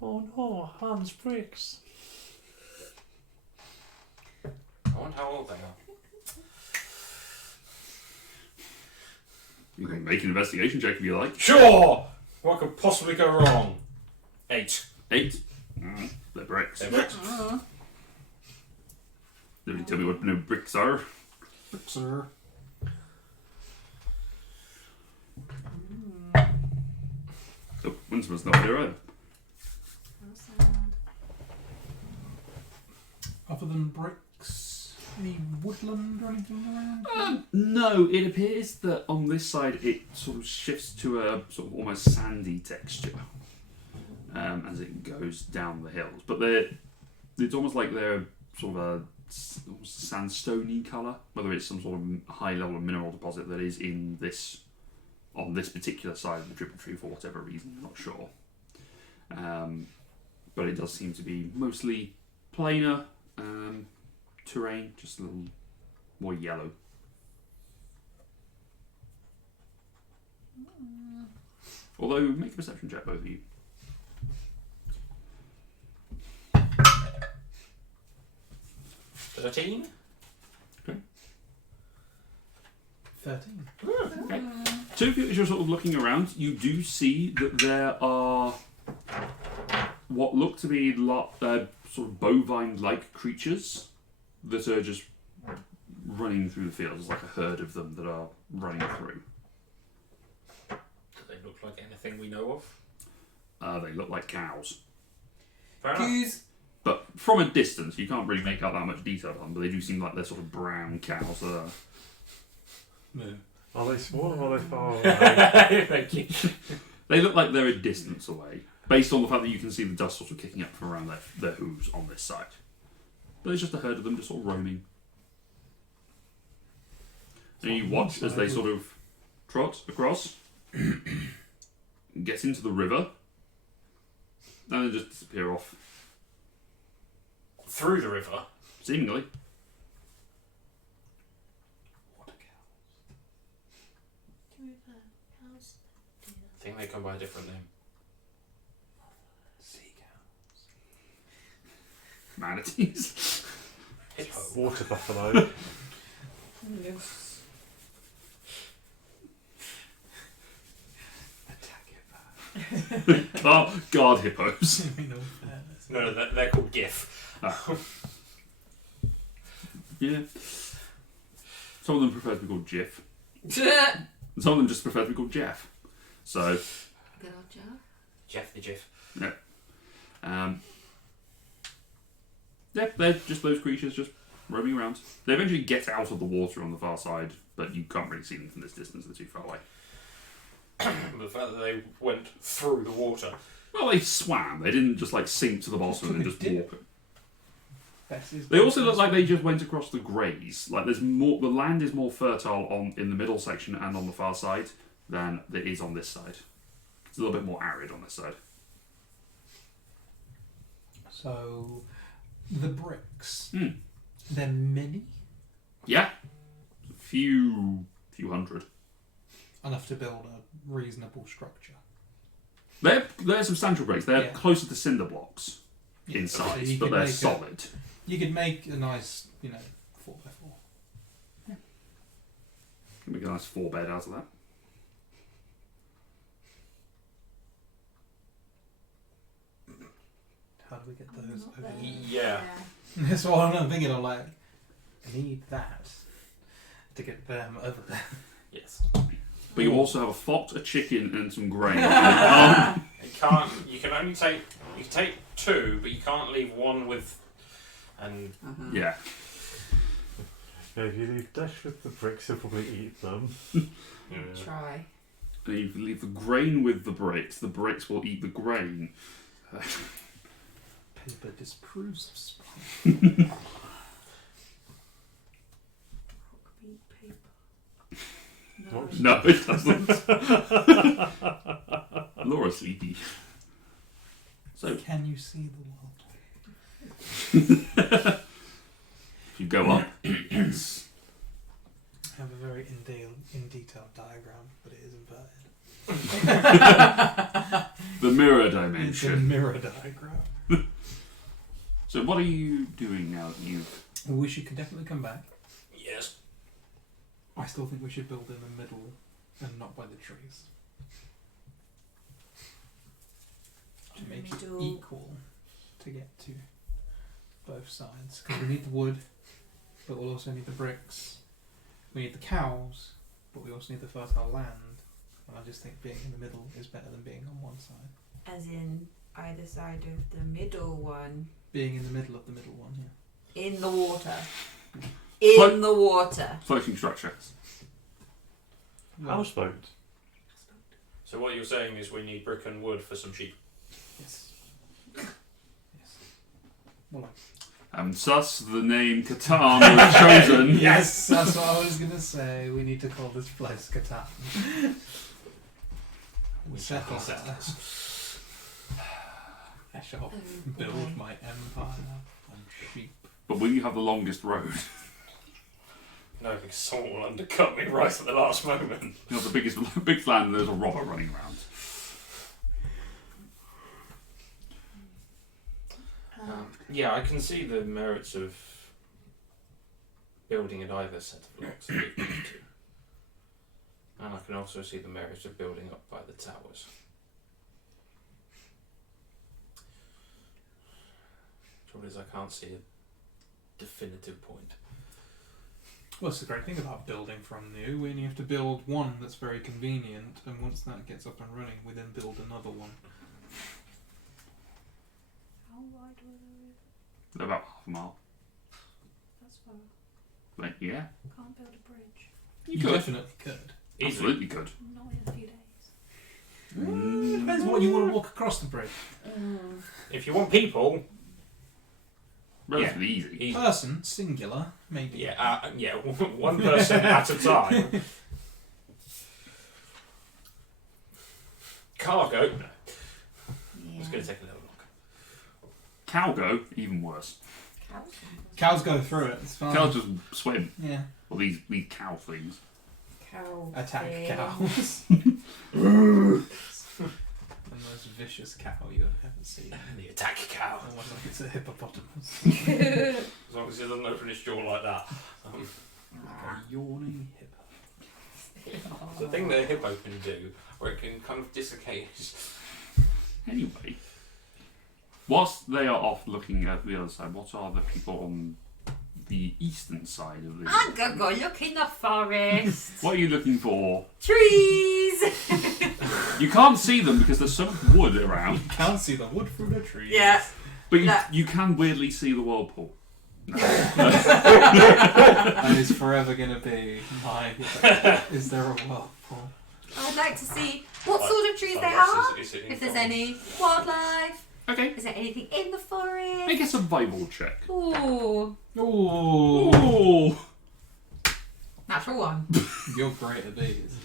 Oh no, Hans bricks. I wonder how old they are. You can make an investigation check if you like. Sure! What could possibly go wrong? 8. 8. They're bricks. They're bricks. Nobody tell me what no bricks are. Bricks are. Oh, Winston's not here either. Other than bricks, any woodland or anything around? No, it appears that on this side it sort of shifts to a sort of almost sandy texture as it goes down the hills. But it's almost like they're sort of a almost sandstony colour, whether it's some sort of high level of mineral deposit that is in this on this particular side of the Triple Tree for whatever reason, I'm not sure. But it does seem to be mostly plainer terrain, just a little more yellow. Although, make a perception check, both of you. $13? 13. Okay. Two of you, as you're sort of looking around, you do see that there are what look to be sort of bovine-like creatures that are just running through the fields. There's like a herd of them that are running through. Do they look like anything we know of? They look like cows. Fair enough. Goose. But from a distance, you can't really make out that much detail on them, but they do seem like they're sort of brown cows that are... Are they small or are they far away? Thank you. They look like they're a distance away, based on the fact that you can see the dust sort of kicking up from around their hooves on this side. But there's just a herd of them just sort of roaming. And you watch as they sort of trot across, get into the river, and then just disappear off, Through the river. seemingly. I think they come by a different name. Manatees. Hippo. Water buffalo. Guard hippos. In all fairness. No, they're called GIF. Yeah. Some of them prefer to be called Jiff. Good And some of them just prefer to be called Jeff. So, old Joe. Jeff the GIF. yeah, they're just those creatures just roaming around. They eventually get out of the water on the far side, but you can't really see them from this distance, they're too far away. The fact that they went through the water. Well, they swam. They didn't just like sink to the bottom and just Did- walk. Bessie's They also look like they just went across the graze. Like there's more. The land is more fertile in the middle section and on the far side than it is on this side. It's a little bit more arid on this side. So, the bricks. Hmm. They're many. Yeah, a few hundred. Enough to build a reasonable structure. They're substantial bricks. They're Yeah. closer to cinder blocks in So size, you but could they're make solid. You could make a nice, 4x4. Can make a nice 4-bed out of that. How do we get those Not over there. here? Yeah. That's what I'm thinking. I'm like, I need that to get them over there. Yes. But you also have a fox, a chicken, and some grain. Um, You can't. You can only take. You can take 2, but you can't leave one with. And yeah. Yeah, if you leave Dash with the bricks, he'll probably eat them. Try. And if you leave the grain with the bricks will eat the grain. Paper disproves of spy. No, it doesn't. Laura's sleepy. So Can you see the world? if you go up, it's I have a very in detail diagram, but it is inverted. the mirror It's a dimension. mirror diagram. So what are you doing now that you've... I wish you could definitely come back. Yes. I still think we should build in the middle and not by the trees. To make it Middle. equal to get to both sides. Because we need the wood, but we'll also need the bricks. We need the cows, but we also need the fertile land. And I just think being in the middle is better than being on one side. As in either side of the middle one. Being in the middle of the middle one, yeah. In the water. What? In the water. Floating structures. Houseboat. So what you're saying is we need brick and wood for some sheep. Yes. Yes. Well, And thus the name Catan was chosen. yes, that's what I was going to say. We need to call this place Catan. We settle there. I shall build my empire on sheep. But will you have the longest road? No, because someone will undercut me right at the last moment. You know, the biggest land and there's a robber running around. Yeah, I can see the merits of building at either set of blocks that we've been to. And I can also see the merits of building up by the towers. Trouble is I can't see a definitive point. Well, it's the great thing about building from new. We only have to build one that's very convenient, and once that gets up and running, we then build another one. How wide were they? They're about half a mile. That's far. Like, yeah. Can't build a bridge. You could. Definitely could. Absolutely could. Not in a few days. Depends what you want to walk across the bridge. If you want people, Relatively easy. easy. Person, singular, maybe. Yeah, one person at a time. Cargo, no. Yeah. It's going to take a little longer. Cow go, even worse. Cows? Cows go through it. It's fine. Cows just swim. Yeah. Well, these cow things. Cow. Attack thing. cows. The most vicious cow you have ever seen. The attack cow. Almost like it's a hippopotamus. As long as it doesn't open its jaw like that. Like a yawning hippo. The thing that a hippo can do, where it can kind of dislocate its... Anyway, whilst they are off looking at the other side, what are the people on the eastern side of the... I'm gonna go look in the forest. What are you looking for? Trees. You can't see them because there's so much wood around, You can't see the wood through the trees. Yeah. but No. you can weirdly see the whirlpool. And it's forever going to be my... Is there a whirlpool? I'd like to see what sort of trees Oh, there yes, are. it's in If there's front. any wildlife. Okay, Is there anything in the forest? make a survival check. Ooh. Ooh. Ooh. Natural one. You're great at these.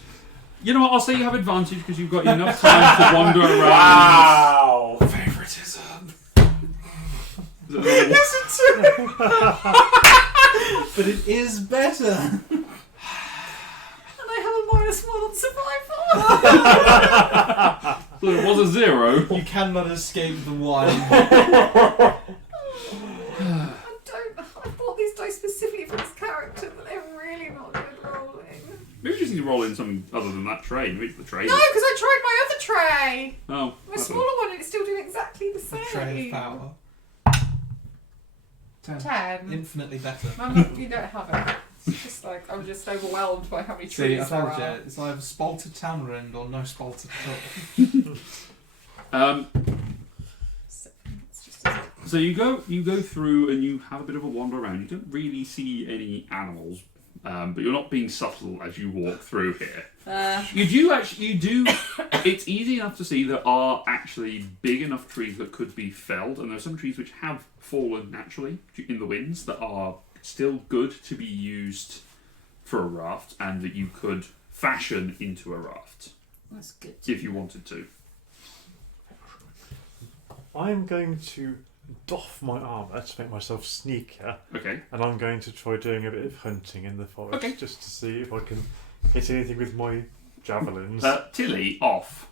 You know what? I'll say you have advantage because you've got enough time to wander around. Wow! Favoritism! But it is better. And I have a -1 on survival. So it was a 0. You cannot escape the one. I bought these dice specifically for this character, but they're really not good rolling. Maybe you just need to roll in something other than that tray. Maybe it's the tray. No, because I tried my other tray. Oh. My that's smaller one, and it's still doing exactly the The same. tray of power. 10. 10. Infinitely better. I'm not, you don't have it. It's just like, I'm just overwhelmed by how many See, trees I there told are. you, it's either spalted tamarind or no spalted at all. It's just as So you go through and you have a bit of a wander around. You don't really see any animals, but you're not being subtle as you walk through here. You do. It's easy enough to see there are actually big enough trees that could be felled, and there are some trees which have fallen naturally in the winds that are still good to be used for a raft, and that you could fashion into a raft That's good. if you wanted to. I am going to doff my armour to make myself sneaker, Okay. and I'm going to try doing a bit of hunting in the forest Okay. just to see if I can hit anything with my javelins. Tilly, off.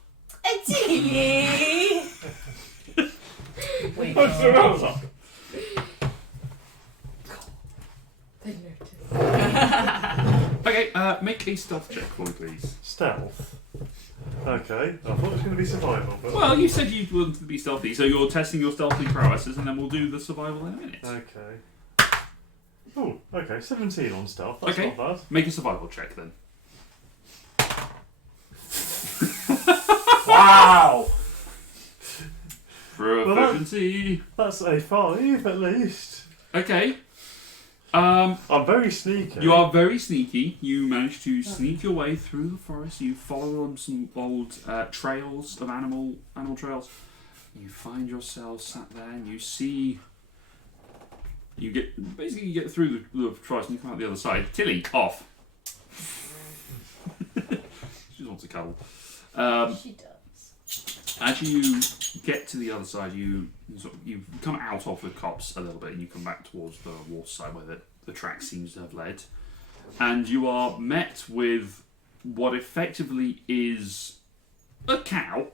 Tilly! Wait, They noticed. Okay, make a stealth check for me, please. Stealth. Okay, I thought it was going to be survival, but Well, you said you wanted to be stealthy, so you're testing your stealthy prowesses, and then we'll do the survival in a minute. okay. Oh, okay, 17 on stealth. That's Okay. not bad. Make a survival check then. Wow! Proficiency. That's a 5 at least. Okay. I'm very sneaky. You are very sneaky. You manage to sneak your way through the forest. You follow on some old trails of animal trails. You find yourself sat there, and you see. You get get through the forest and you come out the other side. Tilly, off. She just wants to cuddle. She does. As you get to the other side, you come out of the copse a little bit, and you come back towards the water side where the track seems to have led, and you are met with what effectively is a cow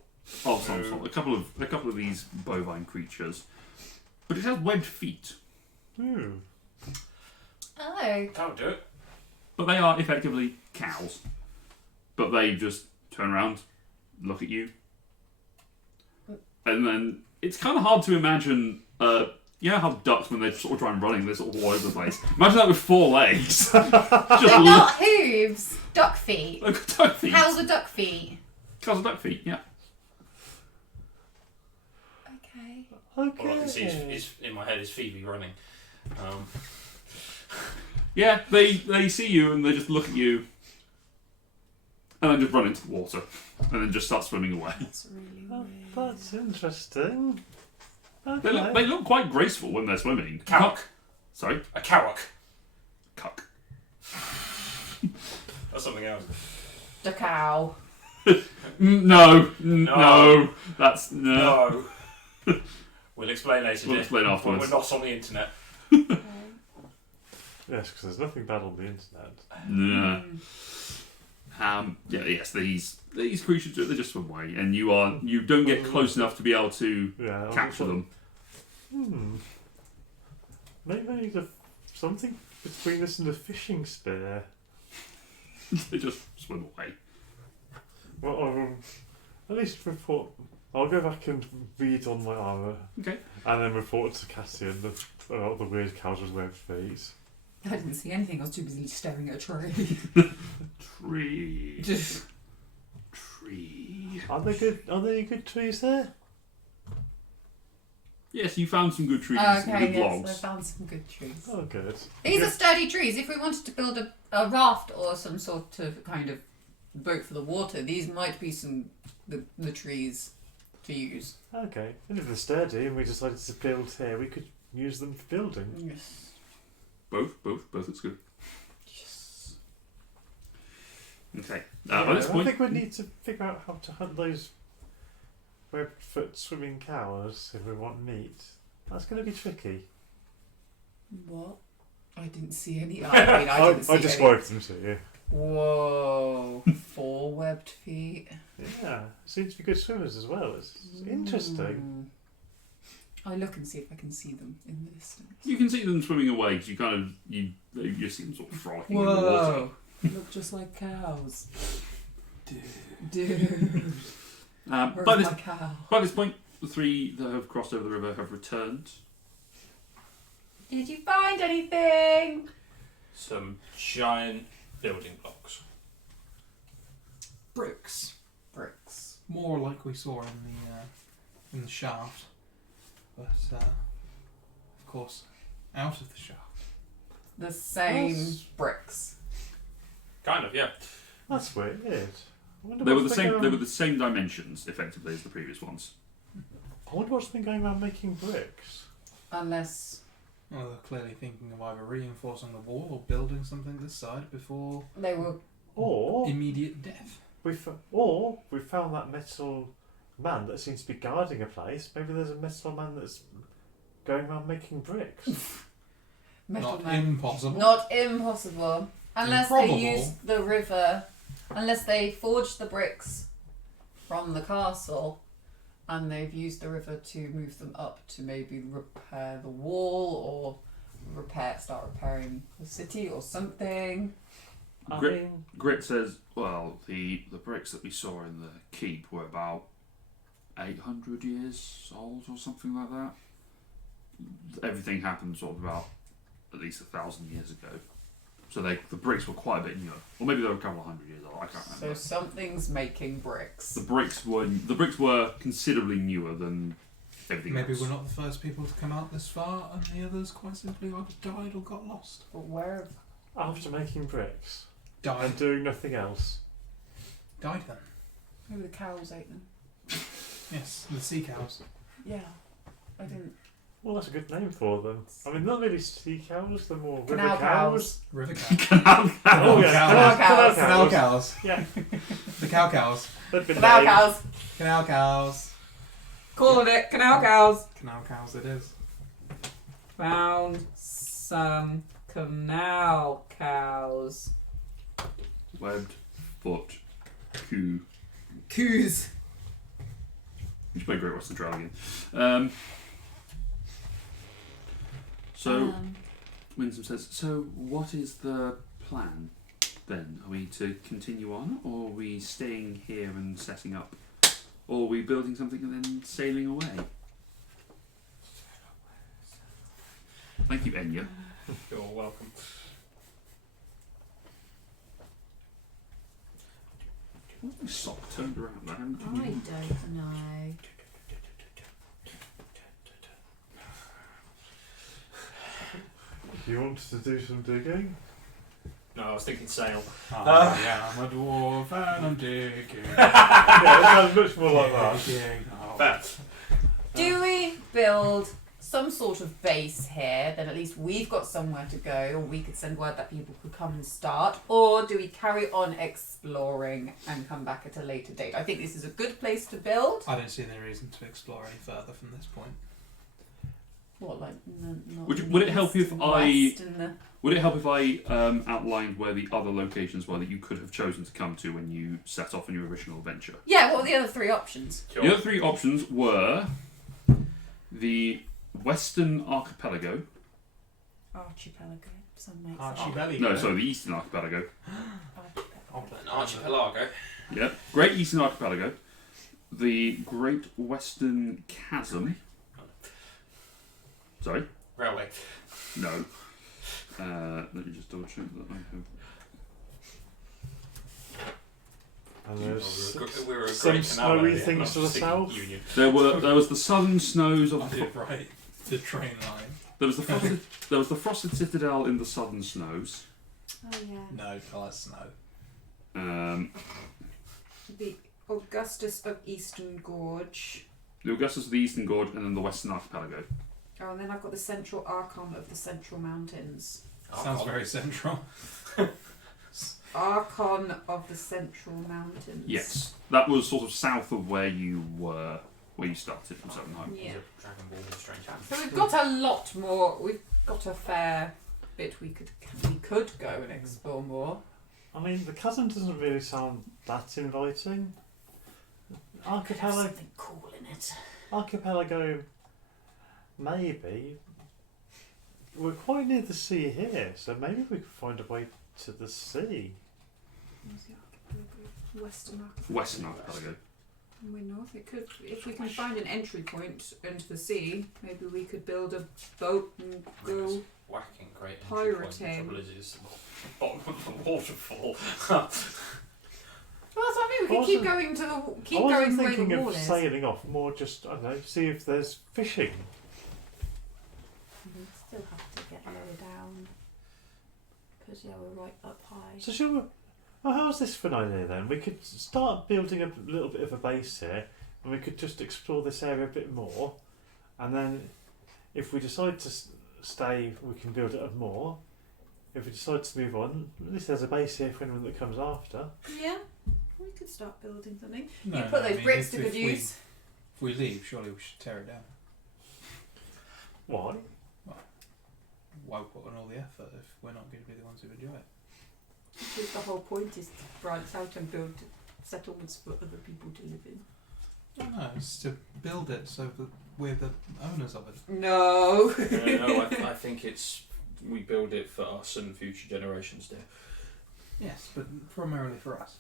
of some sort, a couple of these bovine creatures, but it has webbed feet. Ooh. Oh. That'll do it. But they are effectively cows. But they just turn around, look at you, and then it's kind of hard to imagine. You know how ducks, when they sort of try and running, they're sort of all over the place. Imagine that with 4 legs. They're not hooves. Duck feet. Like duck feet. How's a duck feet? Cows are duck feet. Yeah. Okay. Okay. All I can see is in my head is Phoebe running. Yeah. They see you and they just look at you, and then just run into the water, and then just start swimming away. That's really Oh, weird. that's interesting. Okay. They look quite graceful when they're swimming. Cowick. Sorry. A cowick. Cuck. That's something else. The cow. No. No. That's no. No. We'll explain later. We'll dear. explain afterwards. We're not on the internet. Yes, because there's nothing bad on the internet. No. Yes, these creatures they just swim away, and you don't get close enough to be able to Yeah. capture them. Maybe I need something between this and a fishing spear. They just swim away. Well, I'll at least report. I'll go back and read on my armour. Okay. And then report to Cassian about the weird cows with webbed feet. I didn't see anything. I was too busy staring at a tree. Tree. Tree. Are there any good trees there? Yes, you found some good trees, some Okay, good yes, I logs. found some good trees. Oh, good. These are sturdy trees. If we wanted to build a raft or some sort of kind of boat for the water, these might be the trees to use. Okay. And if they're sturdy and we decided to build here, we could use them for building. Yes. Both looks good. Yes. Okay. Yeah, By this I point, think we need to figure out how to hunt those webbed-foot swimming cows if we want meat. That's going to be tricky. What? I didn't see any. I mean, I didn't see I any. described them to you. Whoa. 4 webbed feet. Yeah, seems to be good swimmers as well. It's interesting. I'll look and see if I can see them in the distance. you can see them swimming away because you see them sort of frolicking in the water. Look just like cows. Dude. By Where's this my cow? By this point, the 3 that have crossed over the river have returned. Did you find anything? Some giant building blocks. Bricks. Bricks. More like we saw in the shaft, but of course, out of the shaft. The same That's- bricks. Kind of, yeah. That's weird. I wonder They were what's the been same. going They on- were the same dimensions, effectively, as the previous ones. I wonder what's been going around making bricks. Unless Well, they're clearly thinking of either reinforcing the wall or building something this side before. they were Or immediate death. we found that metal man that seems to be guarding a place. Maybe there's a metal man that's going around making bricks. Metal Not Man. impossible. Not impossible. Unless Improbable. they use the river. Unless they forged the bricks from the castle and they've used the river to move them up to maybe repair the wall or start repairing the city or something. I Grit, mean, Grit says, well, the bricks that we saw in the keep were about 800 years old or something like that. Everything happened sort of about at least 1,000 years ago. So the bricks were quite a bit newer. Or maybe they were a couple of hundred years old, I can't So remember. something's making bricks. The bricks were considerably newer than everything Maybe else. we're not the first people to come out this far, and the others quite simply either died or got lost. But where after making bricks Died. and doing nothing else. Died then. maybe the cows ate them. Yes, the sea cows. Yeah. I didn't. Well, that's a good name for them. I mean, not really sea cows, they're more river Canal cows. River cows. Canal Oh, yeah, Canal cows. Canal cows. Yeah, The cow cows. they've been Canal named. cows. Canal cows. Calling it canal cows. Canal cows it is. Found some canal cows. Webbed foot coo. Coos. You should play Great Western Trail again. So Winsome says, so what is the plan then? Are we to continue on, or are we staying here and setting up? Or are we building something and then sailing away? Thank you, Enya. You're welcome. What's my sock turned around? I haven't I don't know. Do you want to do some digging? No, I was thinking sail. I am a dwarf and I'm digging. Yeah, it sounds much more like that. Digging. Oh. That. Do we build some sort of base here, then at least we've got somewhere to go, or we could send word that people could come and start, or do we carry on exploring and come back at a later date? I think this is a good place to build. I don't see any reason to explore any further from this point. What, like, not Would it help if west and the... Would it help if I outlined where the other locations were that you could have chosen to come to when you set off on your original adventure? Yeah, what were the other three options? Sure. The other three options were the Western Archipelago. Archipelago. Some makes Archipelago. No, sorry, the Eastern Archipelago. An archipelago. Yep. Great Eastern Archipelago. The Great Western Chasm. Sorry? Railway. No. Let me just double check that I have. And there's We're a some great snowy canal area, things not to the sea south. Union. There was the southern snows of I did right. The train line. there was the frosted citadel in the southern snows. Oh yeah. No, colour snow. The Augustus of Eastern Gorge. The Augustus of the Eastern Gorge, and then the Western Archipelago. Oh, and then I've got the Central Archon of the Central Mountains. Sounds very central. Archon of the Central Mountains. Yes, that was sort of south of where you were, where you started from Suttonheim. Yeah. Dragon Ball with strange hands. So we've got a lot more. We've got a fair bit we could go and explore more. I mean, the chasm doesn't really sound that inviting. Archipelago, Something cool in it. archipelago, maybe. We're quite near the sea here, so maybe we could find a way to the sea. Where's the archipelago? Western Archipelago. Western Archipelago. And we're north. It could, if we can find an entry point into the sea, maybe we could build a boat and go. Whacking great entry point. The Pirating. trouble is the bottom of the waterfall. Well, that's what I mean. We I can keep wasn't- going to the keep I going wasn't to where thinking the of wall is. sailing off, more just, I don't know, see if there's fishing. We still have to get lower down. Because yeah, we're right up high. So shall we, well, how's this for an idea then? We could start building a little bit of a base here, and we could just explore this area a bit more, and then if we decide to stay, we can build it up more. if we decide to move on, at least there's a base here for anyone that comes after. Yeah, we could start building something. No, you put I those mean, bricks to if good we- use. If we leave, surely we should tear it down. Why? Why put in all the effort if we're not going to be the ones who enjoy it? Because the whole point is to branch out and build settlements for other people to live in. No, it's to build it so that we're the owners of it. No. No, I think it's we build it for us and future generations do. Yes, but primarily for us.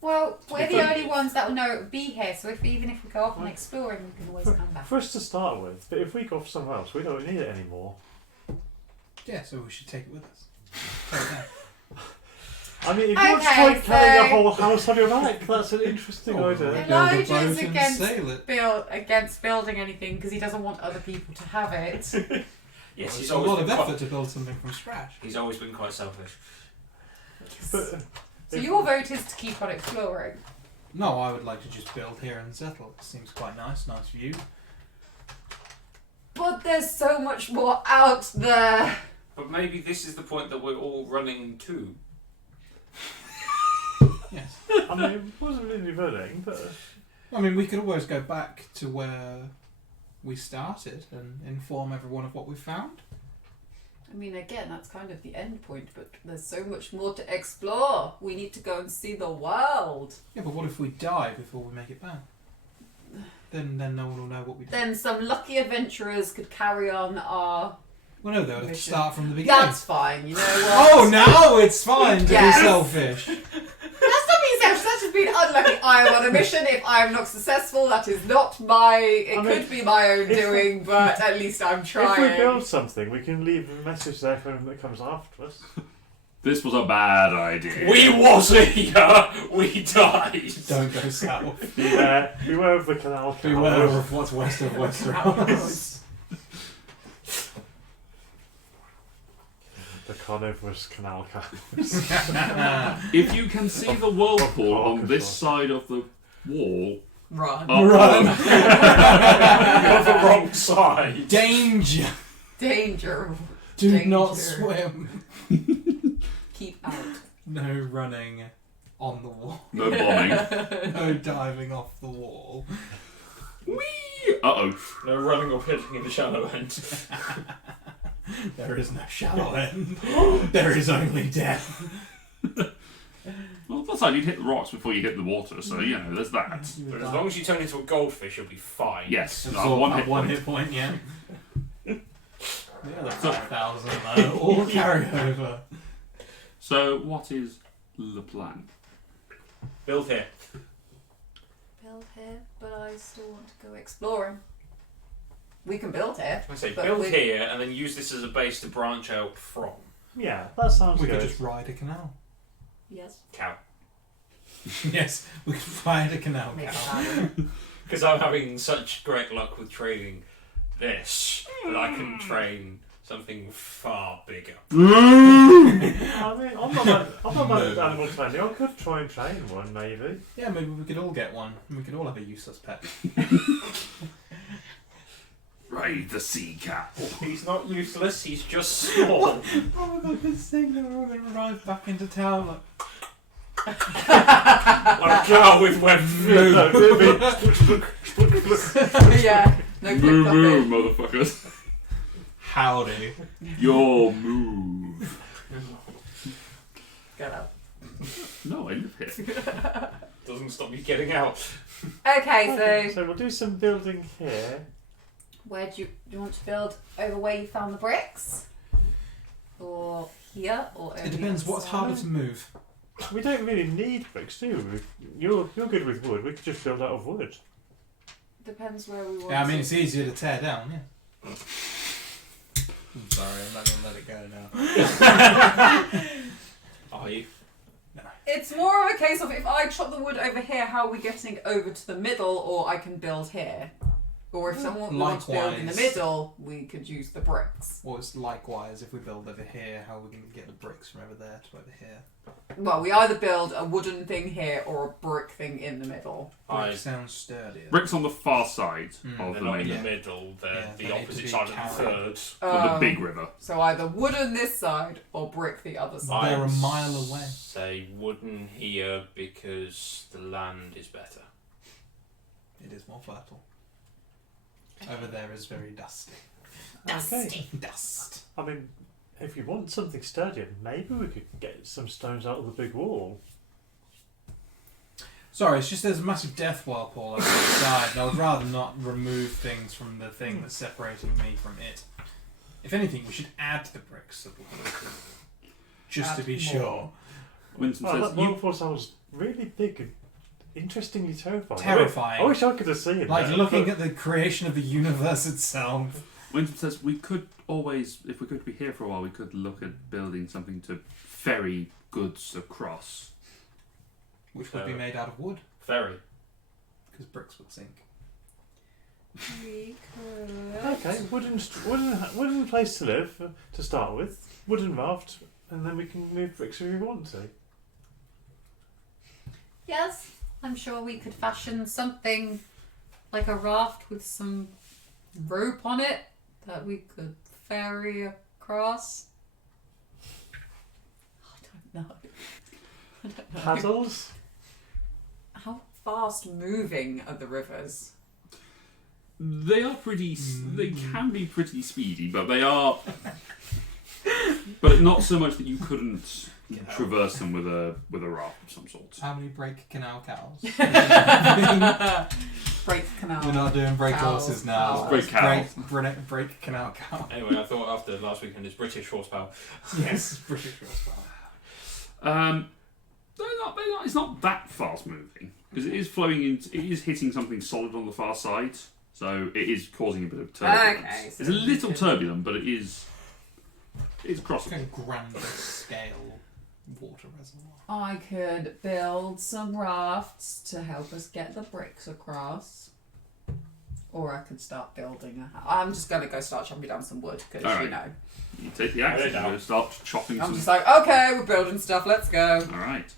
Well, we're the Different. only ones that will know it would be here, so even if we go off and Well, exploring, we can always For, come back. for us to start with, but if we go off somewhere else, we don't need it anymore. Yeah, so we should take it with us. Tear it down. I mean, if Okay, you want to try so- carrying a whole house on your back, that's an interesting Oh, idea. build a Elijah's boat and against sail it. Against building anything because he doesn't want other people to have it. Yes, Well, he's it's a always lot been of quite, effort to build something from scratch. he's always been quite selfish. But So if- your vote is to keep on exploring. No, I would like to just build here and settle. It seems quite nice view. But there's so much more out there. But maybe this is the point that we're all running to. Yes. I mean, it wasn't really running, but I mean, we could always go back to where we started and inform everyone of what we found. I mean, again, that's kind of the end point, but there's so much more to explore. We need to go and see the world. Yeah, but what if we die before we make it back? Then no one will know what we did. Then some lucky adventurers could carry on our... Well, no, they would have to Mission. start from the beginning. That's fine, you know what? Oh, now it's fine to Yes. be selfish. That's not being selfish, that's just being unlucky. I am on a mission. If I am not successful, that is not my... It I mean, could be my own if- doing, but at least I'm if trying. we build something, we can leave a message there for anyone that comes after us. This was a bad idea. We was here. We died. Don't go south. Beware of the canal Beware cows. of what's west of Westeros. The carnivorous canal cows. If you can see the whirlpool Oh, on this Arkansas. side of the wall, Run. up Run. You're on the wrong side. Danger. Danger. Do Danger. not swim. Keep out. No running on the wall. no bombing. No diving off the wall. Uh-oh. No running or hitting in the shallow end. There is no shallow end. There is only death. Well, that's fine. You'd hit the rocks before you hit the water, so, you know, there's that. But as long as you turn into a goldfish, you'll be fine. Yes. Absorb one that hit one point. hit point, yeah. The other 5,000 though, all carry over. So, what is the plan? Build here. Build here, but I still want to go exploring. We can build here. I say But build we- here and then use this as a base to branch out from. Yeah, that sounds We good. could just ride a canal. Yes. Cow. Yes, we could ride a canal Make it cow. happen. Because I'm having such great luck with training this that I can train something far bigger. I mean, I'm not bad at animal training. I could try and train one, maybe. Yeah, maybe we could all get one. And we could all have a useless pet. Ride the sea cat. He's not useless, he's just small. Oh my god, this thing that we're all going to arrive back into town like... Like a cow with webbed feet. No, it'd be- Yeah. No Moo click moo, flopping. motherfuckers. Howdy. Your move. Get up. No, I live here. Doesn't stop you getting out. Okay, so So we'll do some building here. where do you want to build? Over where you found the bricks? Or here? Or over It depends the what's other harder side? to move. We don't really need bricks, do we? You're good with wood. We could just build out of wood. Depends where we want Yeah, I mean, to. it's easier to tear down, yeah. I'm sorry, I'm not going to let it go now. Are you? It's more of a case of if I chop the wood over here, how are we getting over to the middle, or I can build here? Or if someone wants to build in the Likewise. middle, we could use the bricks. Or it's likewise, if we build over here, how are we going to get the bricks from over there to over here? Well, we either build a wooden thing here or a brick thing in the middle. I, Brick sounds sturdier. Bricks on the far side Mm. of they're the not in main the Yeah. middle, they're Yeah, the they need to opposite be side of the carried. third. of the big river. So either wooden this side or brick the other side. They're a I'd mile away. Say wooden here because the land is better. It is more fertile. Over there is very dusty. Okay. Dust. I mean, if you want something sturdier, maybe we could get some stones out of the big wall. Sorry, it's just there's a massive death whirlpool over the side, and I would rather not remove things from the thing that's separating me from it. If anything, we should add the bricks to the wall. Just Add to be more. sure. Winston Oh, says, that you, whirlpool sounds really big and interestingly terrifying. Terrifying. I wish I could have seen Like that. looking at the creation of the universe itself. Winston says we could always, if we could be here for a while, we could look at building something to ferry goods across. Which would be made out of wood, Ferry. because bricks would sink. We could. Okay, wooden place to live to start with, wooden raft, and then we can move bricks if we want to. Yes, I'm sure we could fashion something like a raft with some rope on it that we could ferry across. I don't know. I don't know. Paddles? How fast moving are the rivers? They are pretty. They can be pretty speedy, but they are. But not so much that you couldn't traverse them with a raft of some sort. How many break canal cows? Break canal. We're not doing break Cows. horses now. Break cow. Break canal cow. Anyway, I thought after last weekend it's British horsepower. Yes, British horsepower. They're not. It's not that fast moving because it is flowing in. It is hitting something solid on the far side, so it is causing a bit of turbulence. Okay, so it's a little you could- turbulent, but it is. It's It's crossing. a grander scale water reservoir. I could build some rafts to help us get the bricks across. Or I could start building a house. I'm just going to go start chopping down some wood because, Alright. you know. You take the axe Right and now. you start chopping I'm some. just like, okay, we're building stuff, let's go. All right.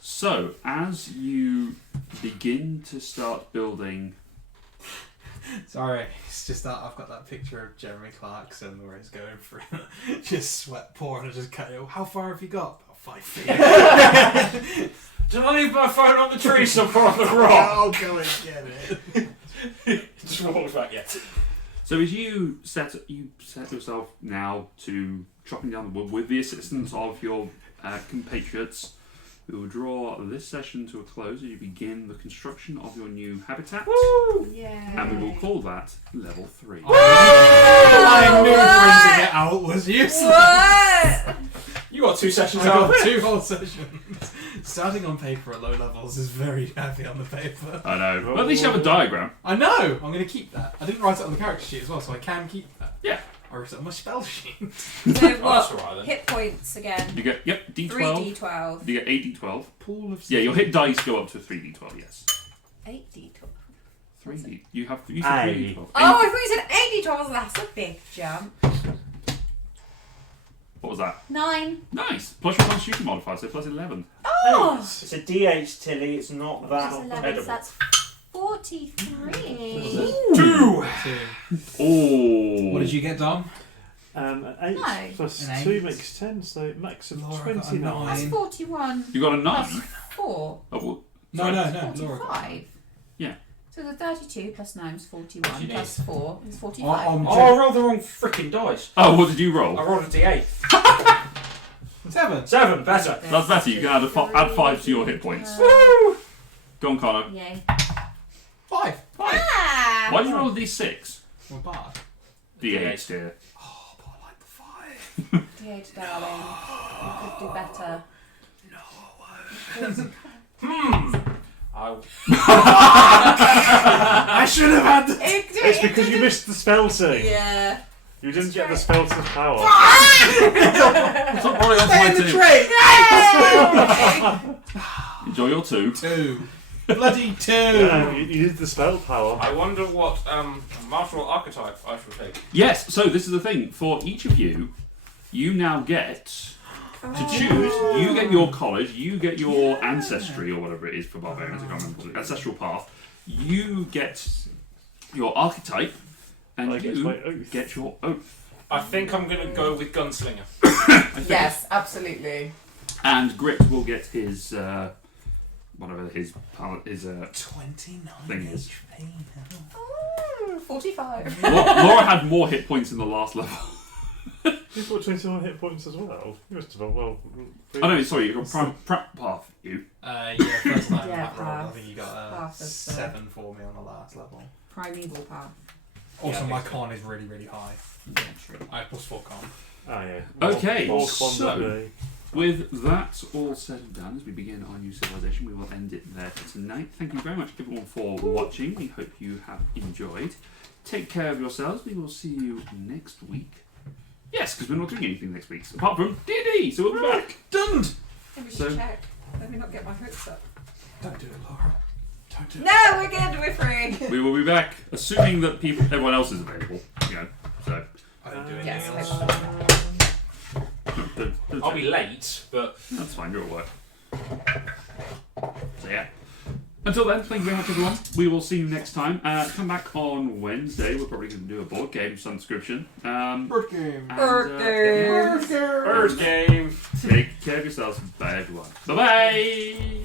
So as you begin to start building, Sorry, it's just that I've got that picture of Jeremy Clarkson where he's going through just sweat pouring and just cut it. How far have you got? About 5 feet. Did I leave my phone on the tree somewhere on the rock? I'll go and get it. Just walks back, yeah. so as you set yourself now to chopping down the wood with the assistance of your compatriots, we will draw this session to a close as you begin the construction of your new habitat, Yeah. and we will call that level 3. I knew printing it out was useless. What? You got 2 sessions I out. got 2 whole sessions. Starting on paper at low levels is very heavy on the paper. I know. But at least you have a diagram. I know! I'm going to keep that. I didn't write it on the character sheet as well, so I can keep that. Yeah. I wrote it on my spell sheet. So Oh, that's what? alright then. Hit points again. You get D12. 3d12. You get 8d12. Pool of Yeah, your hit dice go up to 3d12. Yes. 8d12. 3d. You have. You said Aye. 3d12. Oh, I thought you said 8d12. That's a big jump. What was that? 9. Nice. Plus your constitution modifier, so plus 11. Oh! It's a D8, Tilly. It's not that. That's 11, edible. so that's 43. 2! Oh. What did you get, Dom? An 8 No. plus An 2 8. makes 10, so max of Laura got a 29. That's 9. 41. You got a 9. Plus 4. Oh, well, No, sorry. no, no. Laura. 45. Yeah. So the 32 plus 9 is 41. What do you Plus 4 is Oh, 45. Oh, I rolled the wrong freaking dice. Oh, what did you roll? I rolled a D8. 7. 7, better. That's better. You can add 5 to your hit points. Woo! Go on, Connor. Yay. 5. 5. Ah! Why did you roll a d6? We're bad. D8 here. Oh, but I like the 5. D8, darling. You could do better. I should have had the... It's because you missed the spell thing. Yeah. You didn't get the spell to power. It's not rolling onto Stay my in the two. tray! Enjoy your 2. 2. Bloody 2! Yeah, you used the spell power. I wonder what martial archetype I shall take. Yes, so this is the thing. For each of you, you now get to choose. You get your college, you get your ancestry, or whatever it is for barbarians, I can't remember. Ancestral path. You get your archetype, and I get you my oath. get your oath. I think I'm going to go with gunslinger. Yes, absolutely. And Grit will get his, whatever his 29 thing is. HP. 45. Laura had more hit points in the last level. You've got 21 hit points as well. You must have done well. Oh no, sorry, you got prep path. You. Yeah, first time Yeah, that roll, I half. think you got Half of 7 for me on the last level. Primeval path. Also, Yeah, my makes con is really, really high. Yeah, true. I have +4 con. Ah, yeah. Okay, More so- quantity. With that all said and done, as we begin our new civilization, we will end it there for tonight. Thank you very much, everyone, for watching. We hope you have enjoyed. Take care of yourselves. We will see you next week. Yes, because we're not doing anything next week, apart from D&D, so we'll be back. Done! Maybe we So- should check. Let me not get my hopes up. Don't do it, Laura. Don't do it. No, we're good. We're free. We will be back, assuming that everyone else is available. You know, so I didn't do anything Yes, else. hopefully. I'll be late, but that's fine. You're at work. So yeah. Until then, thank you very much, everyone. We will see you next time. Come back on Wednesday. We're probably going to do a board game subscription. Bird game. And, Bird game. Bird game. Take care of yourselves. Bye, everyone. Bye bye.